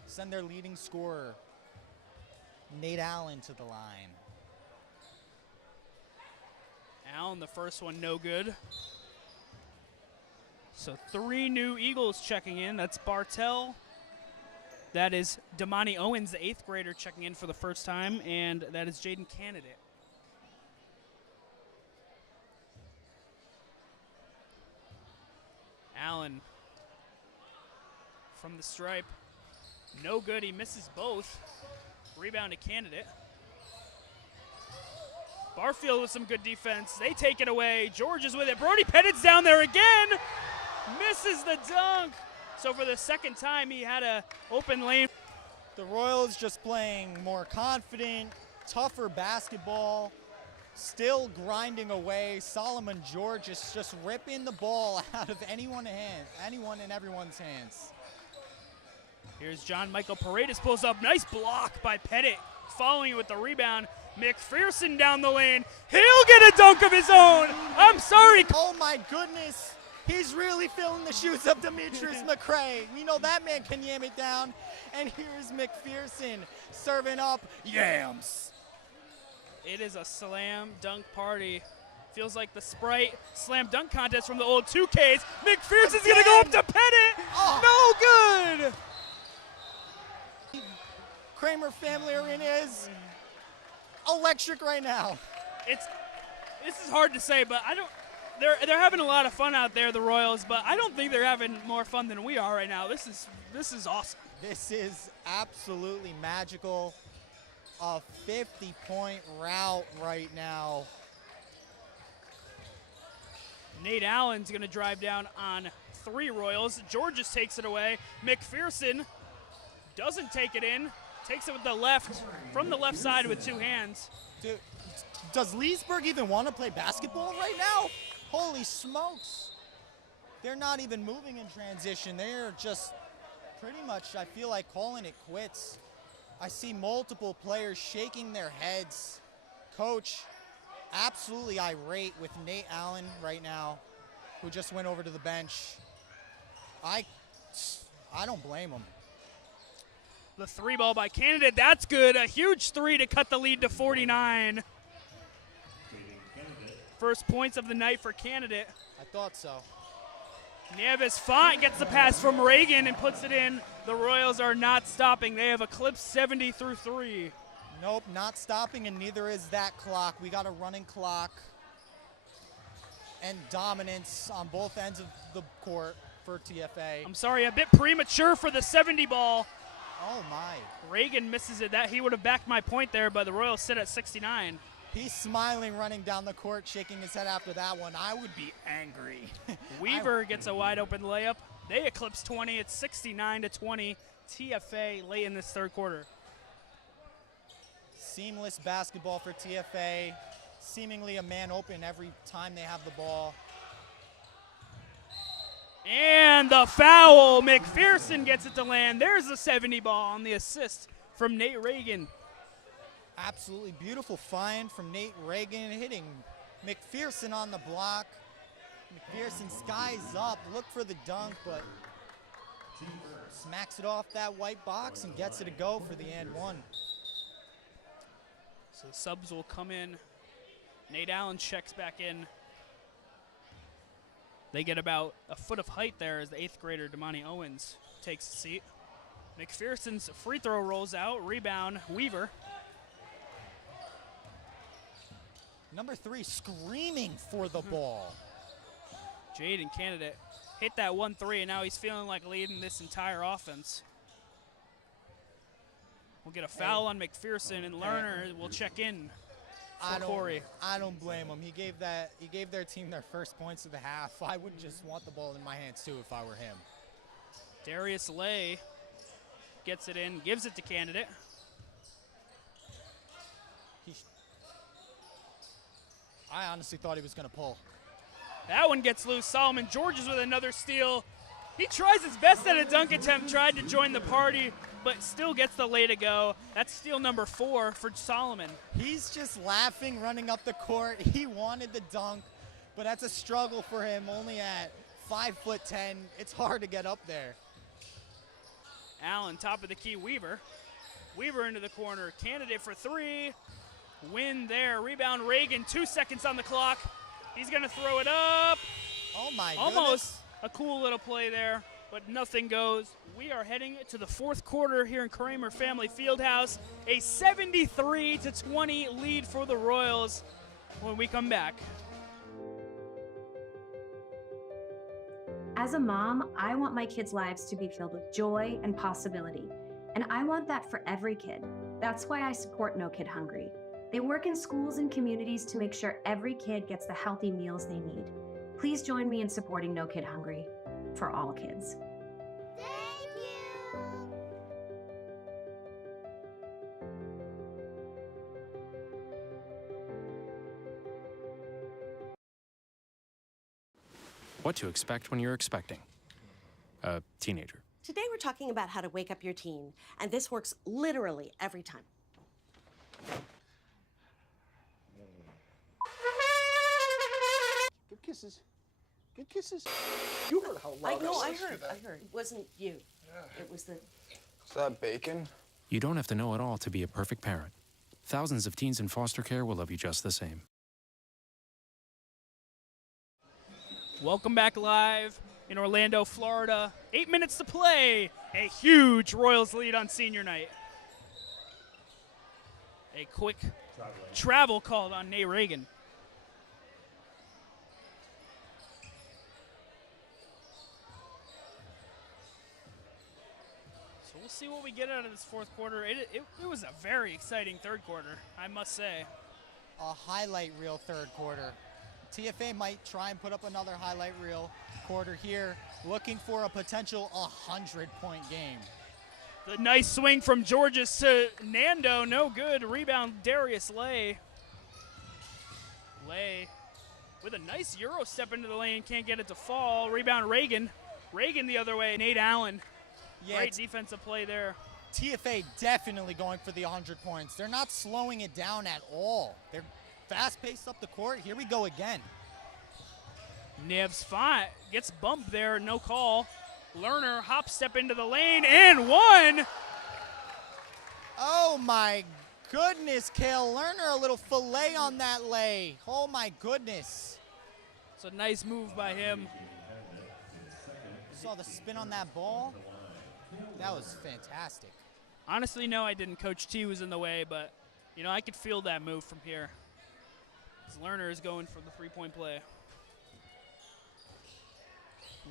Send their leading scorer, Nate Allen, to the line. Allen, the first one, no good. So 3 new Eagles checking in. That's Bartell. That is Damani Owens, the 8th grader, checking in for the first time, and that is Jaden Candidate. Allen from the stripe. No good. He misses both. Rebound to Candidate. Barfield with some good defense. They take it away. George is with it. Brody Pettit's down there again. Misses the dunk. So for the second time, he had an open lane. The Royals just playing more confident, tougher basketball. still grinding away. Solomon George is just ripping the ball out of anyone and everyone's hands. Here's John Michael Paredes pulls up. Nice block by Pettit. Following it with the rebound. McPherson down the lane. He'll get a dunk of his own. I'm sorry. Oh my goodness. He's really filling the shoes of Demetrius McCray. We know that man can yam it down. And here's McPherson serving up yams. It is a slam dunk party. Feels like the Sprite slam dunk contest from the old 2Ks. McPherson's going to go up to Pettit. Oh. No good. Cramer Family Arena is electric right now. This is hard to say, but they're having a lot of fun out there, the Royals, but I don't think they're having more fun than we are right now. This is awesome. This is absolutely magical. A 50-point rout right now. Nate Allen's going to drive down on 3 Royals. Georges takes it away. McPherson doesn't take it in. Takes it with the left, from the left side with 2 hands. Dude, does Leesburg even want to play basketball right now? Holy smokes. They're not even moving in transition. They're just pretty much, I feel like, calling it quits. I see multiple players shaking their heads. Coach absolutely irate with Nate Allen right now, who just went over to the bench. I don't blame him. The 3 ball by Candidate, that's good. A huge 3 to cut the lead to 49. First points of the night for Candidate. I thought so. Nieves Font gets the pass from Reagan and puts it in. The Royals are not stopping. They have eclipsed 70 through 3. Nope, not stopping, and neither is that clock. We got a running clock and dominance on both ends of the court for TFA. I'm sorry, a bit premature for the 70 ball. Oh my. Reagan misses it. He would have backed my point there, but the Royals sit at 69. He's smiling, running down the court, shaking his head after that one. I would be angry. Weaver gets a wide open layup. They eclipse 20. It's 69-20. TFA late in this third quarter. Seamless basketball for TFA. Seemingly a man open every time they have the ball. And the foul. McPherson gets it to land. There's the 70 ball on the assist from Nate Reagan. Absolutely beautiful find from Nate Reagan, hitting McPherson on the block. McPherson skies up, look for the dunk, but smacks it off that white box and gets it to go for the and one. So subs will come in. Nate Allen checks back in. They get about a foot of height there as the 8th grader Damani Owens takes a seat. McPherson's free throw rolls out. Rebound, Weaver. Number 3 screaming for the ball. Jaden Candidate hit that 1-3, and now he's feeling like leading this entire offense. We'll get a foul on McPherson, and Lerner will check in for Corey. I don't blame him. He gave their team their first points of the half. I would just want the ball in my hands too if I were him. Darius Lay gets it in, gives it to Candidate. I honestly thought he was going to pull. That one gets loose. Solomon Georges with another steal. He tries his best at a dunk attempt, tried to join the party, but still gets the lay to go. That's steal number 4 for Solomon. He's just laughing, running up the court. He wanted the dunk, but that's a struggle for him, only at 5'10". It's hard to get up there. Allen, top of the key, Weaver. Weaver into the corner. Candidate for 3. Win there. Rebound Reagan, 2 seconds on the clock. He's going to throw it up. Oh, my goodness. Almost a cool little play there, but nothing goes. We are heading to the fourth quarter here in Cramer Family Fieldhouse. A 73-20 lead for the Royals when we come back. As a mom, I want my kids' lives to be filled with joy and possibility. And I want that for every kid. That's why I support No Kid Hungry. They work in schools and communities to make sure every kid gets the healthy meals they need. Please join me in supporting No Kid Hungry for all kids. What to expect when you're expecting a teenager. Today we're talking about how to wake up your teen, and this works literally every time. Good kisses. Good kisses. You heard how loud I heard. It wasn't you. It was the... Is that bacon? You don't have to know it all to be a perfect parent. Thousands of teens in foster care will love you just the same. Welcome back live in Orlando, Florida. 8 minutes to play. A huge Royals lead on senior night. A quick travel called on Nate Reagan. So we'll see what we get out of this fourth quarter. It was a very exciting third quarter, I must say. A highlight reel third quarter. TFA might try and put up another highlight reel quarter here, looking for a potential 100-point game. The nice swing from Georges to Nando, no good. Rebound, Darius Lay. Lay with a nice Euro step into the lane, can't get it to fall. Rebound, Reagan. Reagan the other way, Nate Allen. Yeah, great defensive play there. TFA definitely going for the 100 points. They're not slowing it down at all. They're fast-paced up the court. Here we go again. Nev's fine, gets bumped there, no call. Lerner hop step into the lane and one. Oh my goodness, Cale Lerner, a little fillet on that lay. Oh my goodness. It's a nice move by him. Saw the spin on that ball. That was fantastic. Honestly, no, I didn't. Coach T was in the way, but you know, I could feel that move from here. Lerner is going for the three-point play.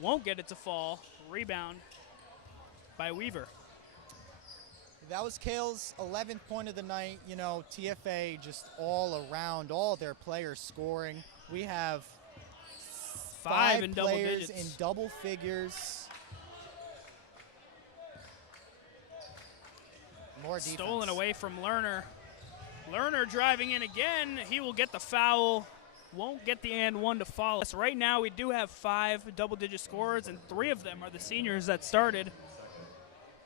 Won't get it to fall. Rebound by Weaver. That was Cale's 11th point of the night. You know, TFA just all around, all their players scoring. We have five in double players digits. in double figures. More defense. Stolen away from Lerner. Lerner driving in again. He will get the foul. Won't get the and one to follow. So right now we do have 5 double-digit scorers, and 3 of them are the seniors that started.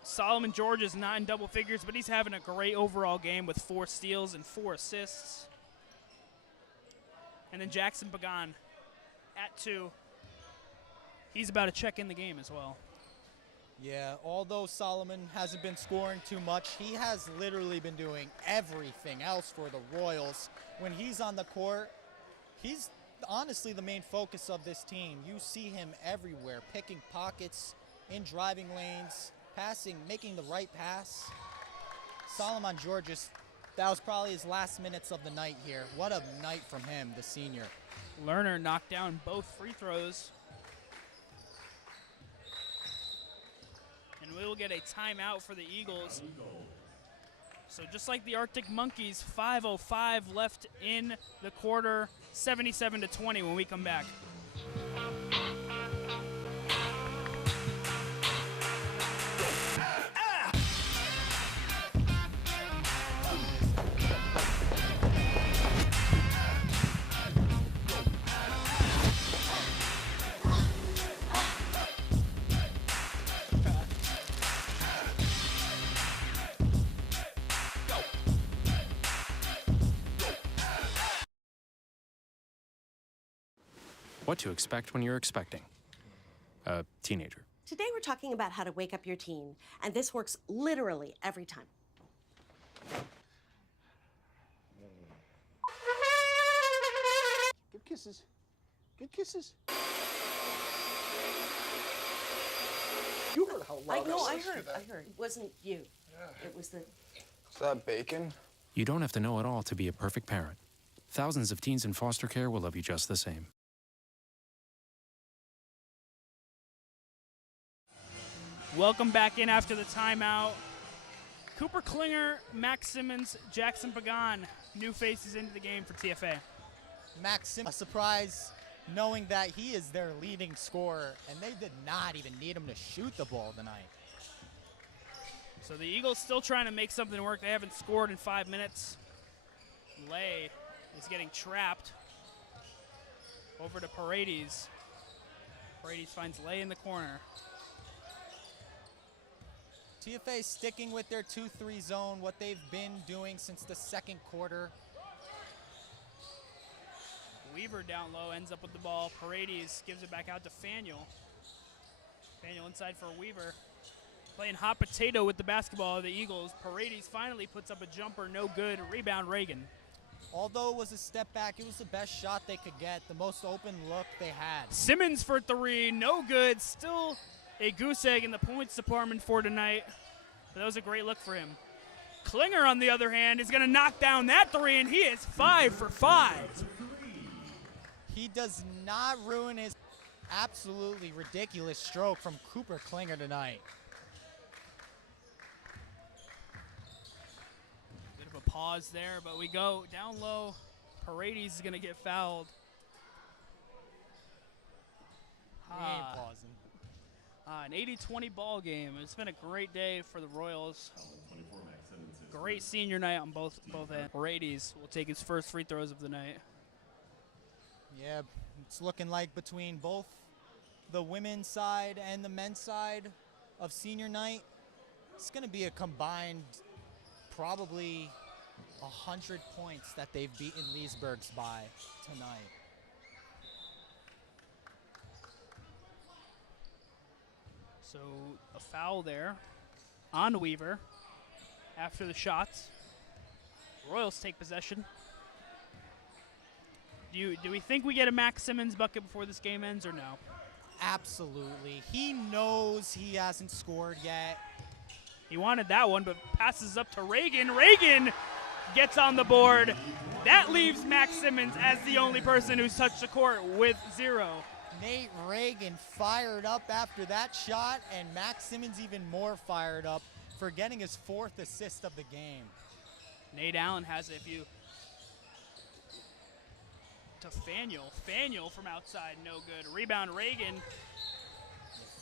Solomon George is not in double figures, but he's having a great overall game with 4 steals and 4 assists. And then Jackson Pagan at 2. He's about to check in the game as well. Yeah, although Solomon hasn't been scoring too much, he has literally been doing everything else for the Royals. When he's on the court, he's honestly the main focus of this team. You see him everywhere, picking pockets, in driving lanes, passing, making the right pass. Solomon Georges, that was probably his last minutes of the night here. What a night from him, the senior. Lerner knocked down both free throws. And we will get a timeout for the Eagles. So just like the Arctic Monkeys, 5:05 left in the quarter, 77-20 when we come back. What to expect when you're expecting a teenager. Today we're talking about how to wake up your teen, and this works literally every time. Good kisses. Good kisses. You heard how loud I heard. It wasn't you. It was the... Is that bacon? You don't have to know it all to be a perfect parent. Thousands of teens in foster care will love you just the same. Welcome back in after the timeout. Cooper Klinger, Max Simmons, Jackson Pagan, new faces into the game for TFA. Max Simmons, a surprise knowing that he is their leading scorer, and they did not even need him to shoot the ball tonight. So the Eagles still trying to make something work. They haven't scored in 5 minutes. Lay is getting trapped. Over to Paredes. Paredes finds Lay in the corner. TFA sticking with their 2-3 zone, what they've been doing since the second quarter. Weaver down low ends up with the ball. Paredes gives it back out to Faniel. Faniel inside for Weaver. Playing hot potato with the basketball, the Eagles. Paredes finally puts up a jumper, no good. Rebound, Reagan. Although it was a step back, it was the best shot they could get, the most open look they had. Simmons for three, no good. Still a goose egg in the points department for tonight. But that was a great look for him. Klinger, on the other hand, is going to knock down that three, and he is 5 for 5. He does not ruin his absolutely ridiculous stroke from Cooper Klinger tonight. Bit of a pause there, but we go down low. Paredes is going to get fouled. He ain't pausing. An 80-20 ball game. It's been a great day for the Royals. Great senior night on both ends. Paredes will take his first free throws of the night. Yeah, it's looking like between both the women's side and the men's side of senior night, it's going to be a combined probably 100 points that they've beaten Leesburg's by tonight. So a foul there on Weaver after the shots. Royals take possession. Do we think we get a Max Simmons bucket before this game ends or no? Absolutely. He knows he hasn't scored yet. He wanted that one, but passes up to Reagan. Reagan gets on the board. That leaves Max Simmons as the only person who's touched the court with 0. Nate Reagan fired up after that shot, and Max Simmons even more fired up for getting his 4th assist of the game. Nate Allen has it. To Faniel. Faniel from outside, no good. Rebound, Reagan.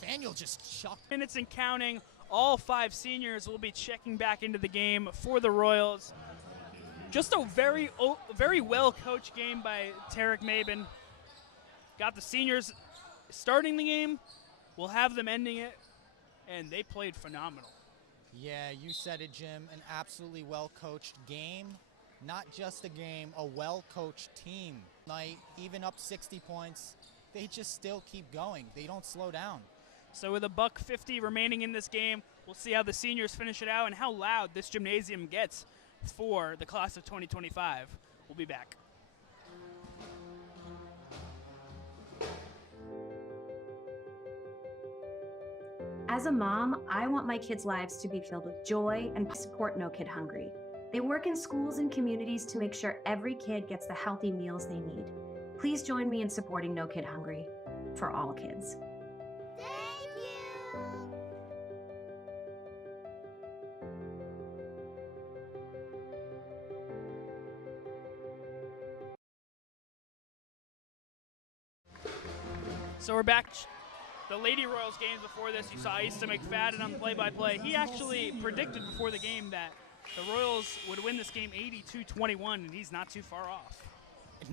Faniel just chucked. Minutes and counting. All 5 seniors will be checking back into the game for the Royals. Just a very well-coached game by Tarek Mabin. Got the seniors starting the game. We'll have them ending it, and they played phenomenal. Yeah, you said it, Jim. An absolutely well-coached game. Not just a game, a well-coached team. Night, even up 60 points, they just still keep going. They don't slow down. So with $1:50 remaining in this game, we'll see how the seniors finish it out and how loud this gymnasium gets for the class of 2025. We'll be back. As a mom, I want my kids' lives to be filled with joy and support No Kid Hungry. They work in schools and communities to make sure every kid gets the healthy meals they need. Please join me in supporting No Kid Hungry for all kids. Thank you. So we're back. The Lady Royals games before this, you saw Easton McFadin on play-by-play. He actually predicted before the game that the Royals would win this game 82-21, and he's not too far off.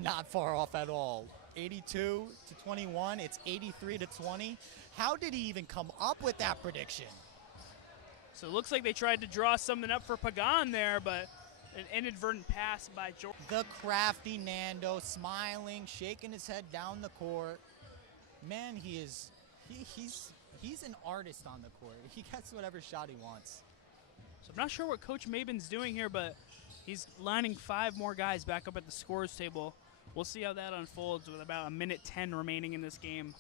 Not far off at all. 82-21, it's 83-20. How did he even come up with that prediction? So it looks like they tried to draw something up for Pagan there, but an inadvertent pass by George. The crafty Nando smiling, shaking his head down the court. Man, he's an artist on the court. He gets whatever shot he wants. So I'm not sure what Coach Mabin's doing here, but he's lining 5 more guys back up at the scorers table. We'll see how that unfolds with about 1:10 remaining in this game.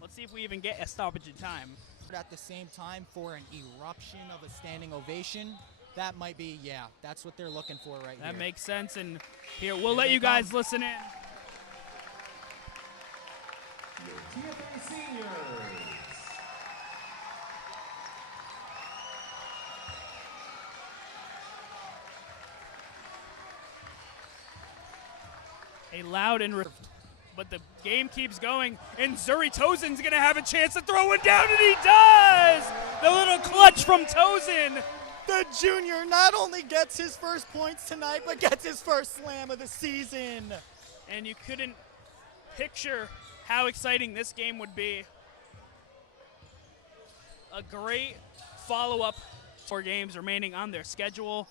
Let's see if we even get a stoppage in time. At the same time, for an eruption of a standing ovation, that might be, yeah, that's what they're looking for right here. That makes sense, and here, we'll let you guys listen in. TFA seniors. A loud and but the game keeps going, and Zuri Tozen's gonna have a chance to throw one down, and he does! The little clutch from Tozen. The junior not only gets his first points tonight, but gets his first slam of the season. And you couldn't picture how exciting this game would be a great follow-up. 4 games remaining on their schedule.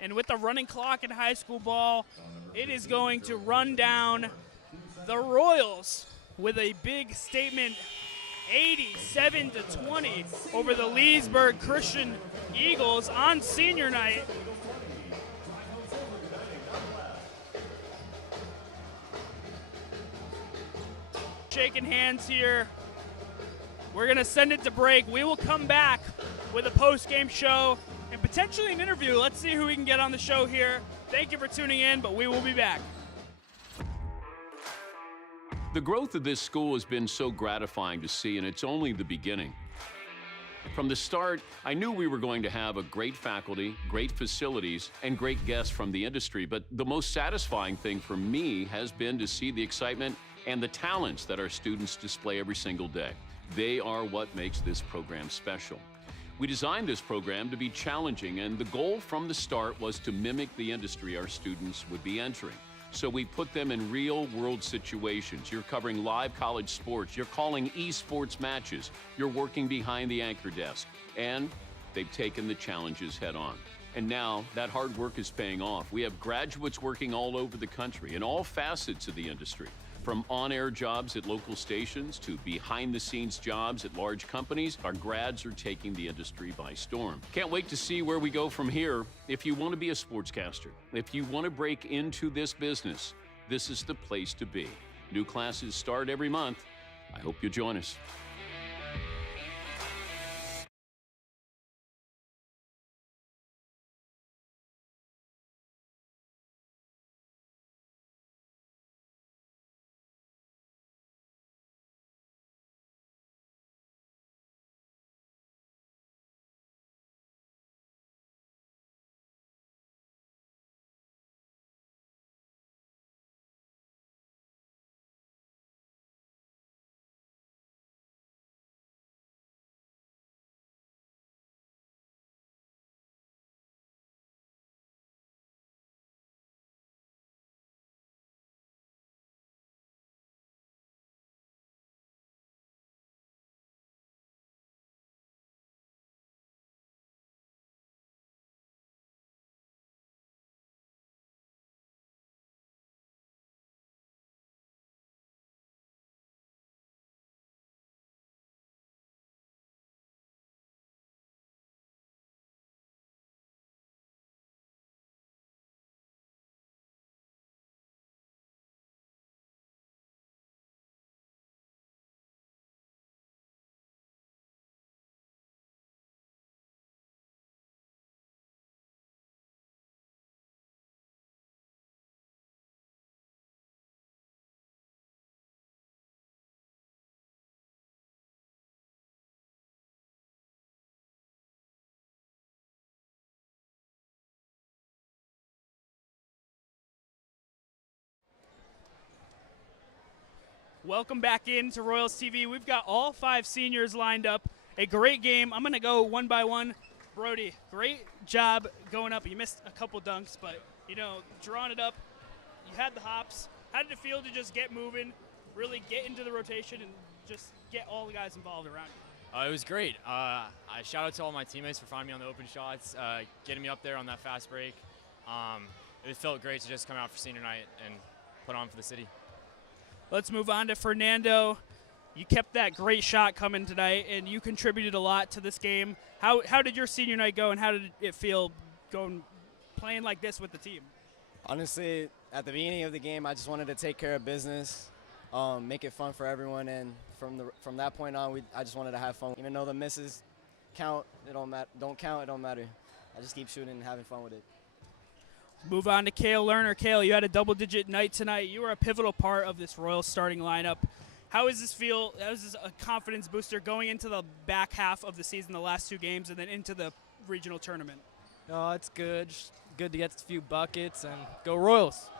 And with the running clock in high school ball, it is going to run down the Royals with a big statement, 87-20 over the Leesburg Christian Eagles on senior night. Shaking hands here. We're going to send it to break. We will come back with a post-game show and potentially an interview. Let's see who we can get on the show here. Thank you for tuning in, but we will be back. The growth of this school has been so gratifying to see, and it's only the beginning. From the start, I knew we were going to have a great faculty, great facilities, and great guests from the industry, but the most satisfying thing for me has been to see the excitement and the talents that our students display every single day. They are what makes this program special. We designed this program to be challenging, and the goal from the start was to mimic the industry our students would be entering. So we put them in real-world situations. You're covering live college sports. You're calling esports matches. You're working behind the anchor desk. And they've taken the challenges head on. And now that hard work is paying off. We have graduates working all over the country in all facets of the industry. From on-air jobs at local stations to behind-the-scenes jobs at large companies, our grads are taking the industry by storm. Can't wait to see where we go from here. If you want to be a sportscaster, if you want to break into this business, this is the place to be. New classes start every month. I hope you'll join us. Welcome back into Royals TV. We've got all 5 seniors lined up. A great game. I'm going to go one by one. Brody, great job going up. You missed a couple dunks, but, you know, drawing it up, you had the hops. How did it feel to just get moving, really get into the rotation, and just get all the guys involved around you? It was great. I shout out to all my teammates for finding me on the open shots, getting me up there on that fast break. It felt great to just come out for senior night and put on for the city. Let's move on to Fernando. You kept that great shot coming tonight, and you contributed a lot to this game. How did your senior night go, and how did it feel playing like this with the team? Honestly, at the beginning of the game, I just wanted to take care of business, make it fun for everyone, and from that point on, I just wanted to have fun. Even though the misses count, it don't matter. I just keep shooting and having fun with it. Move on to Cale Lerner. Cale, you had a double-digit night tonight. You were a pivotal part of this Royals starting lineup. How does this feel? How is this a confidence booster going into the back half of the season, the last 2 games, and then into the regional tournament? Oh, it's good. Just good to get a few buckets and go Royals.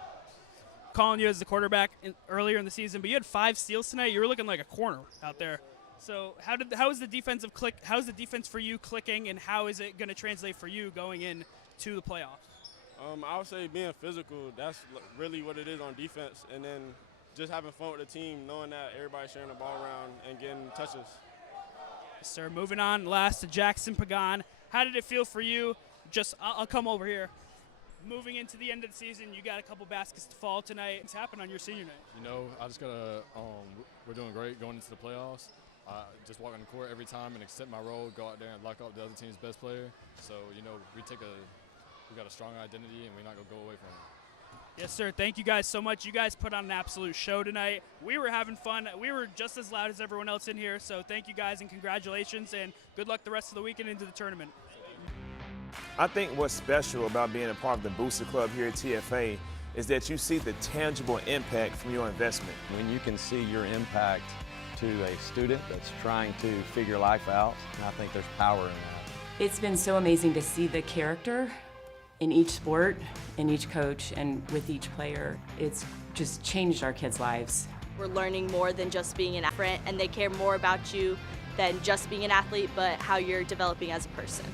Calling you as the quarterback earlier in the season, but you had 5 steals tonight. You were looking like a corner out there. So how is the defensive click? How is the defense for you clicking, and how is it going to translate for you going into the playoffs? I would say being physical, that's really what it is on defense, and then just having fun with the team, knowing that everybody's sharing the ball around and getting touches. Sir, moving on last to Jackson Pagan. How did it feel for you? I'll come over here. Moving into the end of the season, you got a couple baskets to fall tonight. What's happened on your senior night? You know, I just gotta, we're doing great going into the playoffs. Just walk on the court every time and accept my role, go out there and lock up the other team's best player. So, you know, we got a strong identity and we're not gonna go away from it. Yes, sir. Thank you guys so much. You guys put on an absolute show tonight. We were having fun. We were just as loud as everyone else in here. So thank you guys and congratulations and good luck the rest of the weekend into the tournament. I think what's special about being a part of the Booster Club here at TFA is that you see the tangible impact from your investment. When you can see your impact to a student that's trying to figure life out, I think there's power in that. It's been so amazing to see the character in each sport, in each coach, and with each player. It's just changed our kids' lives. We're learning more than just being an athlete, and they care more about you than just being an athlete, but how you're developing as a person.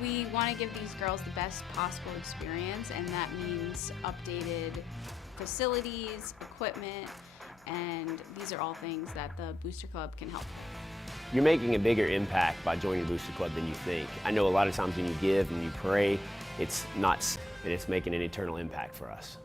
We want to give these girls the best possible experience, and that means updated facilities, equipment, and these are all things that the Booster Club can help with. You're making a bigger impact by joining the Booster Club than you think. I know a lot of times when you give and you pray, it's nuts, and it's making an eternal impact for us.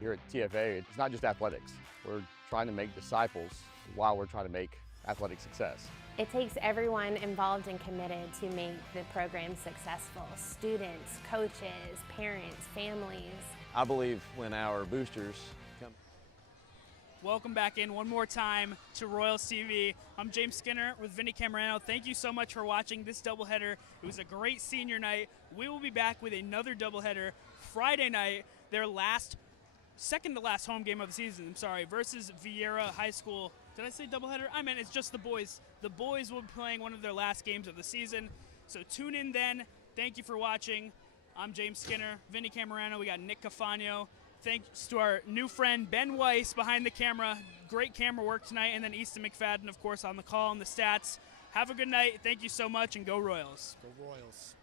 Here at TFA, it's not just athletics. We're trying to make disciples while we're trying to make athletic success. It takes everyone involved and committed to make the program successful. Students, coaches, parents, families. I believe when our boosters come. Welcome back in one more time to Royals TV. I'm James Skinner with Vinnie Cammarano. Thank you so much for watching this doubleheader. It was a great senior night. We will be back with another doubleheader Friday night, their second to last home game of the season, versus Vieira High School. Did I say doubleheader? I meant it's just the boys. The boys will be playing one of their last games of the season. So tune in then. Thank you for watching. I'm James Skinner, Vinnie Cammarano. We got Nick Cafagno. Thanks to our new friend, Ben Weiss, behind the camera. Great camera work tonight. And then Easton McFadin, of course, on the call and the stats. Have a good night. Thank you so much, and go Royals. Go Royals.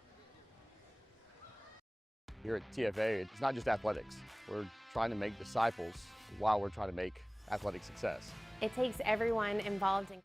Here at TFA, it's not just athletics. We're trying to make disciples while we're trying to make athletic success. It takes everyone involved in